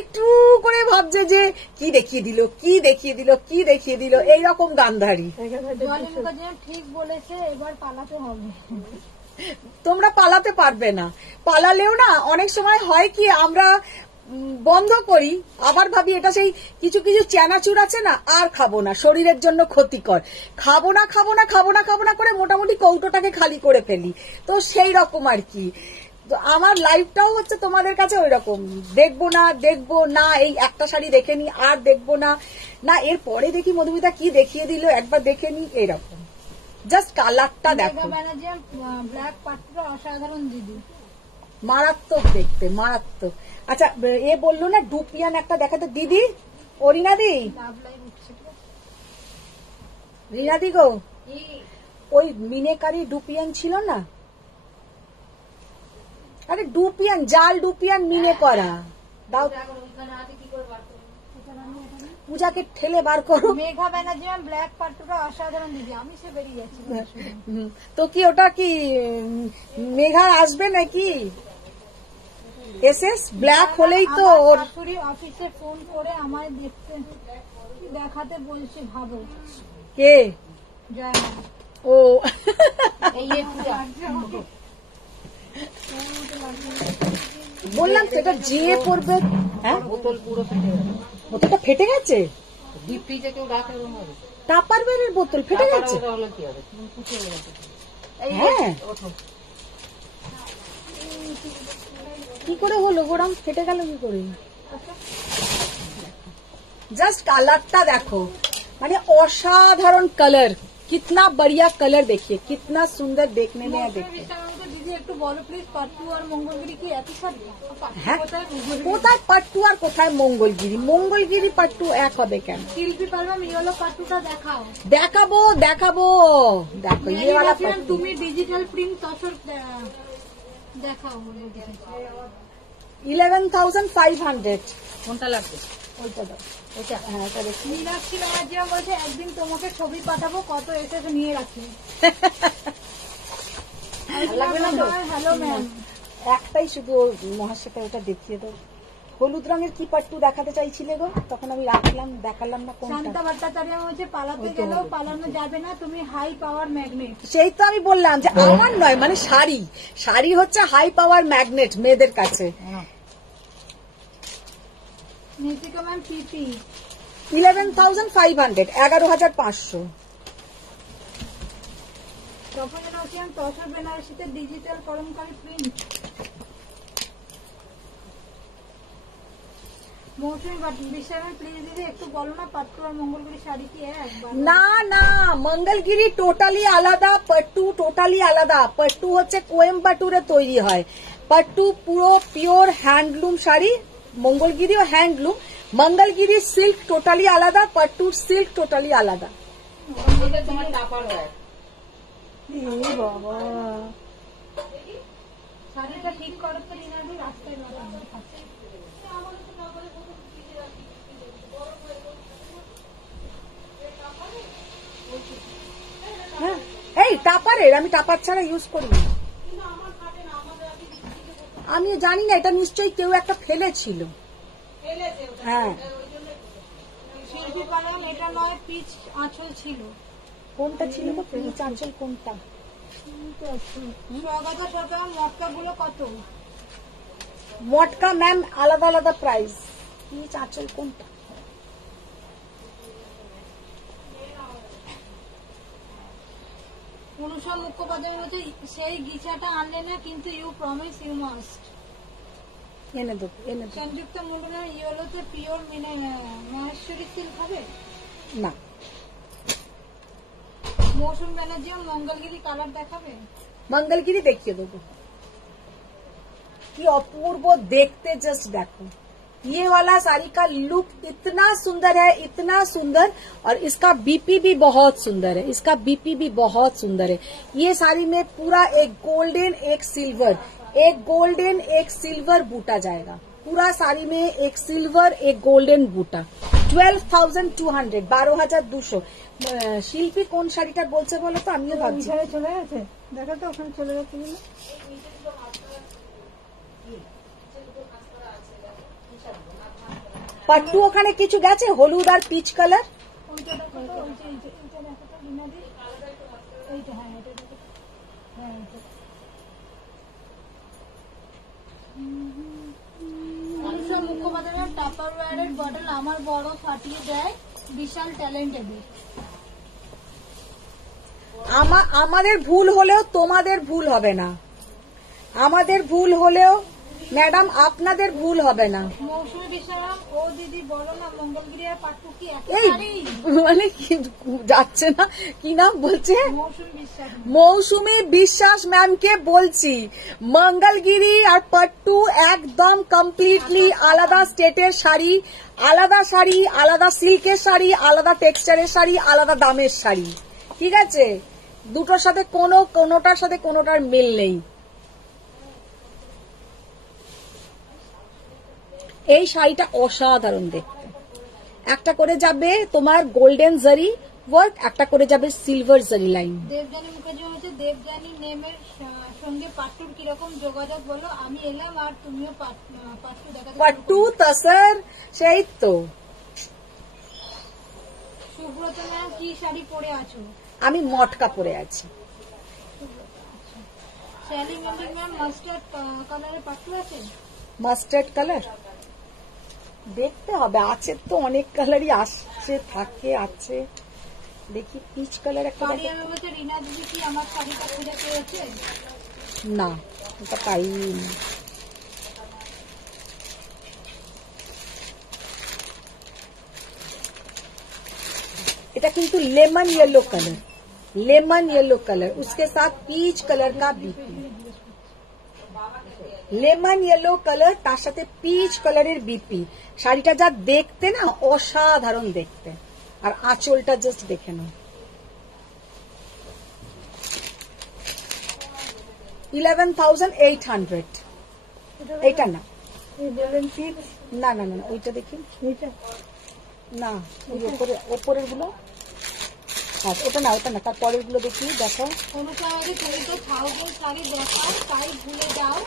একটু করে ভাবছে যে কি দেখিয়ে দিল, কি দেখিয়ে দিল, কি দেখিয়ে দিল, এইরকম গান্ধারী। জলি মুখার্জি ঠিক বলেছে এবার পালাতে হবে। তোমরা পালাতে পারবে না। পালালেও না অনেক সময় হয় কি, আমরা বন্ধ করি, আবার ভাবি এটা সেই কিছু কিছু চানাচুর আছে না, আর খাবো না, শরীরের জন্য ক্ষতিকর, খাবো না খাবো না খাবো না খাবো না করে মোটামুটি কৌটোটাকে খালি করে ফেলি। তো সেই রকম আর কি। তো আমার লাইফটাও হচ্ছে তোমাদের কাছে ওই রকম, দেখবো না দেখবো না, এই একটা শাড়ি দেখে নি, আর দেখবো না, না এরপরে দেখি মধুমিতা কি দেখিয়ে দিল, একবার দেখে নি, এইরকম। জাস্ট কালারটা দেখো, ব্যানার্জি ব্ল্যাক পাট্টুটা অসাধারণ দিদি, মারাত্মক দেখতে, মারাত্মক। আচ্ছা, এ বললো না ডুপিয়ান একটা দেখাতে, দিদি, ও রিনাদি, লাভ লাইভ উঠছে। রিনাদি গো, ওই মিনেকারি ডুপিয়ান ছিল না, আরে ডুপিয়ান, জাল ডুপিয়ান মিনে করা দাও, পূজাকে ঠেলে বার করো। মেঘা ব্যানার্জি ব্ল্যাক পাট্টুটা অসাধারণ দিদি, আমি সে বেরিয়ে যাচ্ছি। তো কি ওটা কি মেঘা আসবে নাকি? এসএস ব্ল্যাক হলেই তো ওর শাশুড়ি অফিসে ফোন করে আমায় দেখাতে বলছে, ভাবো কে? জয় মা। ও বললাম সেটা যে পড়বে। হ্যাঁ, বোতল পুরো ফেটে গেছে। বোতলটা ফেটে গেছে, ডিপ ফ্রিজে কেউ রাখে ওরকম হবে। টাপারওয়্যারের বোতল ফেটে গেছে। ওটা হলো কি হবে, কুচিয়ে গেছে। হ্যাঁ, ওঠো। কি করে হলো গোরাম, ফেটে গেল কি করে? জাস্ট কালারটা দেখো, মানে অসাধারণ কালার, कितना बढ़िया कलर देखिए, कितना सुंदर देखने में है। देखिए দিদি একটু বলো প্লিজ, পাট্টু আর মঙ্গলগিরি কি একই শাড়ি? হ্যাঁ, কোথায় পাট্টু আর কোথায় মঙ্গলগিরি? মঙ্গলগিরি পাট্টু এক হবে কেন? শিল্পী পারলাম ইয়েলো পাট্টুটা দেখাও। দেখাবো দেখাবো, দেখো ये वाला पाट्टू। তুমি ডিজিটাল প্রিন্ট তসর দেখাও। 11,500। কোনটা লাগবে? ওইটা দাও, ওইটা, হ্যাঁ ওটা দেখি। মীনাক্ষী ব্যানার্জি বলছে একদিন তোমাকে ছবি পাঠাবো, কত এসে নিয়ে রাখি। লাগবে না তো? হ্যালো ম্যাম, একটাই শুধু মহাশ্বেতা, ওটা দেখিয়ে দাও। হলুদ রঙের কি পাট্টু দেখাতে চাইছিলে গো? তখন আমি রাখলাম, দেখালাম না কোনটা। শান্তা ভট্টাচার্য হচ্ছে পালাতে গেলেও পালানো যাবে না, তুমি হাই পাওয়ার ম্যাগনেট। সেই তো আমি বললাম যে আমার নয়, মানে শাড়ি, শাড়ি হচ্ছে হাই পাওয়ার ম্যাগনেট মেয়েদের কাছে। নিতিকা ম্যাম পিপি 11,500, 11,500। তপন হোসেন তসর বেনারসিতে digital kalamkari print. Mousumi Biswas please দিদি একটু বলো না পাট্টু আর মঙ্গলগিরি শাড়ি কি এক? না না, মঙ্গলগিরি টোটালি আলাদা, পট্টু টোটালি আলাদা। পট্টু হচ্ছে কোয়েম্বাটুরে তৈরি হয়, পট্টু পুরো পিওর হ্যান্ডলুম শাড়ি, মঙ্গলগিরিও হ্যান্ডলুম। মঙ্গলগিরি সিল্ক টোটালি আলাদা, পট্টুর সিল্ক টোটালি আলাদা। তোমার টাপার হয় বাবা, শাড়িটা ঠিক করো তো রিনাদি, রাস্তায় বেরোনো। হ্যাঁ এই টাপারের, আমি টাপার ছাড়া ইউজ করি না। আমি জানি না, এটা নিশ্চয়ই কেউ একটা ফেলেছিল। হ্যাঁ, শিল্পী পালন এটা নয়, পিচ আঁচল ছিল। কোনটা ছিল গো? পিচ আঁচল কোনটা? স্বাগতা সরকার মটকাগুলো কত? মটকা ম্যাম আলাদা আলাদা প্রাইস। পিচ আঁচল কোনটা? অনুষা মুখোপাধ্যায় বলছে সেই গিচাটা আনলে না, কিন্তু ইউ প্রমিস ইউ মাস্ট। এনে দেবো, এনে দেবো। সংযুক্ত মুন্ডনের ইয়েলোতে পিওর মহেশ্বরী সিল্ক হবে না, মৌসুম ব্যানার্জি মঙ্গলগিরি কালার দেখাবে। मंगलगिरी देखिए दोगे, कि अपूर्व देखते, जस्ट देखो ये वाला साड़ी का लुक इतना सुंदर है, इतना सुंदर। और इसका बीपी भी बहुत सुंदर है, इसका बीपी भी बहुत सुंदर है। ये साड़ी में पूरा एक गोल्डन एक सिल्वर, एक गोल्डन एक सिल्वर बूटा जाएगा। पूरा साड़ी में एक सिल्वर एक गोल्डन बूटा। 12,200, 12,200। শিল্পী কোন শাড়িটা বলছে বলো তো, আমিও ভাবছি। চলে গেছে, দেখো তো ওখানে চলে গেছে। পাট্টু ওখানে কিছু গেছে, হলুদ আর পিচ কালার। মুখোপাধ্যায়ের টাপারওয়্যারের বটল আমার বড় ফাটিয়ে দেয়, বিশাল ট্যালেন্টেড। আমাদের ভুল হলেও তোমাদের ভুল হবে না, আমাদের ভুল হলেও ম্যাডাম আপনাদের ভুল হবে না। মৌসুমী বিশ্বাস ও দিদি বলো না মঙ্গলগিরি আর পাট্টু কি এই মানে কি যাচ্ছে না, কি নাম বলছে? মৌসুমী বিশ্বাস। মৌসুমী বিশ্বাস ম্যামকে বলছি, মঙ্গলগিরি আর পট্টু একদম কমপ্লিটলি আলাদা স্টেটের শাড়ি, আলাদা শাড়ি, আলাদা সিল্কের শাড়ি, আলাদা টেক্সচারের শাড়ি, আলাদা দামের শাড়ি। ঠিক আছে, দুটোর সাথে কোনোটার সাথে কোনোটার মিল নেই। এই শাড়িটা অসাধারণ দেখতে। একটা করে যাবে তোমার গোল্ডেন জারি ওয়ার্ক, একটা করে যাবে সিলভার জারি লাইন। দেবজানী মুখার্জি হচ্ছে দেবজানী নেমের সঙ্গে পাট্টুর কিরকম যোগাযোগ বলো, আমি এলাম আর তুমিও পাট্টু দেখা। পাট্টু তসর সেই তো। সুব্রত ম্যাম কি শাড়ি পরে আছো? আমি মটকা পরে আছি। শ্যালি মল্লিক ম্যাম মাস্টার্ড কালারের পাট্টু আছে? মাস্টার্ড কালার দেখতে হবে, আছে তো অনেক কালারই আসছে, থাকে আছে। দেখি পিচ কালার একটা। কারিয়ার বলছে রিনা দিদি কি আমার শাড়িটা খুঁজে পেয়েছে? না, এটা পাইনি। এটা কিন্তু lemon yellow colour, lemon yellow colour, उसके साथ पीच कलर का बीपी। লেমন ইয়েলো কালার, তার সাথে পিচ কালারের বিপি। শাড়িটা যা দেখতে না অসাধারণ দেখতে। আর আঁচলটা জাস্ট দেখে নাও। 11,800। এটা না, না না না, ওইটা দেখি, না ওই ওপরের গুলো। আচ্ছা ওটা না, ওটা না, তার পরের গুলো দেখি। দেখো অনুসারে তুমি তো 1000 শাড়ি দেখাও, তাই ভুলে যাও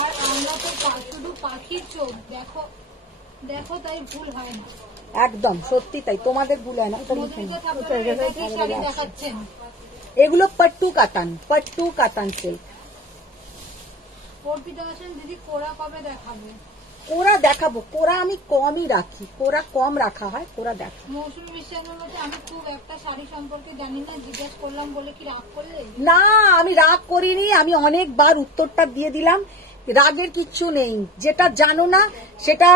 আর আমরা তো শুধু পাখির চোখ, দেখো দেখো তাই ভুল হয় না। একদম সত্যি তাই, তোমাদের ভুল হয় না। ওটা লিখে মধুমিতা নাও। ঠাকুর এটা কি শাড়ি দেখাচ্ছেন? এগুলো পট্টু কাতান সিল্ক। অর্পিতা বলছেন দিদি কোরা কবে দেখাবে? কোরা দেখাবো, কোরা আমি কমই রাখি, কোরা কম রাখা হয়, কোরা দেখা। মৌসুমী বিশ্বাসের মধ্যে আমি খুব একটা শাড়ি সম্পর্কে জানি না, জিজ্ঞেস করলাম বলে কি রাগ করলে? না, আমি রাগ করিনি, আমি অনেকবার উত্তরটা দিয়ে দিলাম। রাগের কিচ্ছু নেই, যেটা জানো না সেটা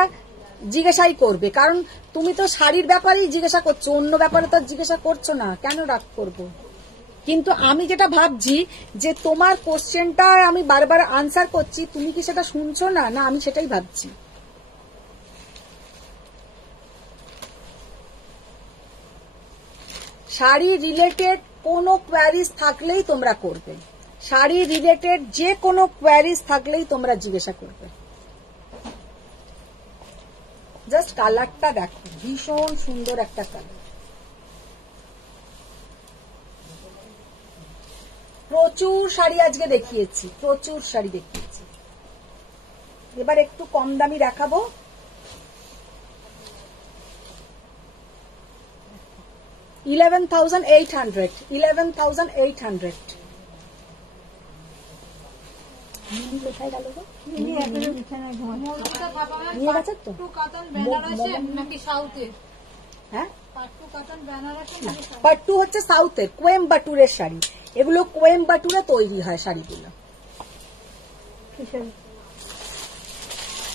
জিজ্ঞাসাই করবে, কারণ তুমি তো শাড়ির ব্যাপারেই জিজ্ঞাসা করছো, অন্য ব্যাপারে তো জিজ্ঞাসা করছো না, কেন রাগ করব? কিন্তু আমি যেটা ভাবছি যে তোমার কোশ্চেনটা আমি বারবার আনসার করছি, তুমি কি সেটা শুনছো না? না, আমি সেটাই ভাবছি। শাড়ি রিলেটেড কোনো কোয়ারিজ থাকলেই তোমরা করবে, শাড়ি রিলেটেড যে কোনো কোয়ারিজ থাকলেই তোমরা জিজ্ঞাসা করবে। জাস্ট কালারটা দেখো, ভীষণ সুন্দর একটা কালার। প্রচুর শাড়ি আজকে দেখিয়েছি, প্রচুর শাড়ি দেখিয়েছি। এবার একটু কম দামি দেখাবো। $11,800 কোথায় গেল গো? মৌসুমীতা ঠাকুর নিয়ে গেছে তো? পাট্টু কাতান বেনারসে নাকি সাউথের? হ্যাঁ, পাট্টু কাতান বেনারসে নাকি সাউথ? পাট্টু হচ্ছে সাউথের, কোয়েম্বাটুরের শাড়ি, এগুলো কোয়েম্বাটুরে তৈরি হয় শাড়িগুলো।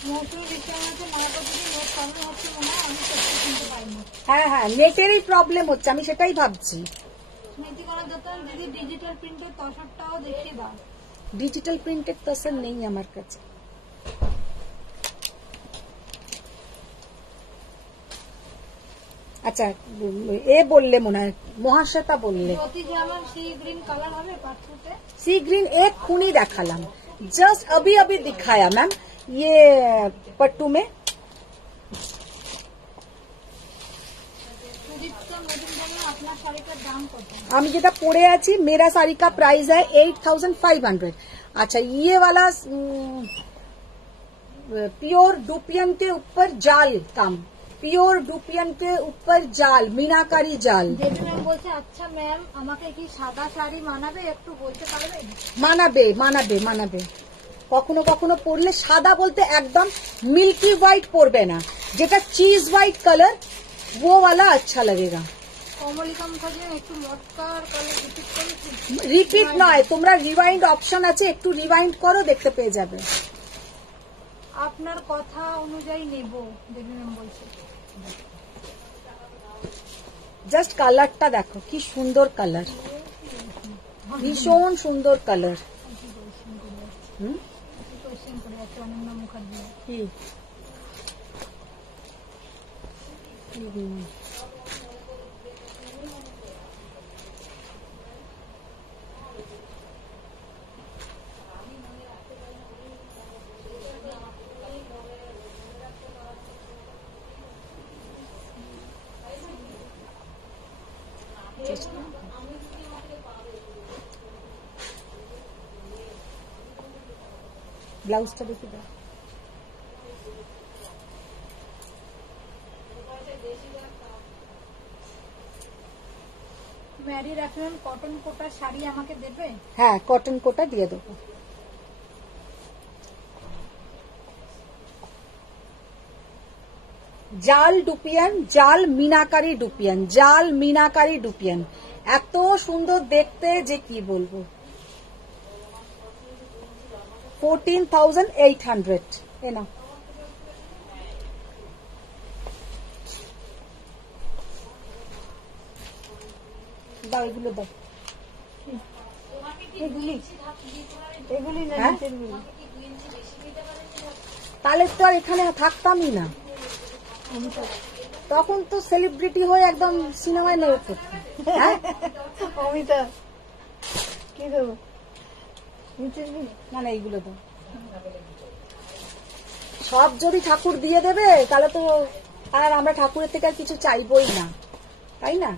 মৌসুমী বিশ্বাসের মায়াপতি নেট প্রবলেম হচ্ছে মনে হয়, আমি সত্যি শুনতে পাইনি। হ্যাঁ হ্যাঁ, নেটেরই প্রবলেম হচ্ছে, আমি সেটাই ভাবছি। স্মৃতিকণা দত্ত দিদি ডিজিটাল প্রিন্টের তসরটাও দেখিয়ে দাও। ডিজিটাল প্রিন্টেড তসর নেই আমার কাছে। আচ্ছা, এ বললে মনে হয়, মহাশ্বেতা বললে জ্যোতি যেমন সি গ্রিন কালার হবে পাট্টুতে। सी ग्रीन एक खूनी देखालाम, जस्ट अभी अभी दिखाया मैम ये पट्टू में। সুদীপ্ত মজুমদার আপনার শাড়িটার দাম কত? আমি যেটা পরে আছি, मेरा साड़ी का प्राइस है 8,500। अच्छा, ये वाला प्योर डुपियन के ऊपर जाल काम, प्योर डुपियन के ऊपर जाल, मीनाकारी जाल। দেবী ম্যাম বলছে আচ্ছা ম্যাম আমাকে কি সাদা শাড়ি মানাবে, একটু বলতে পারবেন? মানাবে মানাবে মানাবে, কখনো কখনো পরলে সাদা বলতে একদম মিল্কি হোয়াইট পরবে না, যেটা চিজ হোয়াইট কালার वो वाला अच्छा लगेगा। কমলিকা মুখার্জি একটু মটকার কালার রিপিট করেছি। রিপিট নয়, তোমরা রিওয়াইন্ড অপশন আছে, একটু রিওয়াইন্ড করো, দেখতে পেয়ে যাবে। আপনার কথা অনুযায়ী নেব, দেবী ম্যাম বলছে। জাস্ট কালারটা দেখো, কি সুন্দর কালার, ভীষণ সুন্দর কালার। কোয়েশ্চেন করে যাচ্ছে অনন্যা মুখার্জি। কি ব্লাউজটা দেখে দাও। ম্যারি রাখলেন কটন কোটা শাড়ি আমাকে দেবে? হ্যাঁ, কটন কোটা দিয়ে দেবো। জাল ডুপিয়ান, জাল মিনাকারি ডুপিয়ান, জাল মিনাকারি ডুপিয়ান, এত সুন্দর দেখতে যে কি বলবো। 14,800 এ না। দাও, এগুলো দাও। হ্যাঁ? তাহলে তো আর এখানে থাকতামই না, তখন তো সেলিব্রিটি হয়ে একদম সিনেমায় নেমে পড়তাম। হ্যাঁ, অমিতা কি দেবো? না না, এইগুলো দাও। সব যদি ঠাকুর দিয়ে দেবে তাহলে তো আর আমরা ঠাকুরের থেকে আর কিছু চাইবই না, তাই না?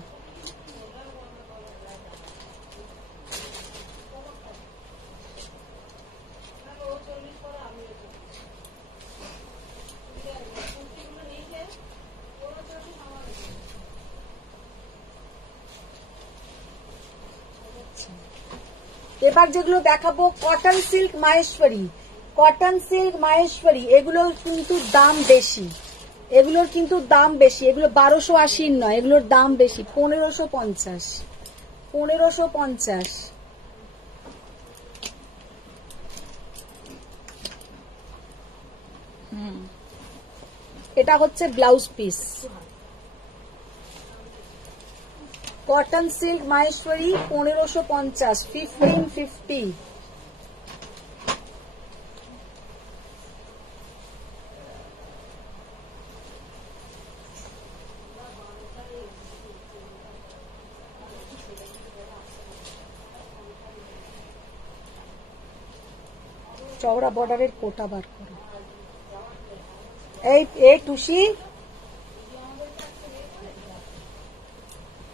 এবার যেগুলো দেখাবো cotton silk Maheshwari, cotton silk Maheshwari, এগুলোর কিন্তু দাম বেশি, এগুলোর কিন্তু দাম বেশি, এগুলো 1280 নয়, এগুলোর দাম বেশি 1550, 1550। এটা হচ্ছে blouse piece, cotton silk Maheshwari 1550, 1550। চওড়া বর্ডারের কোটা বার করো। এই টুসি,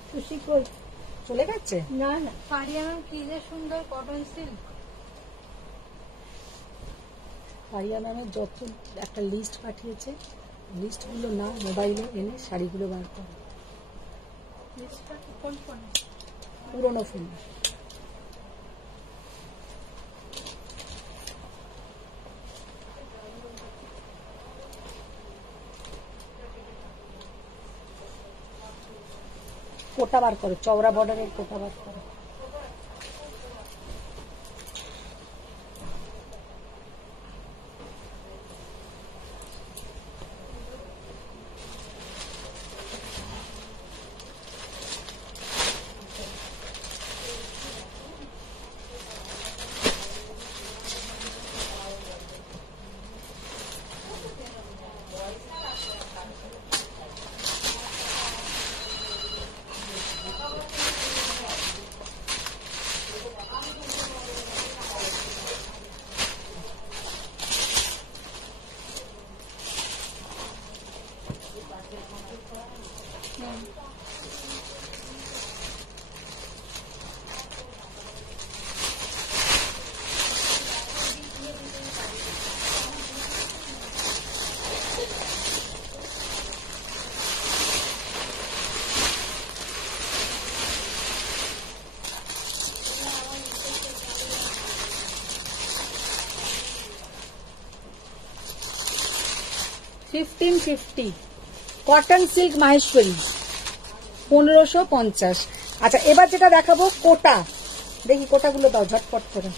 টুসি কই চলে গেছে? না না, পারিয়া ম্যাম কি যে সুন্দর কটন সিল্ক। পারিয়া ম্যামের যত একটা লিস্ট পাঠিয়েছে, লিস্ট গুলো না মোবাইলে এনে শাড়িগুলো বার করো। কোন ফোনে? পুরোনো ফোন। কোটা বার করো, চওড়া বর্ডারের কোটা বার করো। $1550 কটন সিল্ক মাহেশ্বরী 1550। আচ্ছা এবার যেটা দেখাবো কোটা, দেখি কোটাগুলো দাও ঝটপট করে।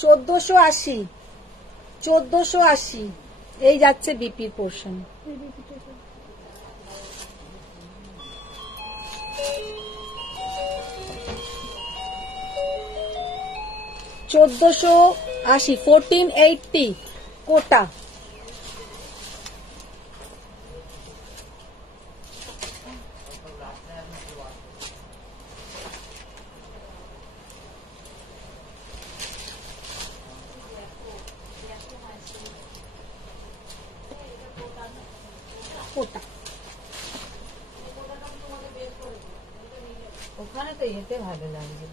$1480 এই যাচ্ছে বিপির পোর্শন। $1480 কোটা। কোটা ওখানে তো এতে ভালো লাগছে।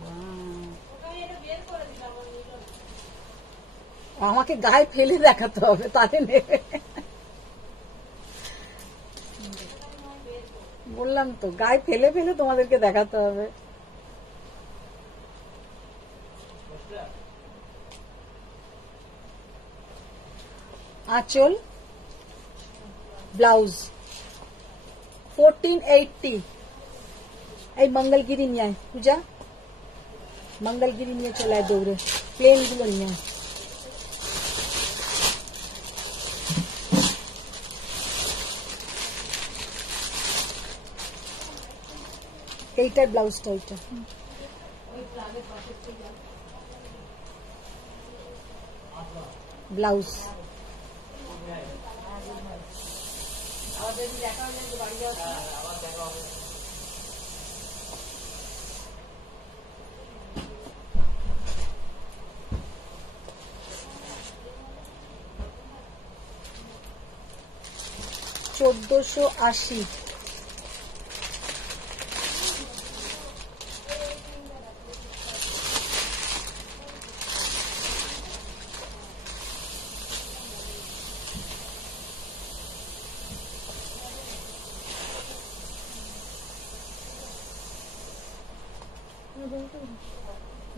আমাকে গায়ে ফেলে দেখাতে হবে, তাহলে নেবে। বললাম তো গায়ে ফেলে ফেলে তোমাদেরকে দেখাতে হবে। আঁচল ব্লাউজ 1480। এই মঙ্গলগিরি নিয়ে আয় পূজা, মঙ্গলগিরি নিয়ে চলে আয় দৌড়ে, প্লেন গুলো নিয়ে আয়। এইটার ব্লাউজটা ওইটা ব্লাউজ। $1480।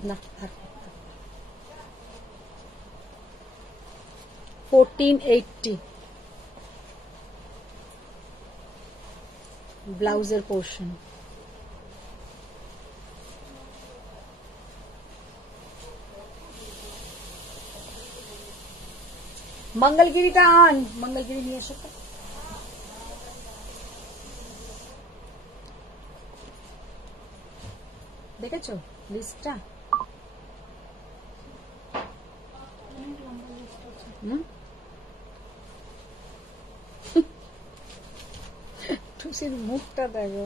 না 1480 ব্লাউজের পোর্শন। মঙ্গলগিরিটা আন, মঙ্গলগিরি নিয়ে এসো। দেখেছো লিস্টটা? টুসির মুখটা দেখো,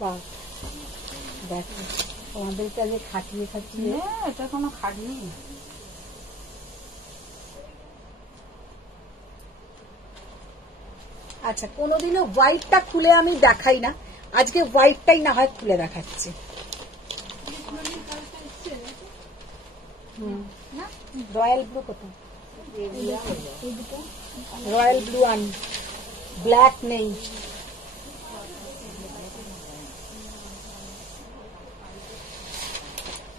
বাহ দেখো আমাদেরকে আগে খাটিয়ে খাটিয়ে। এটা কোনো খাটনি। আচ্ছা, কোনোদিনও হোয়াইটটা খুলে আমি দেখাই না, আজকে হোয়াইটটাই না হয় খুলে দেখাচ্ছি। রয়্যাল ব্লু কোথায়? রয়্যাল ব্লু আন, ব্ল্যাক নেই।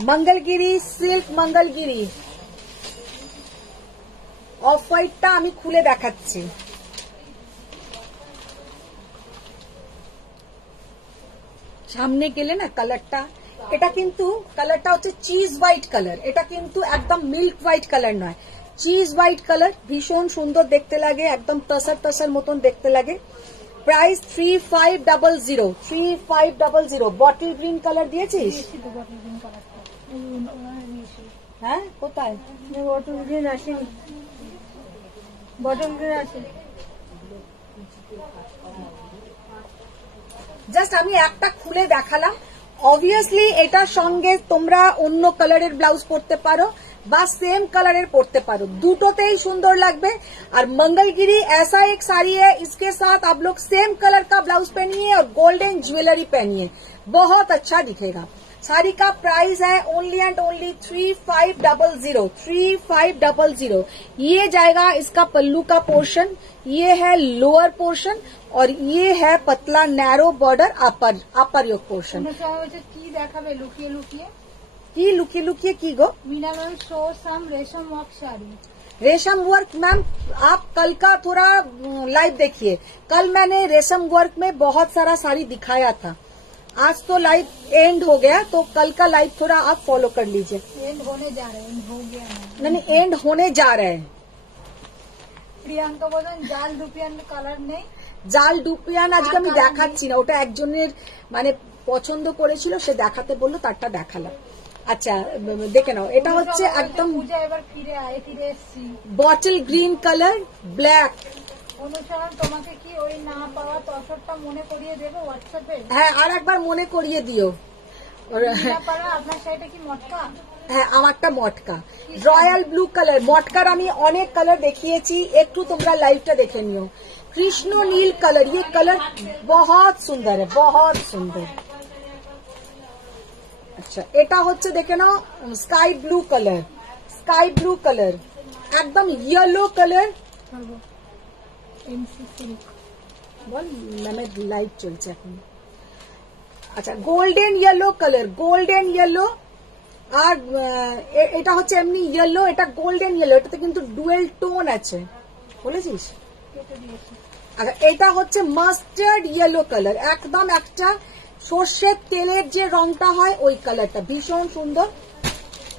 মঙ্গলগিরি সিল্ক, মঙ্গলগিরি অফ হোয়াইটটা আমি খুলে দেখাচ্ছি। সামনে গেলে না কালারটা, এটা কিন্তু কালারটা হচ্ছে চিজ হোয়াইট কালার, এটা কিন্তু একদম মিল্ক হোয়াইট কালার নয়, চিজ হোয়াইট কালার। ভীষণ সুন্দর দেখতে লাগে, একদম তসার তসার মতন দেখতে লাগে। প্রাইস 3500, 3500। বটল গ্রিন কালার দিয়েছিস? হ্যাঁ, কোথায়? বটল গ্রিন আসেনি, বটল গ্রিন আসেনি। জাস্ট আমি একটা খুলে দেখালাম। অবভিয়াসলি এটার সঙ্গে তোমরা অন্য কালারের ব্লাউজ পরতে পারো বা সেম কালারের পরতে पारो, দুটোতেই সুন্দর লাগবে। আর मंगलगिरी ऐसा एक साड़ी है, इसके साथ आप लोग सेम कलर का ब्लाउज पहनिए और गोल्डन ज्वेलरी पहनिए, बहुत अच्छा दिखेगा। साड़ी का प्राइस है ओनली एंड ओनली 3500, 3500। ये जाएगा इसका पल्लू का पोर्शन, ये है लोअर पोर्शन और ये है पतला नैरो बॉर्डर अपर योग पोर्शन। কি দেখাবে লুকিয়ে লুকিয়ে? की लुकी लुकी की गो? मीना मैम शो सम रेशम वर्क साड़ी। रेशम वर्क मैम आप कल का थोड़ा लाइव देखिए, कल मैंने रेशम वर्क में बहुत सारा साड़ी दिखाया था। आज तो लाइव एंड हो गया, तो कल का लाइव थोड़ा आप फॉलो कर लीजिए। एंड होने जा रहे हैं, एंड हो गया नहीं, एंड होने जा रहे हैं। প্রিয়াঙ্কা বলেন জাল রুপিয়ান কালার নেই, জাল ডুপিয়ান আজকে আমি দেখাচ্ছি না, ওটা একজনের মানে পছন্দ করেছিল, সে দেখাতে বললো, তারটা দেখালাম। আচ্ছা দেখে নাও, এটা হচ্ছে একদম পূজা এবার ফিরে এসছি। Bottle green colour black. অনুসরণ তোমাকে কি ওই না পাওয়া তসরটা মনে করিয়ে দেবে হোয়াটসঅ্যাপে? হ্যাঁ, আর একবার মনে করিয়ে দিও। আপনার শাড়িটা কি মটকা? হ্যাঁ, আমারটা মটকা রয়্যাল ব্লু কালার। মটকার আমি অনেক কালার দেখিয়েছি, একটু তোমরা লাইভটা দেখে নিও। কৃষ্ণ নীল কালার, ये कलर बहुत सुंदर है, बहुत सुंदर। अच्छा, এটা হচ্ছে দেখে নাও sky blue colour, sky blue colour, একদম ইয়েলো কালার। বল ম্যামের লাইভ চলছে এখন। আচ্ছা, golden yellow colour, golden yellow. আর এটা হচ্ছে এমনি ইয়েলো, এটা গোল্ডেন ইয়েলো, এটাতে কিন্তু ডুয়েল টোন আছে, বলেছিস? আচ্ছা, এটা হচ্ছে মাস্টার্ড ইয়েলো কালার, একদম একটা সর্ষের তেলের যে রংটা হয় ওই কালারটা, ভীষণ সুন্দর।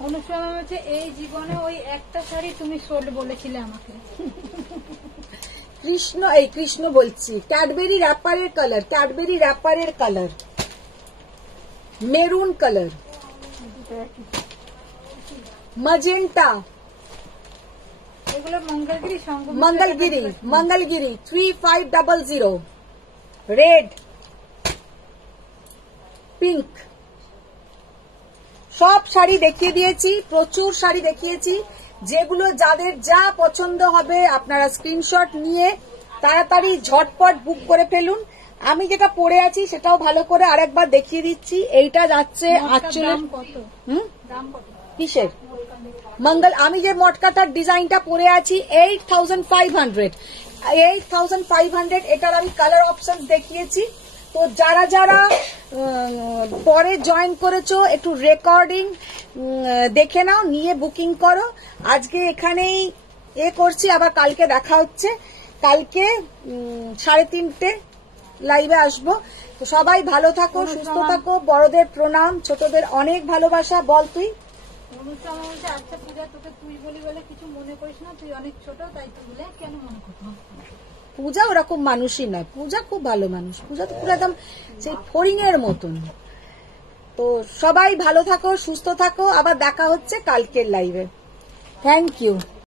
অনুসরণ হচ্ছে এই জীবনে ওই একটা শাড়ি তুমি সোল্ড বলেছিলে আমাকে। কৃষ্ণ, এই কৃষ্ণ বলছি, ক্যাডবেরি র্যাপারের কালার, ক্যাডবেরি র্যাপারের কালার, মেরুন কালার, মজেন্টা। এগুলো মঙ্গলগিরি, মঙ্গলগিরি, মঙ্গলগিরি 3500, রেড, পিঙ্ক। সব শাড়ি দেখিয়ে দিয়েছি, প্রচুর শাড়ি দেখিয়েছি। যেগুলো যাদের যা পছন্দ হবে আপনারা স্ক্রিনশট নিয়ে তাড়াতাড়ি ঝটপট বুক করে ফেলুন। আমি যেটা পরে আছি সেটাও ভালো করে আরেকবার দেখিয়ে দিচ্ছি। এইটা যাচ্ছে আঁচলের কিসের মঙ্গল, আমি যে মটকাটার ডিজাইনটা পরে আছি 8500, 8500। এটার আমি কালার অপশন দেখিয়েছি, তো যারা যারা পরে জয়েন করেছো একটু রেকর্ডিং দেখে নাও, নিয়ে বুকিং করো। আজকে এখানেই করছি, আবার কালকে দেখা হচ্ছে। কালকে 3:30 লাইভে আসবো। তো সবাই ভালো থাকো, সুস্থ থাকো, বড়দের প্রণাম, ছোটদের অনেক ভালোবাসা। বল তুই। অনুষ্ঠান বলছে, আচ্ছা পূজা, তোকে তুই বলি বলে কিছু মনে করিস না, তুই অনেক ছোট, তাই তুই বলে কেন মনে করতে হবে? পূজা ওরকম মানুষই নয়, পূজা খুব ভালো মানুষ। পূজা তো পুরো একদম সেই ফড়িং এর মতন। তো সবাই ভালো থাকো, সুস্থ থাকো, আবার দেখা হচ্ছে কালকের লাইভে। Thank you.